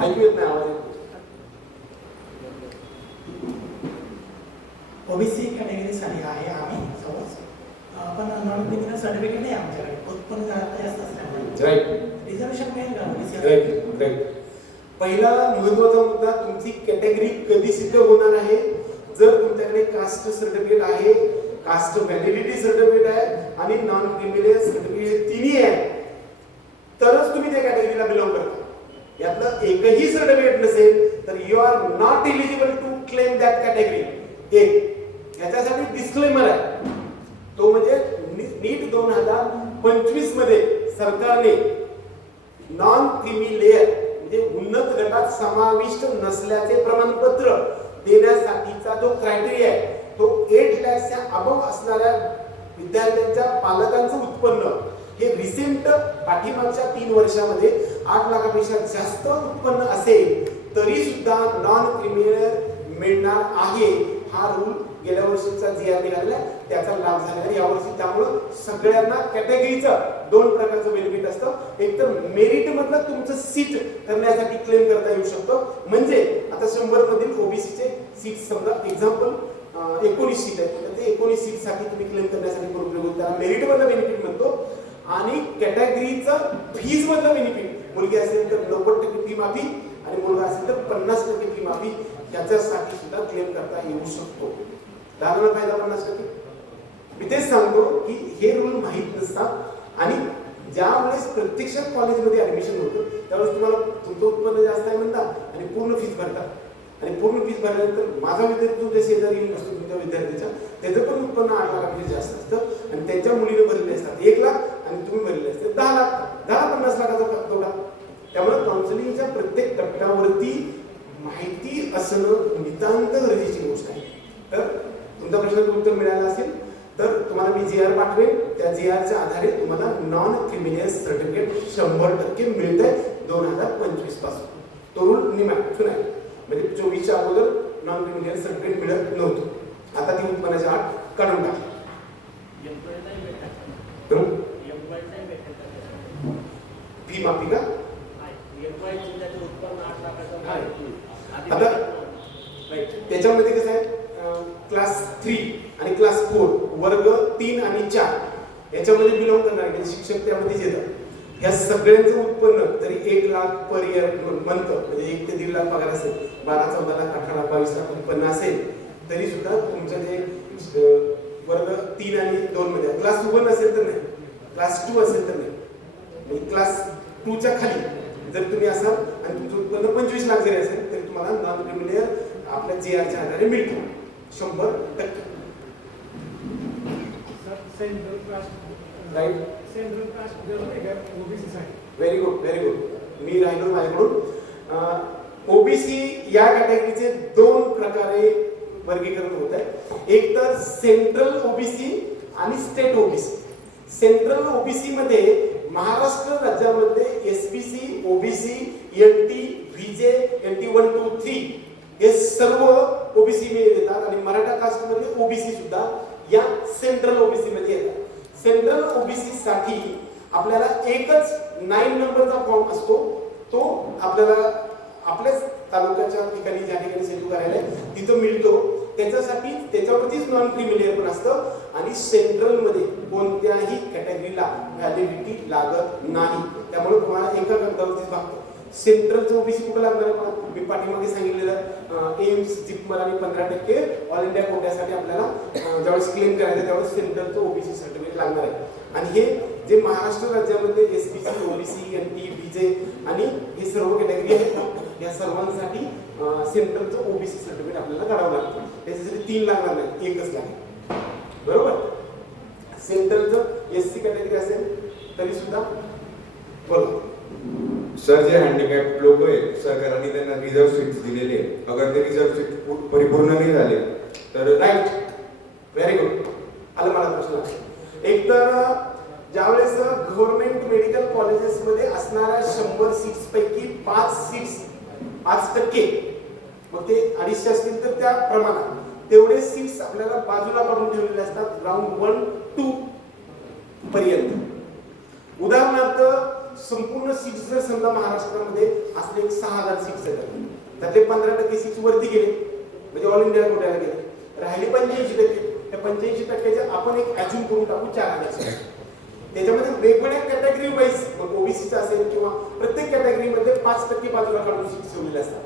ऐकू येत नाही आवाज. ओबीसी कॅटेगरीसाठी आहे आम्ही समज पण नॉन क्रिमिनल सर्टिफिकेट नाही आमच्याकडे, उत्पन्न जास्त असल्यामुळे राईट, रिझर्वेशन मिळेल का ओबीसी? Right right. पहिला महत्त्वाचा मुद्दा, तुमची कॅटेगरी कधी सिद्ध होणार आहे? जर तुमच्याकडे कास्ट सर्टिफिकेट आहे, कास्ट व्हॅलिडिटी सर्टिफिकेट आहे आणि नॉन क्रिमिनल सर्टिफिकेट तिन्ही आहे तरच तुम्ही त्या कॅटेगरीला बिलॉंग करता. यातलं एकही सर्टिफिकेट नसेल तर you are not eligible to claim that category. एक याच्यासाठी डिस्क्लेमर आहे, तो म्हणजे नीट 2025 मध्ये सरकारने नॉन क्रीमी लेअर म्हणजे उन्नत गटात समाविष्ट नसल्याचे प्रमाणपत्र देण्यासाठीचा जो क्रायटेरिया आहे तो 8 लाखच्या अबव असणाऱ्या विद्यार्थ्यांच्या पालकांचं उत्पन्न हे रिसेंट पाठीमागच्या 3 वर्षामध्ये 8 लाखापेक्षा जास्त उत्पन्न असेल तरी सुद्धा नॉन क्रिमिनल मिळणार आहे. हा रूल गेल्या वर्षीचा GR निघालेला त्याचा लाभ झालेला यावर्षी. त्यामुळं सगळ्यांना कॅटेगरीचं 2 प्रकारचं बेनिफिट असतं. एक तर मेरिट मधलं तुमचं सीट करण्यासाठी क्लेम करता येऊ शकतं. म्हणजे आता 100 मधील ओबीसीचे सीट समजा एक्झाम्पल 19 सीट आहेत तर ते 19 सीट साठी तुम्ही क्लेम करण्यासाठी करू उपयोग होतो. त्याला मेरिट मधलं बेनिफिट म्हणतो. आणि कॅटेगरीचं फीज मधलं बेनिफिट, मुलगी असेल तर 90% फी माफी आणि मुलगा असेल तर 50% फी माफी याच्यासाठी सुद्धा क्लेम करता येऊ शकतो. दादाला फायदा 50%. मी तेच सांगतो की हे रूल माहीत नसतात आणि ज्यावेळेस प्रत्यक्षात कॉलेजमध्ये ऍडमिशन होतं त्यावेळेस तुम्हाला तुमचं उत्पन्न जास्त आहे म्हणता आणि पूर्ण फीस भरतात आणि पूर्ण फीस भरल्यानंतर माझा विद्यार्थी तुमच्या शेजारी येऊन बसतो तुमच्या विद्यार्थ्याच्या, त्याचं पण उत्पन्न 8 लाखापेक्षा जास्त असतं आणि त्यांच्या मुलीने भरलेले असतात 1 लाख आणि तुम्ही भरलेले असते 10 लाख, 10-50 लाखाचा तोटा. त्यामुळे काउन्सिलिंगच्या प्रत्येक टप्प्यावरती माहिती असणं नितांत गरजेची गोष्ट आहे. तर तुमच्या प्रश्नाचं उत्तर मिळालं असेल तर तुम्हाला मी जी आर पाठवेन, त्या जी आरच्या आधारे तुम्हाला नॉन क्रिमिलियस सर्टिफिकेट 100% मिळतंय 2025 पासून. तो रूल निमाठून आहे, म्हणजे 24च्या अगोदर नॉन क्रिमिलियस सर्टिफिकेट मिळत नव्हतं. आता ती उत्पन्नाची अट काढून टाकली. फी माफी का? आता त्याच्यामध्ये कसं आहे, क्लास 3 आणि क्लास 4 वर्ग 3 आणि 4 याच्यामध्ये बिलॉंग करणारे म्हणजे शिक्षक त्यामध्ये येतात. या सगळ्यांचं उत्पन्न तरी 1 लाख पर इयर मंथ, म्हणजे 1 ते 1.5 लाख पगार असेल, 12-14 लाख 18 लाख 22 लाख उत्पन्न असेल, तरी सुद्धा तुमचं जे वर्ग 3 आणि 2 मध्ये क्लास 1 असेल तर नाही, क्लास 2 असेल तर नाही, क्लास 2च्या खाली जर तुम्ही असाल आणि तुमचं उत्पन्न 25 लाख जरी असेल तरी तुम्हाला नॉन क्रिमिलियर आपल्या जी आरच्या आधारे मिळतो 100%. Central caste right, central caste OBC साठी. Very good, very good. मी राहिलो माझ्याकडून ओबीसी या कॅटेगरीचे 2 प्रकारे वर्गीकरण होत आहे. एक तर सेंट्रल ओबीसी आणि स्टेट ओबीसी. सेंट्रल ओबीसी मध्ये महाराष्ट्र राज्यामध्ये SBC, OBC, NT, VJ, NT 1, 2, 3 हे सर्व ओबीसी मध्ये येतात आणि मराठा कास्ट मध्ये ओबीसी सुद्धा या सेंट्रल ओबीसी मध्ये येतात. सेंट्रल ओबीसी साठी आपल्याला एकच 9 नंबरचा फॉर्म असतो, तो आपल्याला आपल्याच तालुक्याच्या ठिकाणी ज्या ठिकाणी सेतू करायला तिथं मिळतो. त्याच्यासाठी त्याच्यावरतीच नॉन क्रिमिलियर पण असतं आणि सेंट्रल मध्ये कोणत्याही कॅटेगरीला व्हॅलिडिटी लागत नाही. त्यामुळे तुम्हाला एका कागदावरतीच भागतो. सेंट्रलचं ओबीसी कुठं लागणार आहे? मी पाठीमागे सांगितलेलं एम्स, जिपमर आणि 15% ऑल इंडिया कोट्यासाठी आपल्याला ज्यावेळेस क्लेम करायचं त्यावेळेस सेंट्रलचं ओबीसी सर्टिफिकेट लागणार आहे. आणि हे जे महाराष्ट्र राज्यामध्ये एसबीसी, ओबीसी, एनटी, व्हीजे आणि हे सर्व कॅटेगरी आहेत, या सर्वांसाठी सेंट्रलचं ओबीसी सर्टिफिकेट आपल्याला काढावं लागतं. त्याच्यासाठी 3 लागणार नाही, एकच लागेल. बरोबर? सेंट्रलचं एससी कॅटेगरी असेल तरी सुद्धा बरोबर. सर, जे हँडिकॅप लोक आहेत सरकारने त्यांना रिझर्व सीट्स दिलेले आहेत, अगर ते रिझर्व सीट परिपूर्ण नाही झाले तर? Right, very good. आलं मला प्रश्न. एक तर ज्यावेळेस गव्हर्नमेंट मेडिकल कॉलेजेस मध्ये असणाऱ्या 100 सीट्स पैकी 5 सीट्स 5%, मग ते 250 असतील तर त्या प्रमाणात तेवढे सीट्स आपल्याला बाजूला काढून ठेवलेले असतात राऊंड 1, 2 पर्यंत. उदाहरणार्थ संपूर्ण सीट्स जर समजा महाराष्ट्रामध्ये असले 6000 सीट्स आहेत, त्यातले 15% सीट्स वरती गेले म्हणजे ऑल इंडिया कोट्याला गेले, राहिले 85%. त्या 85%चे आपण एक अच्युम करून टाकू 4000 सीट्स. त्याच्यामध्ये वेगवेगळ्या कॅटेगरी वाईज, मग ओबीसीचा असेल किंवा प्रत्येक कॅटेगरीमध्ये 5% बाजूला काढून सीट्स ठेवलेले असतात.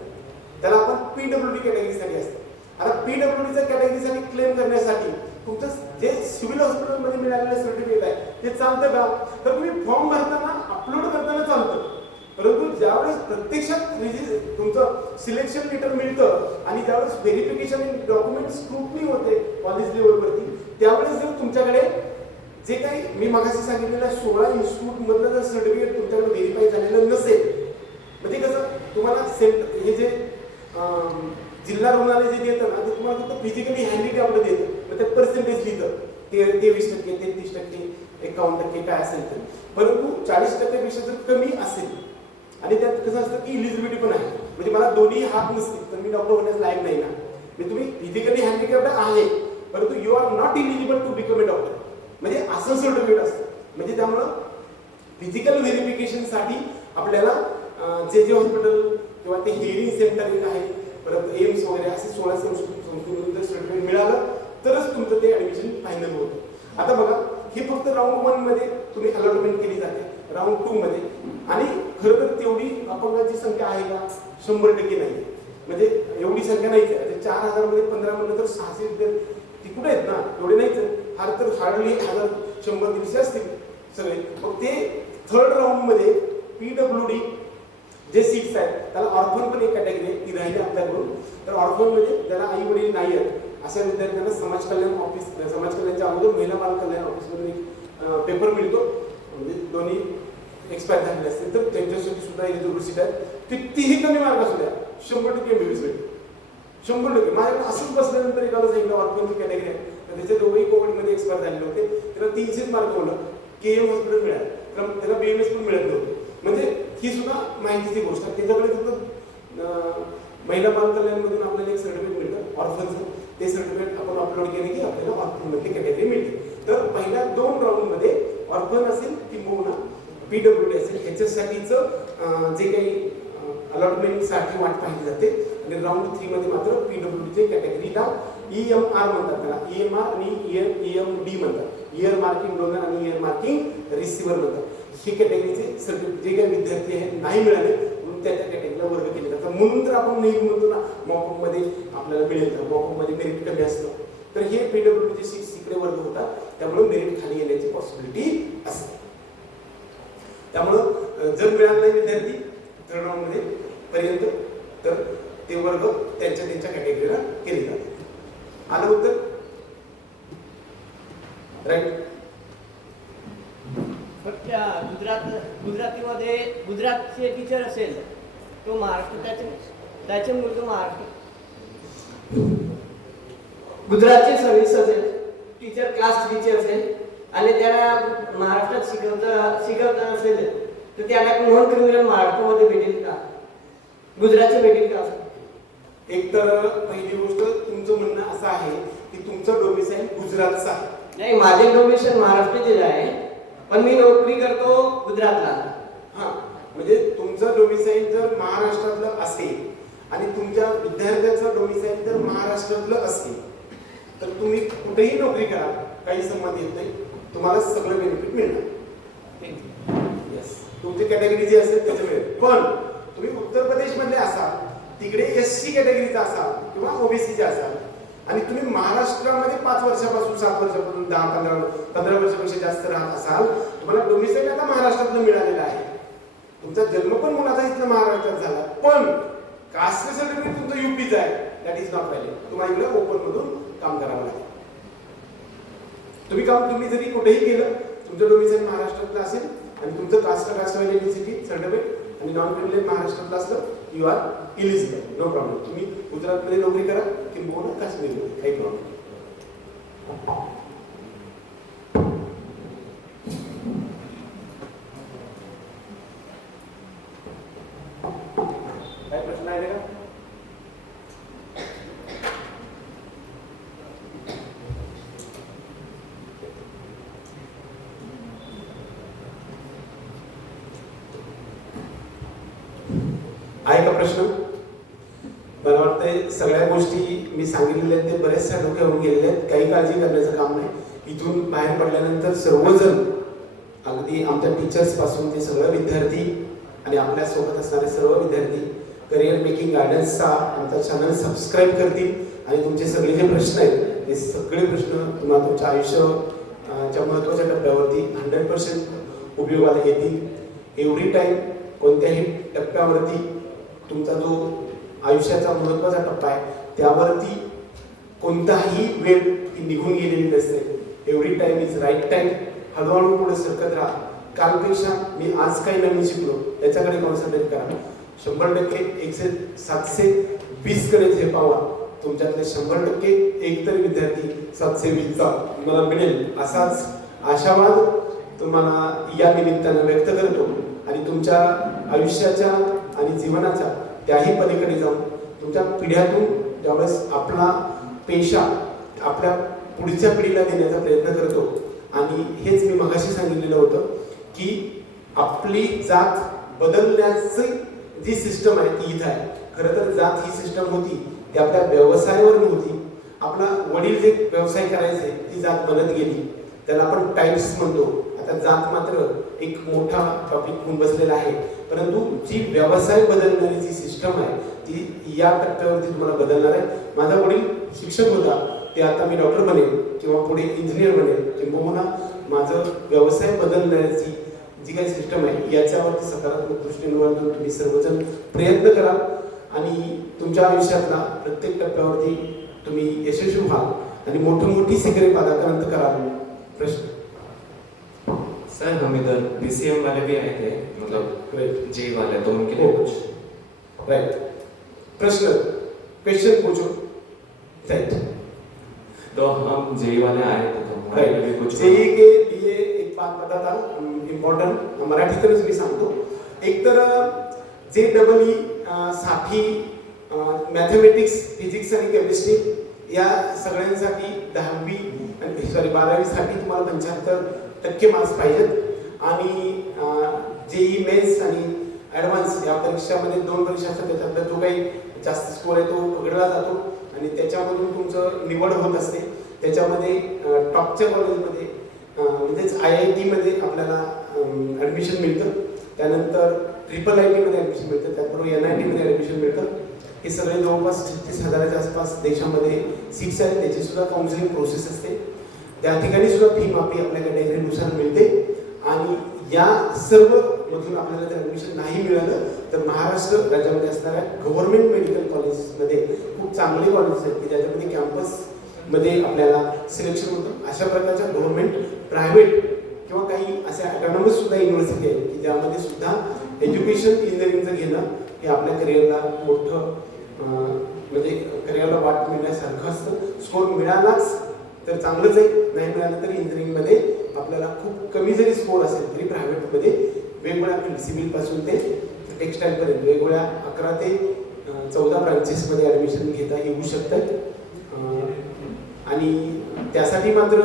त्याला आपण पीडब्ल्यूडी कॅटेगरीसाठी असतात. आता पीडब्ल्यूडीच्या कॅटेगरीसाठी क्लेम करण्यासाठी तुमचं जे सिव्हिल हॉस्पिटलमध्ये मिळालेलं सर्टिफिकेट आहे ते चालतं का? तर तुम्ही फॉर्म भरताना अपलोड करताना चालतं, परंतु ज्यावेळेस प्रत्यक्षात तुमचं सिलेक्शन लेटर मिळतं आणि ज्यावेळेस व्हेरिफिकेशन डॉक्युमेंट स्क्रुटनी होते कॉलेज लेवलवरती, त्यावेळेस जर तुमच्याकडे जे काही मी मागाशी सांगितलेल्या 16 इन्स्टिट्यूट मधलं जर सर्टिफिकेट तुमच्याकडे व्हेरीफाय झालेलं नसेल, म्हणजे कसं तुम्हाला हे जे जिल्हा रुग्णालय जे देतं ना ते तुम्हाला फक्त फिजिकली हँडिकॅप्ड देतं, मग त्यात पर्सेंटेज लिहितं 23%, 33%, 51% काय असेल तर. परंतु 40% पेक्षा जर कमी असेल आणि त्यात कसं असतं की इलिजिबिलिटी पण आहे, म्हणजे मला दोन्ही हात नसतील तर मी डॉक्टर होण्यास लायक नाही ना. म्हणजे तुम्ही फिजिकली हँडिकॅप्ड आहे परंतु you are not eligible to become a doctor, म्हणजे असं सर्टिफिकेट असतं. म्हणजे त्यामुळं फिजिकल व्हेरिफिकेशनसाठी आपल्याला जे हॉस्पिटल किंवा ते हिअरिंग सेंटर एक आहे, परत एम्स वगैरे असे 16 संस्थेमधून जर सर्टिफिकेट मिळालं तरच तुमचं ते ऍडमिशन फायनल होतं. आता बघा, हे फक्त राऊंड 1 मध्ये तुम्ही अलॉटमेंट केली जाते, राऊंड 2 मध्ये. आणि खरं तर तेवढी अपंगाची संख्या आहे का? 100% नाही. म्हणजे एवढी संख्या नाहीच आहे. 4000 मध्ये 15 म्हणलं तर 600 ती कुठे आहेत ना, एवढे नाहीच. हार तर हार्डली 1000, 100-150 असतील सगळे. मग ते थर्ड राऊंड मध्ये पीडब्ल्यूडी जे सीट्स आहेत त्याला ऑर्फन पण एक कॅटेगरी आहे, ती राहिली आपल्याकडून. तर ऑर्फन मध्ये ज्याला आई वडील नाही आहेत अशा विद्यार्थ्यांना समाज कल्याण ऑफिस, समाज कल्याणच्या अगोदर महिला बाल कल्याण ऑफिसमधून एक पेपर मिळतो, म्हणजे दोन्ही एक्सपायर झालेले असतील तर त्यांच्यासाठी सुद्धा एलिजिबल सीट आहे. कितीही कमी मार्क असू द्या 100% एमबीबीएस भेटेल. 100% माझ्याकडे असंच बसल्यानंतर एकाला सांगितलं ऑर्थोची कॅटेगरी आहे, तर त्याचे दोघंही कोविडमध्ये एक्सपायर झालेले होते. त्याला 300 मार्क होलं, KM हॉस्पिटल मिळालं, तर त्याला BMS पण मिळत नव्हतं. म्हणजे ही सुद्धा माहितीची गोष्ट आहे. त्याच्याकडे फक्त महिला बाल कल्याणमधून आपल्याला एक सर्टिफिकेट मिळतं ऑर्फनचं, ते सर्टिफिकेट आपण अपलोड केले की आपल्याला ऑर्फनमधली कॅटेगरी मिळते. तर पहिल्या 2 राऊंडमध्ये ऑर्फन असेल किंबहुना PWD असेल ह्याच्यासाठीचं जे काही अलॉटमेंटसाठी वाट पाहिली जाते. आणि राऊंड 3 मध्ये मात्र PWDच्या कॅटेगरीला EMR म्हणतात, त्याला EMR आणि EMD म्हणतात, इयर मार्किंग डोनर आणि इयर मार्किंग रिसिव्हर म्हणतात. ही कॅटेगरीचे सर्टिफिकेट जे काही विद्यार्थी आहे नाही मिळाले म्हणून त्या कॅटेगरीला वर्ग केले जातात. म्हणून तर आपण नेहमी म्हणतो ना मॉकअपमध्ये आपल्याला मिळेल का, मॉकअपमध्ये मेरिट कमी असतं, तर हे PWDचे 6 इकडे वर्ग होतात, त्यामुळे मेरिट खाली येण्याची पॉसिबिलिटी असते. त्यामुळं जर मिळालं नाही विद्यार्थी 3rd राऊंडमध्ये पर्यंत तर ते वर्ग त्यांच्या कॅटेगरीला केले जातात. आलं उत्तर? राईट. फक्त गुजरातीमध्ये गुजरातचे टीचर असेल तो महाराष्ट्र त्याचे मूळ तो महाराष्ट्र. गुजरातचे सर्व्हिस असेल टीचर क्लास टीचर असेल आणि त्याला महाराष्ट्रात शिकवता असेल तर त्याला नॉन क्रिमिनल महाराष्ट्रामध्ये भेटेल का, गुजरातचे भेटेल का? एक तर पहिली गोष्ट तुमचं म्हणणं असं आहे की तुमचं डोमिसाईल गुजरातचं आहे. नाही, माझे डोमिसाईल महाराष्ट्राचे आहे पण मी नोकरी करतो गुजरातला. हा, म्हणजे तुमचं डोमिसाईल जर महाराष्ट्रातलं असेल आणि तुमच्या विद्यार्थ्याचं डोमिसाईल जर महाराष्ट्रातलं असेल तर तुम्ही कुठेही नोकरी करा, काही संबंध येत नाही, तुम्हाला सगळं बेनिफिट मिळणार. येस, तुमची कॅटेगरी जी असेल त्याचं मिळेल. पण तुम्ही उत्तर प्रदेशमधले असाल, तिकडे SC कॅटेगरीचा असाल किंवा OBCचे असाल आणि तुम्ही महाराष्ट्रामध्ये 5 वर्षापासून 7 वर्षापासून 10-15 वर्षापेक्षा जास्त राहत असाल, तुम्हाला डोमिसाईल आता महाराष्ट्रातलं मिळालेलं आहे. तुमचा जन्म पण मुलाचा इथं महाराष्ट्रात झाला, पण कास्ट सर्टिफिकेट तुमचं UPचं आहे, दॅट इज नॉट व्हॅलिड. तुम्हाला इकडे ओपन मधून काम करावं लागेल. तुम्ही जरी कुठेही गेलं, तुमचं डोमिसाईल महाराष्ट्रातलं असेल आणि तुमचं कास्ट व्हॅलिडिटी सर्टिफिकेट आणि नॉन क्रिमिनल महाराष्ट्रातलं असलं, you are eligible, no problem. तुम्ही गुजरातमध्ये नोकरी करा किंवा काश्मीरमध्ये, काही प्रॉब्लेम. काय प्रश्न आहे का? आहे का प्रश्न? मला वाटतंय सगळ्या गोष्टी मी सांगितलेल्या आहेत ते बरेचशा डोक्यावरून गेलेले आहेत, काही काळजी करण्याचं काम नाही. इथून बाहेर पडल्यानंतर सर्वजण अगदी आमच्या टीचर्स पासून ते सगळं विद्यार्थी आणि आपल्या सोबत असणारे सर्व विद्यार्थी करिअर मेकिंग गायडन्सचा आमचा चॅनल सबस्क्राईब करतील आणि तुमचे सगळे जे प्रश्न आहेत ते सगळे प्रश्न तुम्हाला तुमच्या आयुष्याच्या महत्त्वाच्या टप्प्यावरती 100% उपयोगाला येतील. एव्हरी टाईम कोणत्याही टप्प्यावरती तुमचा जो आयुष्याचा महत्त्वाचा टप्पा आहे त्यावरती कोणताही वेळ ती निघून गेलेली नसते. Every time is right time. हळूहळू पुढे सरकत राहा. कालपेक्षा मी आज काही नवीन शिकलो याच्याकडे कॉन्सन्ट्रेट करा. 100% 720 कडे झेपावा. तुमच्यातले 100% एकतरी विद्यार्थी 720चा मला मिळेल असाच आशावाद तुम्हाला या निमित्तानं व्यक्त करतो आणि तुमच्या आयुष्याच्या आणि जीवनाच्या त्याही पलीकडे जाऊन तुमच्या पिढ्यातून ज्यावेळेस आपला पेशा आपल्या पुढच्या पिढीला देण्याचा प्रयत्न करतो. आणि हेच मी मगाशी सांगितलेलं होतं की आपली जात बदलण्याची जी सिस्टम आहे ती इथं आहे. खरं तर जात ही सिस्टम होती ती आपल्या व्यवसायावर नव्हती. आपला वडील जे व्यवसाय करायचे ती जात बनत गेली, त्याला आपण टाईप्स म्हणतो. आता जात मात्र एक मोठा टॉपिक होऊन बसलेला आहे, परंतु जी व्यवसाय बदलणारी जी सिस्टम आहे ती या टप्प्यावरती तुम्हाला बदलणार आहे. माझा वडील शिक्षक होता, ते आता मी डॉक्टर बनेल किंवा पुढे इंजिनियर बनेल किंवा माझं व्यवसाय बदलण्याची जी काही सिस्टम आहे याच्यावरती सकारात्मक दृष्टीने तुम्ही सर्वजण प्रयत्न करा आणि तुमच्या आयुष्यातला प्रत्येक टप्प्यावरती तुम्ही यशस्वी व्हाल आणि मोठी शिखरे पादाक्रांत कराल. प्रश्न सर हम इधर PCM वाले भी आए थे, मतलब जी वाले, तो उनके लिए कुछ राइट. प्रश्न क्वेश्चन पूछो राइट तो हम जेई वाले आए थे तो हमारे लिए कुछ जेई के लिए एक बात बता था इम्पॉर्टंट मराठीतच मी सांगतो. एक तर JEE साठी मॅथमॅटिक्स फिजिक्स आणि केमिस्ट्री या सगळ्यांसाठी 10वी आणि 12वी साठी तुम्हाला 75% मार्क्स पाहिजेत आणि जेई मेन्स आणि ॲडव्हान्स या परीक्षामध्ये 2 परीक्षा असतात. त्याच्यातला जो काही जास्त स्कोर आहे तो पकडला जातो आणि त्याच्यामधून तुमचं निवड होत असते. त्याच्यामध्ये टॉपच्या कॉलेजमध्ये म्हणजेच IIT मध्ये आपल्याला ॲडमिशन मिळतं. त्यानंतर IIIT मध्ये ॲडमिशन मिळतं. त्याचबरोबर NIT मध्ये ॲडमिशन मिळतं. हे सगळे जवळपास 36,000च्या आसपास देशामध्ये सीट्स आहेत. त्याची सुद्धा काउन्सिलिंग प्रोसेस असते. त्या ठिकाणी सुद्धा फी माफी आपल्या कॅटेगरीनुसार मिळते आणि या सर्व मधून आपल्याला जर ॲडमिशन नाही मिळालं तर महाराष्ट्र राज्यामध्ये असणाऱ्या गव्हर्नमेंट मेडिकल कॉलेजेसमध्ये खूप चांगले कॉलेजेस आहेत की ज्याच्यामध्ये कॅम्पसमध्ये आपल्याला सिलेक्शन होतं. अशा प्रकारच्या गव्हर्नमेंट प्रायव्हेट किंवा काही अशा ॲटॉनॉमस सुद्धा युनिव्हर्सिटी आहेत की ज्यामध्ये सुद्धा एज्युकेशन इंजिनिअरिंगचं घेणं हे आपल्या करिअरला मोठं म्हणजे करिअरला वाट मिळण्यासारखं असतं. स्कोर मिळालाच तर चांगलंच आहे, नाही मिळालं तरी इंजिनिअरिंगमध्ये आपल्याला खूप कमी जरी स्कोर असेल तरी प्रायव्हेटमध्ये वेगवेगळ्या सिव्हिलपासून ते टेक्स्टाईलपर्यंत वेगवेगळ्या 11 ते 14 ब्रांचेसमध्ये ॲडमिशन घेता येऊ शकतात. आणि त्यासाठी मात्र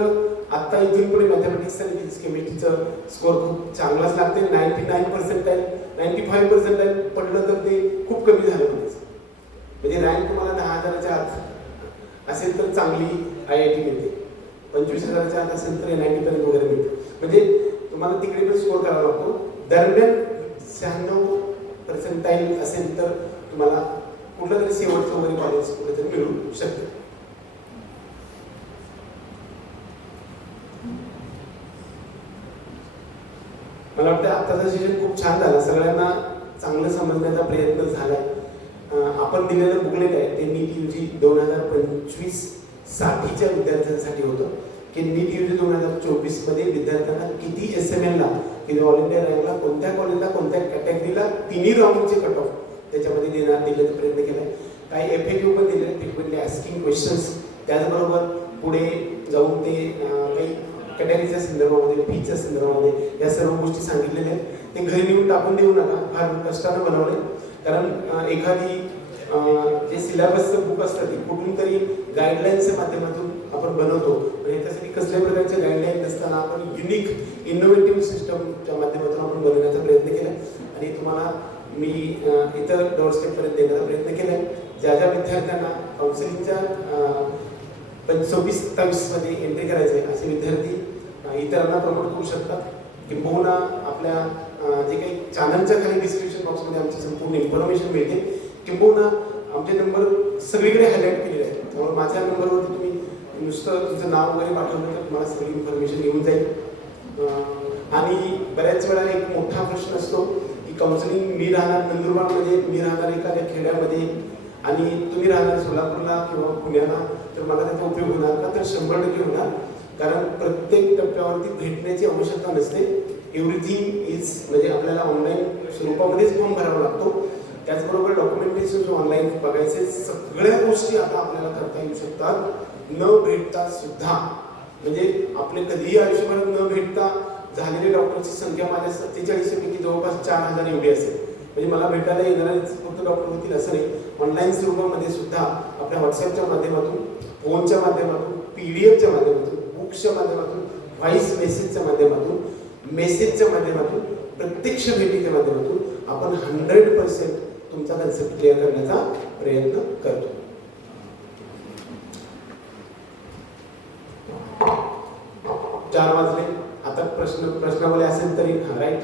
आत्ता इथून पुढे मॅथमॅटिक्स आणि फिजिक्स केमिस्ट्रीचं स्कोर खूप चांगलाच लागते. 99% 95% पडलं तर ते खूप कमी झालं म्हणजे रँक तुम्हाला 10,000च्या आत असेल तर चांगली IIT मिळते. 25,000च्या आत असेल तर NIT पर्यंत वगैरे मिळते. म्हणजे तुम्हाला तिकडे पण स्कोर करावा लागतो. दरम्यान 96% असेल तर तुम्हाला कुठलं तरी शेवटचं वगैरे कॉलेज कुठेतरी मिळू शकतं. मला वाटतं आत्ताचं सेशन खूप छान झालं. सगळ्यांना चांगलं समजण्याचा प्रयत्न झालाय. आपण दिलेलं बुकलेट आहे ते नीट UG 2025 साठीच्या विद्यार्थ्यांसाठी होतं की नीट UG 2024 मध्ये विद्यार्थ्यांना किती SML ला किंवा ऑल इंडिया रँकला कोणत्या कॉलेजला कोणत्या कॅटेगरीला तिन्ही राऊंडचे कट ऑफ त्याच्यामध्ये देण्याचा प्रयत्न केलाय. काही FAQ पण दिले फ्रिक्वेंटली आस्किंग क्वेश्चन्स. त्याचबरोबर पुढे जाऊन ते काही कॅटेगरीच्या संदर्भामध्ये फीच्या संदर्भामध्ये या सर्व गोष्टी सांगितलेल्या आहेत. ते घरी नेऊन टाकून देऊ नका. फार कष्टानं बनवले कारण एखादी जे सिलेबसचं बुक असतं ते कुठून तरी गाईडलाईन्सच्या माध्यमातून आपण बनवतो आणि त्यासाठी कसल्या प्रकारचे गाईडलाईन नसताना आपण युनिक इनोव्हेटिव्ह सिस्टमच्या माध्यमातून आपण बनवण्याचा प्रयत्न केला आणि तुम्हाला मी इतर डोअरस्टेपपर्यंत देण्याचा प्रयत्न केला. ज्या ज्या विद्यार्थ्यांना काउन्सिलिंगच्या 26-27 मध्ये एंट्री करायचे असे विद्यार्थी इतरांना प्रमोट करू शकतात. किंबहुना आपल्या जे काही चॅनलच्या खाली डिस्क्रिप्शन बॉक्समध्ये आमची संपूर्ण इन्फॉर्मेशन मिळते. किंबहुना आमचे नंबर सगळीकडे हायलाईट केलेले आहेत. त्यामुळे माझ्या नंबरवरती तुम्ही नुसतं तुमचं नाव वगैरे पाठवलं तर तुम्हाला सगळी इन्फॉर्मेशन येऊन जाईल. आणि बऱ्याच वेळा एक मोठा प्रश्न असतो की काउन्सिलिंग मी राहणार नंदुरबारमध्ये, मी राहणार एखाद्या खेड्यामध्ये आणि तुम्ही राहणार सोलापूरला किंवा पुण्याला तर मला त्याचा उपयोग होणार का? तर 100% होणार. कारण प्रत्येक टप्प्यावरती भेटण्याची आवश्यकता नसते. एव्हरीथिंग इज म्हणजे आपल्याला ऑनलाईन स्वरूपामध्येच फॉर्म भरावा लागतो. त्याचबरोबर डॉक्युमेंटेशन ऑनलाईन बघायचे सगळ्या गोष्टी आता आपल्याला करता येऊ शकतात न भेटता सुद्धा. म्हणजे आपले कधीही आयुष्यभरात न भेटता झालेल्या डॉक्टरची संख्या माझ्या 47 पैकी जवळपास 4,000 एवढी असेल. म्हणजे मला भेटायला येणारे फक्त डॉक्टर होतील असं नाही. ऑनलाईन स्वरूपामध्ये सुद्धा आपल्या व्हॉट्सअपच्या माध्यमातून, फोनच्या माध्यमातून, PDF च्या माध्यमातून, बुक्सच्या माध्यमातून, व्हॉइस मेसेजच्या माध्यमातून, मेसेजच्या माध्यमातून, प्रत्यक्ष भेटीच्या माध्यमातून आपण 100% तुमचा कन्सेप्ट क्लिअर करण्याचा प्रयत्न करतो. चार वाजले. आता प्रश्नावली असेल तरी राईट.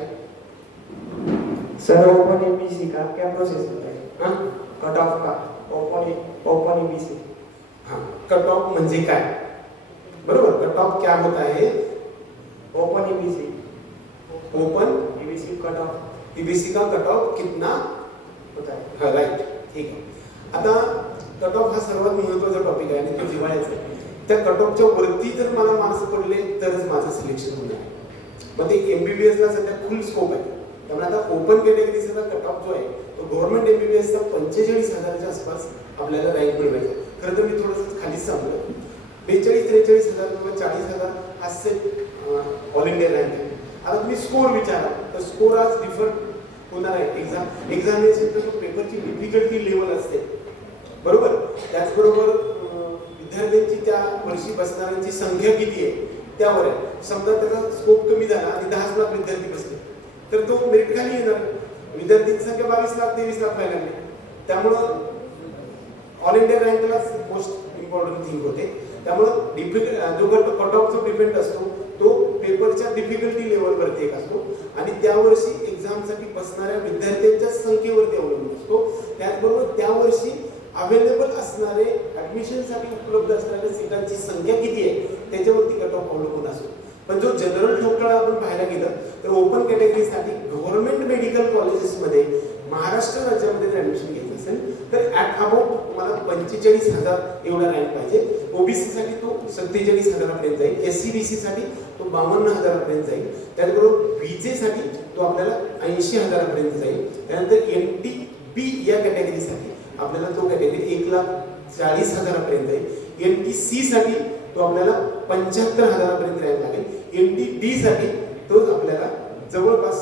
सर ओपन EBC का क्या प्रोसेस होता है? कट ऑफ का ओपन EBC. हाँ, कट ऑफ म्हणजे काय? बरोबर. कट ऑफ क्या होता है? Open EBC. Open EBC cut off. EBC का कट ऑफ कितना होता है? हाँ राईट. ठीक आहे. आता कट ऑफ हा सर्वात महत्त्वाचा टॉपिक आहे आणि तो जिव्हाळ्याचा आहे. त्या कट ऑफच्या वरती जर मला मार्क्स पडले तरच माझं सिलेक्शन होणार. मग ते MBBS ला सध्या फुल स्कोप आहे. त्यामुळे आता ओपन कॅटेगरीचा कट ऑफ जो आहे तो गव्हर्नमेंट MBBS चा 45,000च्या आसपास आपल्याला रँक मिळवायचा. खरं तर मी थोडंसं खालीच सांगतो, 42-43,000 किंवा 40,000 हा सेट ऑल इंडिया रँक आहे. आता तुम्ही स्कोर विचारा तर स्कोर आज डिफरंट होणार आहे. एक्झामिनेशन पेपरची डिफिकल्टी लेवल असते, बरोबर. त्याचबरोबर विद्यार्थ्यांची त्या वर्षी बसणाऱ्यांची संख्या किती आहे त्यावर आहे. समजा त्याचा स्कोप कमी झाला आणि 10 लाख विद्यार्थी बसले तर तो मेरिट खाली येणार. विद्यार्थ्यांची संख्या 22 लाख 23 लाख व्हायला लागली. त्यामुळं ऑल इंडिया रँकला मोस्ट इम्पॉर्टंट थिंग होते. त्यामुळं जो कट ऑफ जो डिपेंड असतो तो पेपरच्या डिफिकल्टी लेवलवरती एक असतो आणि त्या वर्षी एक्झामसाठी बसणाऱ्या विद्यार्थ्यांच्या संख्येवरती अवलंबून असतो. त्याचबरोबर त्या वर्षी अवेलेबल असणारे ऍडमिशनसाठी उपलब्ध असणाऱ्या सीटांची संख्या किती आहे त्याच्यावरती कट ऑफ अवलंबून असतो. पण जो जनरल ठोकळा आपण पाहायला गेलं तर ओपन कॅटेगरीसाठी गव्हर्नमेंट मेडिकल कॉलेजेसमध्ये महाराष्ट्र राज्यामध्ये जर ऍडमिशन घ्यायचं असेल तर ऍट अबाउट तुम्हाला 45,000 एवढा रँक पाहिजे. ओबीसी साठी तो 47,000 पर्यंत जाईल, एससी-बीसी साठी तो 52,000 पर्यंत जाईल. त्याचबरोबर बीजे साठी तो आपल्याला 80,000 पर्यंत जाईल. त्यानंतर एनटीबी या कॅटेगरीसाठी आपल्याला तो कॅटेगरी 1,40,000 पर्यंत जाईल. एनटीसी साठी तो आपल्याला 75,000 पर्यंत रँक लागेल. एनटीडी साठी तो आपल्याला जवळपास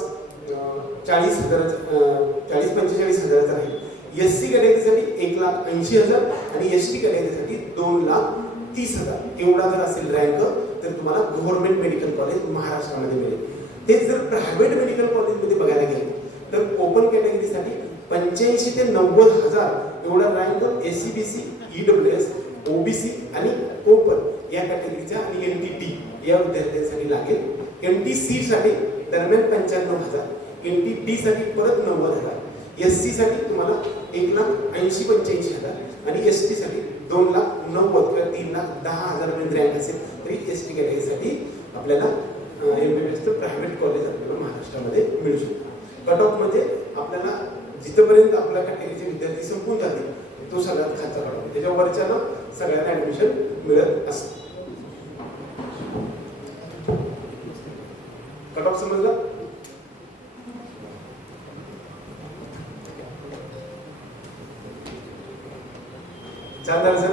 40,000-45,000 राहील. एससी कॅटेगरीसाठी 1,80,000 आणि एसटी कॅटेगरीसाठी 2,30,000 एवढा जर असेल रँक तर तुम्हाला गव्हर्नमेंट मेडिकल कॉलेज महाराष्ट्रामध्ये मिळेल. तेच जर प्रायव्हेट मेडिकल कॉलेजमध्ये बघायला गेले तर ओपन कॅटेगरीसाठी 85,000 ते 90,000 एवढा रँक एससी-बीसी, ईडब्ल्यूएस, ओबीसी आणि ओपन या कॅटेगरीच्या आणि एनटीटी या विद्यार्थ्यांसाठी लागेल. एनटीसी साठी दरम्यान 95,000, एनटीडी साठी परत 90,000, एससी साठी तुम्हाला 1,80,000-85,000 आणि एसटी साठी 2,90,000 किंवा 3,10,000 पर्यंत रँक असेल तरी एसटी कॅटेगरीसाठी आपल्याला एमबीबीएसचं प्रायव्हेट कॉलेज आपल्याला महाराष्ट्रामध्ये मिळू शकतो. कट ऑफ म्हणजे आपल्याला जिथपर्यंत आपल्या कॅटेगरीचे विद्यार्थी संपून जातील तो सगळ्यात खालचा कट ऑफ, त्याच्या वरच्याला सगळ्यांना ऍडमिशन मिळत असतं. कट ऑफ समजला? जानदार sir,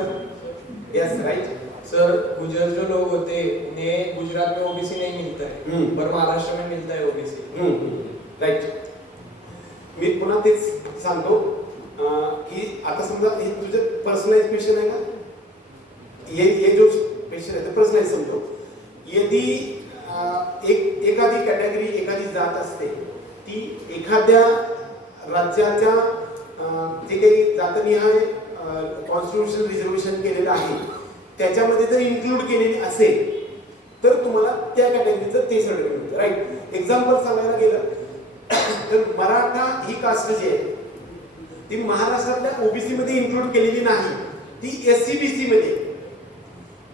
yes right sir. Gujarat जो लोग होते उन्हें गुजरात में ओबीसी नहीं मिलता है पर महाराष्ट्र में मिलता है ओबीसी. राइट. मी पुन्हा तेच सांगतो की आता समजा हे तुझं पर्सनलाइज क्वेश्चन आहे का, ये जो क्वेश्चन आहे ते पर्सनलाइज समजतो. यदि एखादी कॅटेगरी एखादी जात असते ती एखाद्या राज्याच्या जे काही जातनिहाय कॉन्स्टिट्यूशन रिझर्वेशन केलेलं आहे त्याच्यामध्ये जर इन्क्लूड केलेली असेल तर तुम्हाला त्या कॅटेगरीचं ते सर्टिफिकेट मिळतं. राईट. एक्झाम्पल सांगायला गेलं तर मराठा ही कास्ट जी आहे ती महाराष्ट्रातल्या ओबीसी मध्ये इन्क्लूड केलेली नाही, ती एससी-बीसी मध्ये.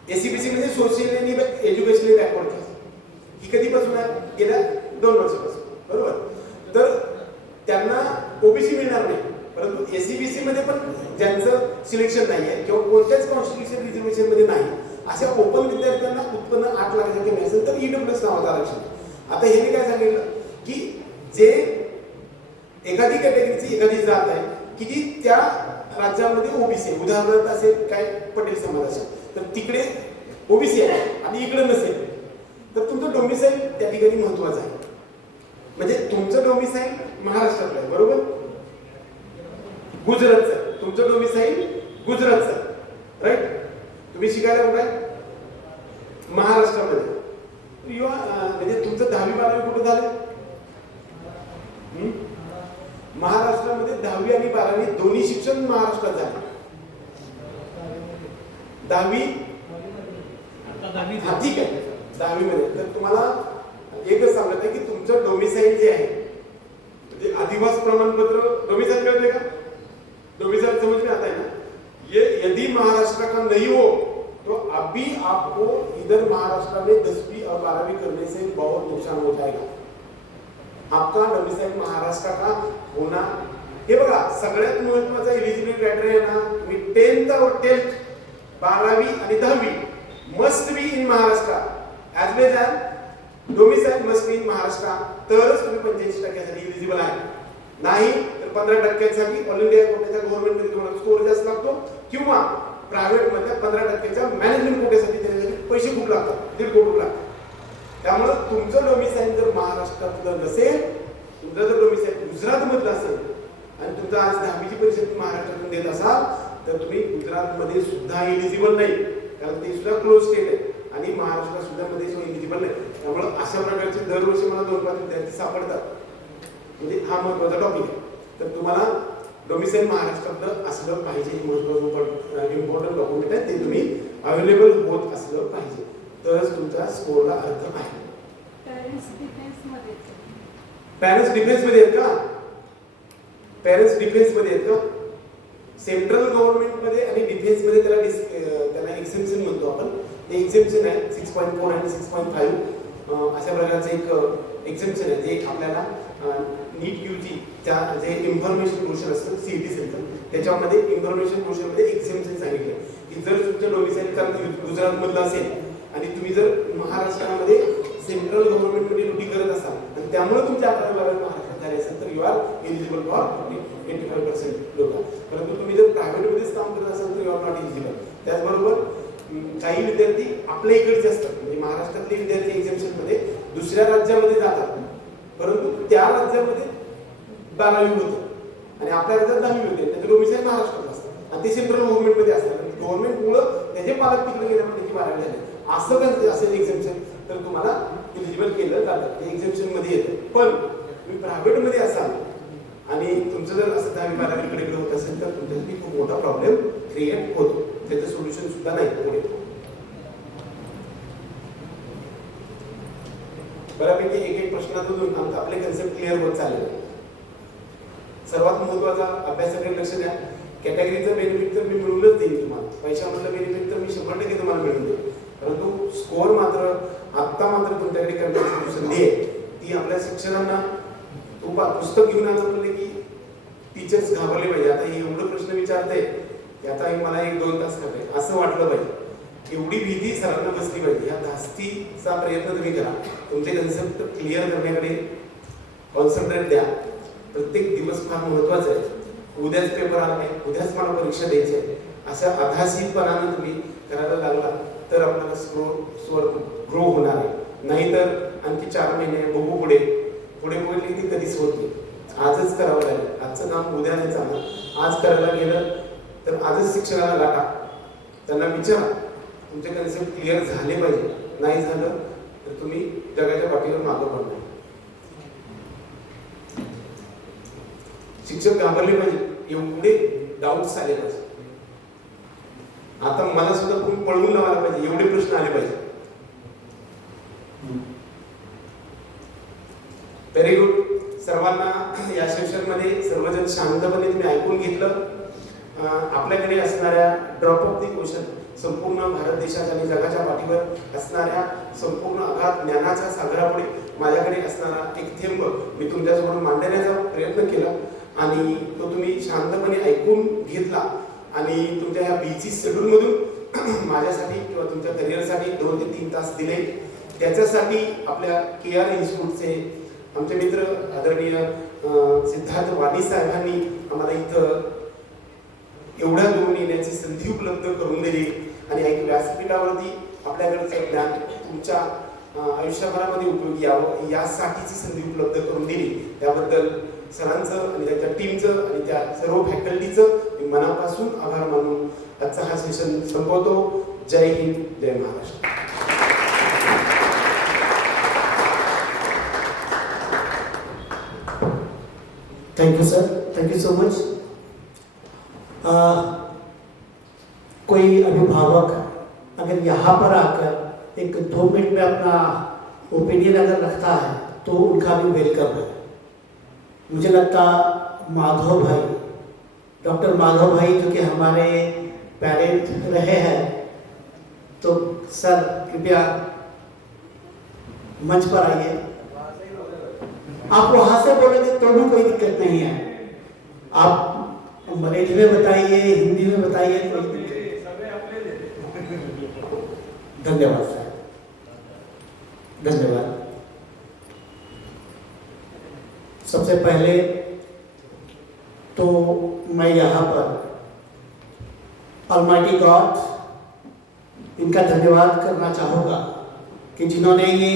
एससी-बीसी मध्ये सोशल आणि एज्युकेशनली बॅकवर्ड क्लास ही कधीपासून आहे? गेल्या 2 वर्षापासून, बरोबर. तर त्यांना ओबीसी मिळणार नाही, परंतु एससी-बीसी मध्ये पण ज्यांचं सिलेक्शन नाही आहे किंवा कोणत्याच कॉन्स्टिट्यूशन रिझर्वेशन मध्ये नाही अशा ओपन विद्यार्थ्यांना उत्पन्न 8 लाखाच्या कमी असेल तर ईडब्ल्यूएस नावाचं आरक्षण. आता हे काय सांगितलं की जे एखादी कॅटेगरीची एखादी जात आहे की जी त्या राज्यामध्ये ओबीसी आहे, उदाहरणार्थ असेल काय पटेल समाज असेल तर तिकडे ओबीसी आहे आणि इकडे नसेल तर तुमचं डोमिसाईल त्या ठिकाणी महत्वाचं आहे. म्हणजे तुमचं डोमिसाईल महाराष्ट्रातलं आहे, बरोबर, गुजरातचं, तुमचं डोमिसाईल गुजरातचं, राईट. तुम्ही शिकायला कुठे आहे? महाराष्ट्रामध्ये. म्हणजे तुमचं 10वी-12वी कुठं झालं? महाराष्ट्रामध्ये 10वी आणि 12वी दोन्ही शिक्षण महाराष्ट्रात झाले. 10वी ठीक आहे, 10वी मध्ये तर तुम्हाला एकच सांगत आहे की तुमचं डोमिसाईल जे आहे म्हणजे अधिवास प्रमाणपत्र, डोमिसाईल कळते का? डोमिसाईल समझ में आता है ना? ये यदि महाराष्ट्र का नहीं हो तो अभी आपको इधर महाराष्ट्र में 10वीं और 12वीं करने से बहुत नुकसान हो जाएगा. आपका डोमिसाइल महाराष्ट्र का होना, हे बघा सगळ्यात महत्त्वाचा एलिजिबिलिटी क्रायटेरिया ना, तुम्ही 10th और 12th 12वी आणि 10वी must be in Maharashtra as well as domicile must be in Maharashtra, तरच तुम्ही 85% साठी एलिजिबल आहे. नाही तर 15% ऑल इंडिया कोट्याच्या गव्हर्नमेंटमध्ये तुम्हाला स्कोर जास्त लागतो, किंवा प्रायव्हेट मधल्या 15% मॅनेजमेंट कोट्यासाठी त्याच्यासाठी पैसे खूप लागतात, 1.5 कोटी लागतात. त्यामुळे तुमचं डोमिसाईल जर महाराष्ट्रातलं नसेल, तुमचं जर डोमिसाईल गुजरातमधलं असेल आणि तुमचं आज 10वीची परीक्षा तुम्ही महाराष्ट्रातून देत असाल तर तुम्ही गुजरातमध्ये सुद्धा एलिजिबल नाही, कारण ते सुद्धा क्लोज स्टेट आहे आणि महाराष्ट्रात सुद्धा मध्ये एलिजिबल नाही. त्यामुळे अशा प्रकारचे दरवर्षी मला 2-5 विद्यार्थी सापडतात. म्हणजे हा महत्वाचा टॉपिक आहे. तर तुम्हाला डोमिसाईल महाराष्ट्रातलं असलं पाहिजे, हे महत्वाचं इम्पॉर्टंट डॉक्युमेंट आहे, ते तुम्ही अवेलेबल होत असलं पाहिजे, तरच तुमच्या स्कोरला अर्थ आहे. पॅरेंट्स डिफेन्स मध्ये आहेत का? पॅरेंट्स डिफेन्स मध्ये आहेत का? सेंट्रल गव्हर्नमेंट मध्ये आणि डिफेन्स मध्ये त्याला एक्झेम्पशन म्हणतो आपण. ते एक्झेम्पशन आहे 6.4 आणि 6.5 अशा प्रकारचं एक एक्झेम्पशन आहे जे आपल्याला नीट यूजी च्या जे इन्फॉर्मेशन ब्रोशर असतं सीईटी सेंटर, त्याच्यामध्ये इन्फॉर्मेशन ब्रोशर मध्ये एक्झेम्पशन सांगितलं की जर तुमचं डोमिसाईल गुजरातमधलं असेल आणि तुम्ही जर महाराष्ट्रामध्ये सेंट्रल गव्हर्नमेंट मध्ये ड्युटी करत असाल आणि त्यामुळे तुमच्या 11वी महाराष्ट्रात झाले असेल तर यू आर एलिजिबल फॉर 85% लोक. परंतु तुम्ही जर प्रायव्हेटमध्येच काम करत असाल तर यू आर नॉट एलिजिबल. त्याचबरोबर काही विद्यार्थी आपल्या इकडचे असतात, म्हणजे महाराष्ट्रातले विद्यार्थी एक्झाम्शन मध्ये दुसऱ्या राज्यामध्ये जातात, परंतु त्या राज्यामध्ये 12वी होते आणि आपल्या राज्यात 10वी होते, त्याचे डोमिसाईल महाराष्ट्रात असतात आणि ते सेंट्रल गव्हर्नमेंट मध्ये असतात. गव्हर्नमेंटमुळं त्याचे पालक तिकडे गेल्यामुळे त्याची 12वी झाली. असं जर असेल एक्झाम्शन तर तुम्हाला एलिजिबल केलं जातं, ते एक्झाम्शन मध्ये येतं. पण तुम्ही प्रायव्हेट मध्ये असाल आणि तुमचं जर असं 10वी-12वी इकडे होत असेल तर तुमच्यासाठी खूप मोठा प्रॉब्लेम क्रिएट होतो, त्याचं सोल्युशन सुद्धा नाही पुढे. बऱ्यापैकी एक प्रश्नातून आमचं आपले कन्सेप्ट क्लिअर होत चालले. सर्वात महत्वाचा अभ्यासाकडे लक्ष द्या. कॅटेगरीचं बेनिफिट तर मी मिळूनच देईन तुम्हाला, पैशामधलं बेनिफिट तर मी 100% तुम्हाला मिळून देईन, परंतु स्कोर मात्र आत्ता मात्र तुमच्याकडे करण्याची संधी आहे ती आपल्या शिक्षकांना. पुस्तक घेऊन आलं म्हणले की टीचर्स घाबरले पाहिजे, आता हे एवढं प्रश्न विचारते की आता हे मला 1-2 तास करते असं वाटलं पाहिजे. एवढी भीती सरांना बसली पाहिजे. या धास्तीचा प्रयत्न तुम्ही करा, तुमचे कन्सेप्ट क्लिअर करण्याकडे कॉन्सन्ट्रेट द्या. प्रत्येक दिवस फार महत्वाचा आहे. उद्याच पेपर आला नाही, उद्याच मला परीक्षा द्यायची आहे, अशा अधासीपणाने तुम्ही करायला लागला तर आपल्याला स्कोर ग्रो होणार आहे. नाहीतर आणखी 4 महिने बघू पुढे पुढे ती कधीच होत नाही. आजच करावं लागेल, आजचं काम उद्या नाही चालणार. आज करायला गेलं तर आजच शिक्षकाला गाठा, त्यांना विचारा तुमचे कन्सेप्ट क्लिअर झाले पाहिजे. नाही झालं तर तुम्ही जगाच्या पाठीवर मागं पडणार. शिक्षक घाबरले पाहिजे, एवढे डाऊट्स आले पाहिजे. आता मला सुद्धा तुम्ही पळवून लावायला पाहिजे, एवढे प्रश्न आले पाहिजे. Very good. सर्वांना या सेशनमध्ये सर्वजण शांतपणे तुम्ही ऐकून घेतलं. आपल्याकडे असणाऱ्या ड्रॉप ऑफ दी क्वेश्चन, संपूर्ण भारत देशाच्या आणि जगाच्या पाठीवर असणाऱ्या संपूर्ण अगाध ज्ञानाच्या सागरापुढे माझ्याकडे असणारा एक थेंब मी तुमच्यासमोर मांडण्याचा प्रयत्न केला आणि तो तुम्ही शांतपणे ऐकून घेतला आणि तुमच्या ह्या बिझी शेड्यूलमधून माझ्यासाठी किंवा तुमच्या करिअरसाठी 2 ते 3 तास दिले. त्याच्यासाठी आपल्या KR इन्स्टिट्यूटचे आमचे मित्र आदरणीय सिद्धार्थ वाणी साहेबांनी आम्हाला इथं एवढ्या दूरून येण्याची संधी उपलब्ध करून दिली आणि एक व्यासपीठावरती आपल्याकडचं ज्ञान तुमच्या आयुष्यभरामध्ये उपयोगी यावं यासाठीची संधी उपलब्ध करून दिली. त्याबद्दल सरांचं आणि त्यांच्या टीमचं आणि त्या सर्व फॅकल्टीचं मी मनापासून आभार मानून आजचा हा सेशन संपवतो. जय हिंद, जय Maharashtra. Thank you sir, thank you so much. कोई अभिभावक अगर यहाँ पर आकर 1-2 मिनट में अपना ओपिनियन अगर रखता है तो उनका भी वेलकम है. मुझे लगता माधव भाई, डॉक्टर माधव भाई जो कि हमारे पेरेंट रहे हैं, तो सर कृपया मंच पर आइए. आप वहां से बोलेंगे तो भी कोई दिक्कत नहीं है, आप मराठी में बताइए, हिंदी में बताइए, कोई दिक्कत. धन्यवाद सर, धन्यवाद. सबसे पहले अलमाइटी गॉड इनका धन्यवाद करना चाहूँगा कि जिन्होंने ये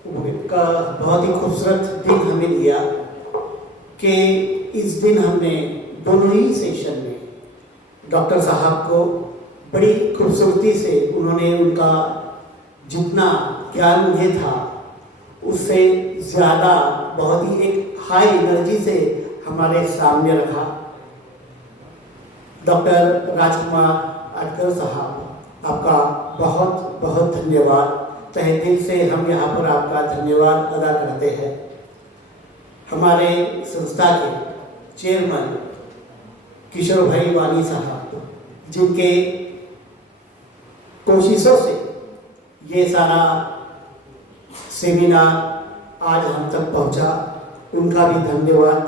एक बहुत ही खूबसूरत दिन हमें दिया कि इस दिन हमने दोनों ही सेशन में डॉक्टर साहब को बड़ी खूबसूरती से उन्होंने उनका जितना ज्ञान मुझे था उससे ज़्यादा बहुत ही एक हाई एनर्जी से हमारे सामने रखा। डॉक्टर राजकुमार अटकर साहब, आपका बहुत बहुत धन्यवाद। तहे दिल से हम यहाँ पर आपका धन्यवाद अदा करते हैं। हमारे संस्था के चेयरमैन किशोर भाई वानी साहब, जिनके कोशिशों से ये सारा सेमिनार आज हम तक पहुंचा, उनका भी धन्यवाद।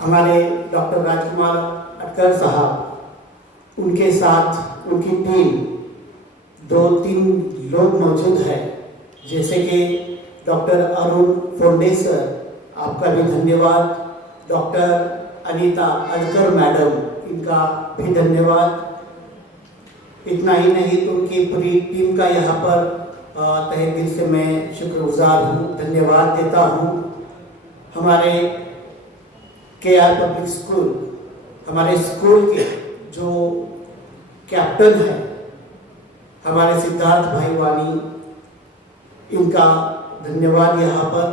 हमारे डॉक्टर राजकुमार अटकर साहब, उनके साथ उनकी टीम 2-3 लोग मौजूद हैं, जैसे कि डॉक्टर अरुण फोंडेसर, आपका भी धन्यवाद। डॉक्टर अनीता अडकर मैडम, इनका भी धन्यवाद। इतना ही नहीं तो उनकी पूरी टीम का यहाँ पर तहे दिल से मैं शुक्रगुजार हूँ, धन्यवाद देता हूँ। हमारे KR पब्लिक स्कूल, हमारे स्कूल के जो कैप्टन हैं हमारे सिद्धार्थ भाई वानी, इनका धन्यवाद यहाँ पर।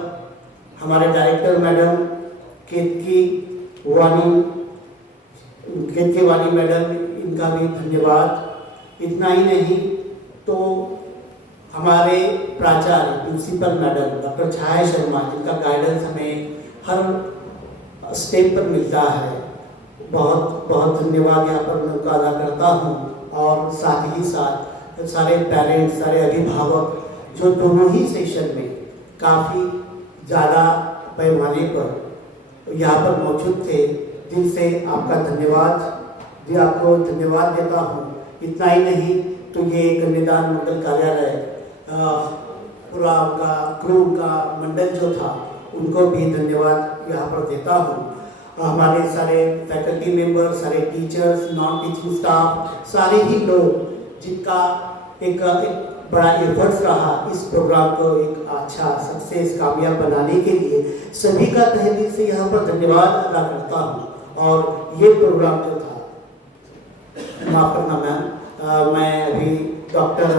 हमारे डायरेक्टर मैडम केतकी वानी मैडम, इनका भी धन्यवाद। इतना ही नहीं तो हमारे प्राचार्य प्रिंसिपल मैडम डॉक्टर छाया शर्मा, जिनका गाइडेंस हमें हर स्टेप पर मिलता है, बहुत बहुत धन्यवाद यहाँ पर मैं उनका अदा करता हूँ। और साथ ही साथ सारे पेरेंट्स, सारे अभिभावक जो दोनों ही सेशन में काफ़ी ज़्यादा पैमाने पर यहाँ पर मौजूद थे, दिल से आपका धन्यवाद भी आपको धन्यवाद देता हूँ। इतना ही नहीं तो ये कन्यादान मंडल कार्यालय पूरा उनका क्रू का मंडल जो था, उनको भी धन्यवाद यहाँ पर देता हूँ। हमारे सारे फैकल्टी मेंबर, सारे टीचर्स, नॉन टीचिंग स्टाफ, सारे ही लोग जिनका एक बड़ा एफर्ट्स रहा इस प्रोग्राम को एक अच्छा सक्सेस कामयाब बनाने के लिए, सभी का तहे दिल से यहाँ पर धन्यवाद अदा करता हूँ। और ये प्रोग्राम जो था, माफ करना मैम, मैं अभी डॉक्टर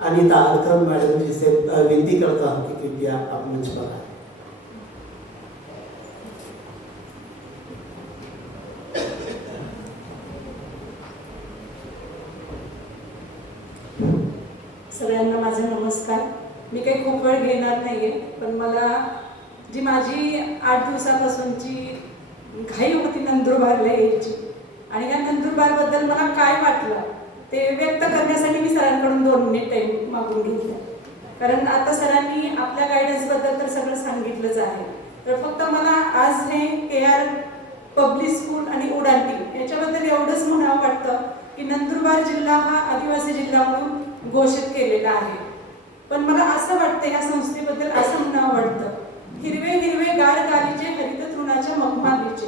अनीता अडकर मैडम जी से विनती करता हूँ कि कृपया आप मंच पर आए। सगळ्यांना माझा नमस्कार। मी काही खूप वेळ घेणार नाहीये, पण मला जी माझी 8 दिवसापासूनची घाई होती नंदुरबारला यायची, आणि या नंदुरबारबद्दल मला काय वाटलं ते व्यक्त करण्यासाठी मी सरांकडून 2 मिनिट टाइम मागून घेतला। कारण आता सरांनी आपल्या गायडन्सबद्दल तर सगळं सांगितलंच आहे, तर फक्त मला आज हे KR पब्लिक स्कूल आणि उडान टीम याच्याबद्दल एवढंच म्हणावं वाटतं की नंदुरबार जिल्हा हा आदिवासी जिल्हा म्हणून घोषित केलेला आहे। पण मला असं वाटतं या संस्थेबद्दल असं म्हणावं वाटतं, हिरवे हिरवे गार गालीचे हरित तृणाच्या मखमालीचे,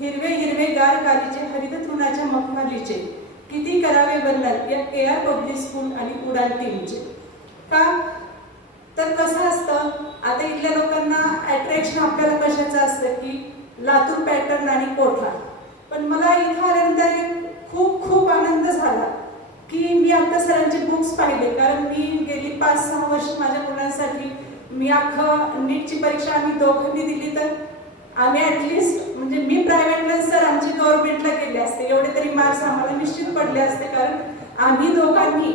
हिरवे हिरवे गार गालीचे हरित तृणाच्या मखमालीचे, किती करावे वर्णन या KR पब्लिक स्कूल आणि उडान टीमचे। का तर कसं असतं, आता इथल्या लोकांना अट्रॅक्शन आपल्याला कशाचं असतं की लातूर पॅटर्न आणि कोठा, पण मला इथं आल्यानंतर खूप खूप आनंद झाला की मी आता सरांचे बुक्स पाहिले। कारण मी गेली 5-6 वर्ष माझ्या मुलांसाठी मी अख्खं नीटची परीक्षा आम्ही दोघांनी दिली, तर आम्ही ॲटलिस्ट म्हणजे मी प्रायव्हेटला सर आमची गव्हर्नमेंटला गेले असते, एवढे तरी मार्क्स आम्हाला निश्चित पडले असते, कारण आम्ही दोघांनी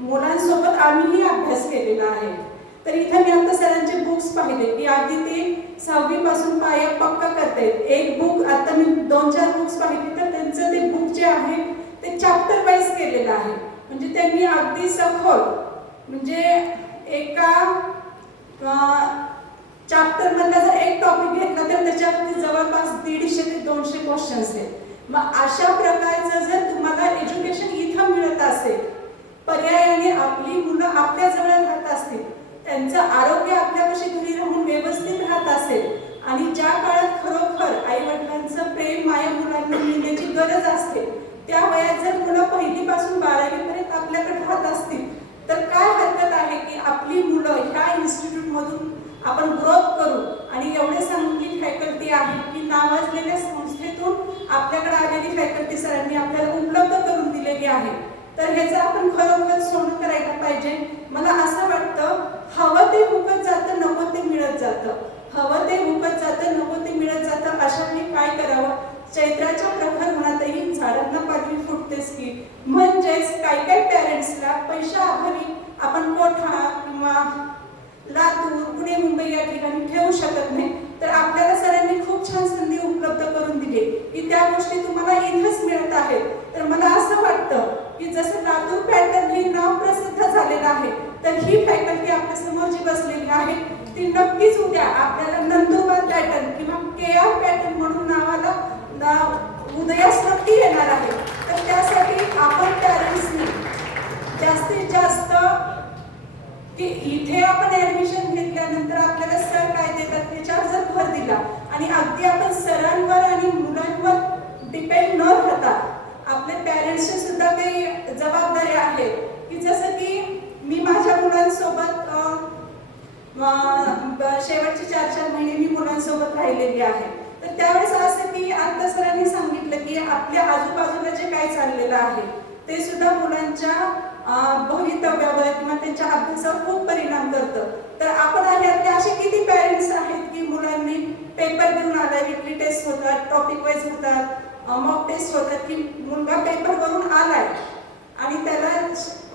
मुलांसोबत आम्हीही अभ्यास केलेला आहे। तर इथे मी आता सरांचे बुक्स पाहिले की अगदी ते 6वी पासून पाया पक्का करतायत। एक बुक आता मी 2-4 बुक्स पाहिले तर त्यांचं ते बुक जे आहे ते चॅप्टर वाईज केलेलं आहे, म्हणजे त्यांनी अगदी सखोल म्हणजे एका चॅप्टर मधला जर एक टॉपिक घेतला तर त्याच्यावरती जवळपास 150 ते 200 क्वेश्चन्स आहेत। मग अशा प्रकारचं जर तुम्हाला एज्युकेशन इथं मिळत असेल, पर्यायाने आपली मुलं आपल्या जवळ राहत असतील, त्यांचं आरोग्य आपल्यापाशी घरी राहून व्यवस्थित राहत असेल, आणि ज्या काळात खरोखर आई वडिलांचं प्रेम माया मुलांना मिळण्याची गरज असते त्या वयात जर मुलं 1ली पासून 12वी पर्यंत आपल्याकडे राहत असतील तर काय हरकत आहे की आपली मुलं ह्या इन्स्टिट्यूट मधून आपण ग्रोथ करू आणि एवढे चांगली फॅकल्टी आहे की नावाजलेल्या संस्थेतून आपल्याकडे आलेली फॅकल्टी सरांनी आपल्याला उपलब्ध करून दिलेली आहे. तर ह्याचं आपण खरोखर सोनं करायला पाहिजे. मला असं वाटतं हवं ते हुकत जातं, नको ते मिळत जातं. हवं ते हुकत जातं, नको ते मिळत जातं. अशा वेळी काय करावं? चैत्राच्या प्रखर उन्हातही झाडांना पालवी फुटतेच की. म्हणजेच काही पॅरेंट्सला पैशाअभावी आपण कोठा किंवा लातूर, पुणे, मुंबई या ठिकाणी ठेवू शकत नाही. तर आपल्याला सरांनी खूप छान संधी उपलब्ध करून दिली की त्या गोष्टी तुम्हाला इथंच मिळत आहेत. तर मला असं वाटतं की जसं लातूर पॅटर्न हे नाव प्रसिद्ध झालेलं आहे तर ही फॅकल्टी आपल्या समोर जी बसलेली आहे ती नक्कीच उद्या आपल्याला नंदुरबार पॅटर्न किंवा KR पॅटर्न म्हणून नावाला उदयास नक्की येणार आहे. तर त्यासाठी आपण पॅरेंट्सनी जास्तीत जास्त की इथे आपण ऍडमिशन घेतल्यानंतर आपल्याला सर काय देतात त्याच्यावर जर भर दिला आणि अगदी आपण सरांवर आणि मुलांवर डिपेंड न राहता आपल्या पॅरेंट्सची सुद्धा काही जबाबदारी आहे की जसं की मी माझ्या मुलांसोबत शेवटचे 4-4 महिने मी मुलांसोबत राहिलेली आहे. तर त्यावेळेस असं की आता सरांनी सांगितलं की आपल्या आजूबाजूला जे काही चाललेलं आहे ते सुद्धा मुलांच्या भवितव्यावर किंवा त्यांच्या अभ्यासावर खूप परिणाम करतं. तर आपण ह्यातले असे किती पॅरेंट्स आहेत की मुलांनी पेपर देऊन आलाय, वीकली टेस्ट होतात, टॉपिक वाईज होतात, मॉक टेस्ट होतात की मुलगा पेपरवरून आलाय आणि त्याला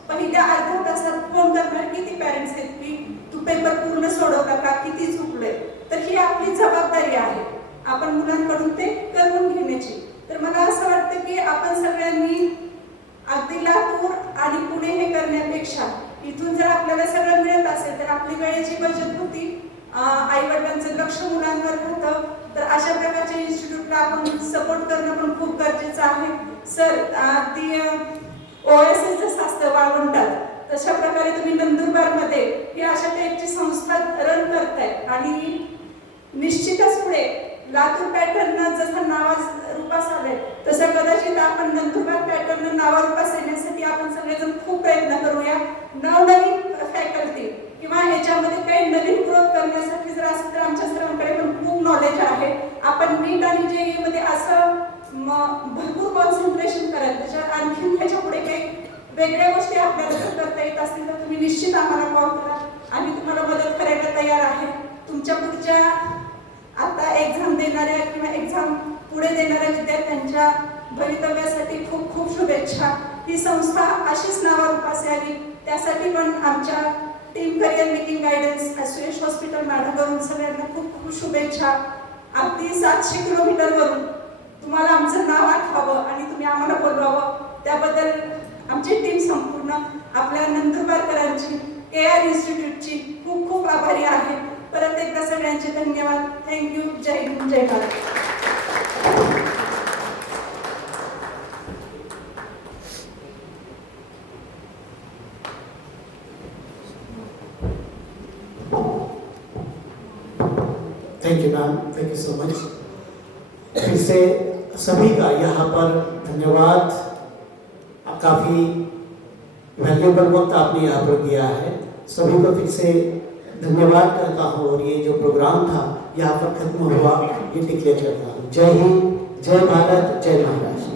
पहिल्या अर्ध्या तासात फोन करणार किती पॅरेंट्स आहेत की तू पेपर पूर्ण सोडवला का, किती चुकले. तर ही आपली जबाबदारी आहे आपण मुलांकडून ते करून घेण्याची. तर मला असं वाटतं की आपण सगळ्यांनी अगदी लातूर आणि पुणे हे करण्यापेक्षा इथून जर आपल्याला सगळं मिळत असेल तर आपली वेळेची बचत होती, आई वडिलांचं लक्ष मुलांवर होतं. तर अशा प्रकारच्या इन्स्टिट्यूटला आपण सपोर्ट करणं पण खूप गरजेचं आहे. सर ती OSS जसं असतं वाळवंटात तशा प्रकारे तुम्ही नंदुरबारमध्ये ही अशा टाईपची संस्था रन करताय आणि निश्चितच पुढे लातूर पॅटर्न जसं नावारूपास आलंय तसं कदाचित आपण नंदुरबार पॅटर्न नावारूपास येण्यासाठी आपण सगळेजण खूप प्रयत्न करूया. नवनवीन फॅकल्टी किंवा ह्याच्यामध्ये काही नवीन ग्रोथ करण्यासाठी जर असं तर आमच्या सरांकडे पण खूप नॉलेज आहे. आपण नीट आणि JEE मध्ये असं भरपूर कॉन्सन्ट्रेशन करा. त्याच्यात आणखी ह्याच्या पुढे काही वेगळ्या गोष्टी आपल्याला जर करता येत असतील तर तुम्ही निश्चित आम्हाला कॉल करा. आम्ही तुम्हाला मदत करायला तयार आहे. तुमच्या पुढच्या आता एक्झाम देणाऱ्या किंवा एक्झाम पुढे देणाऱ्या विद्यार्थ्यांच्या भवितव्यासाठी खूप खूप शुभेच्छा. ही संस्था अशीच नावारूपास यावी त्यासाठी पण आमच्या team career making guidance Suyash hospital मॅडमवरून सगळ्यांना खूप खूप शुभेच्छा. अगदी 700 किलोमीटरवरून तुम्हाला आमचं नाव आठवावं आणि तुम्ही आम्हाला बोलवावं त्याबद्दल आमची टीम संपूर्ण आपल्या नंदुरबारकरांची KR इन्स्टिट्यूटची खूप खूप आभारी आहे. परत एकदा सगळ्यांचे धन्यवाद. थँक्यू. जय हिंद, जय Bharat. Thank you ma'am, thank you so much. फिर से सभी का यहाँ पर धन्यवाद. काफ़ी वैल्यूएबल वक्त आपने यहाँ पर दिया है. सभी को फिर से धन्यवाद करता हूँ और ये जो प्रोग्राम था यहाँ पर खत्म हुआ ये डिक्लेयर करता हूँ. जय हिंद, जय भारत, जय महाराष्ट्र.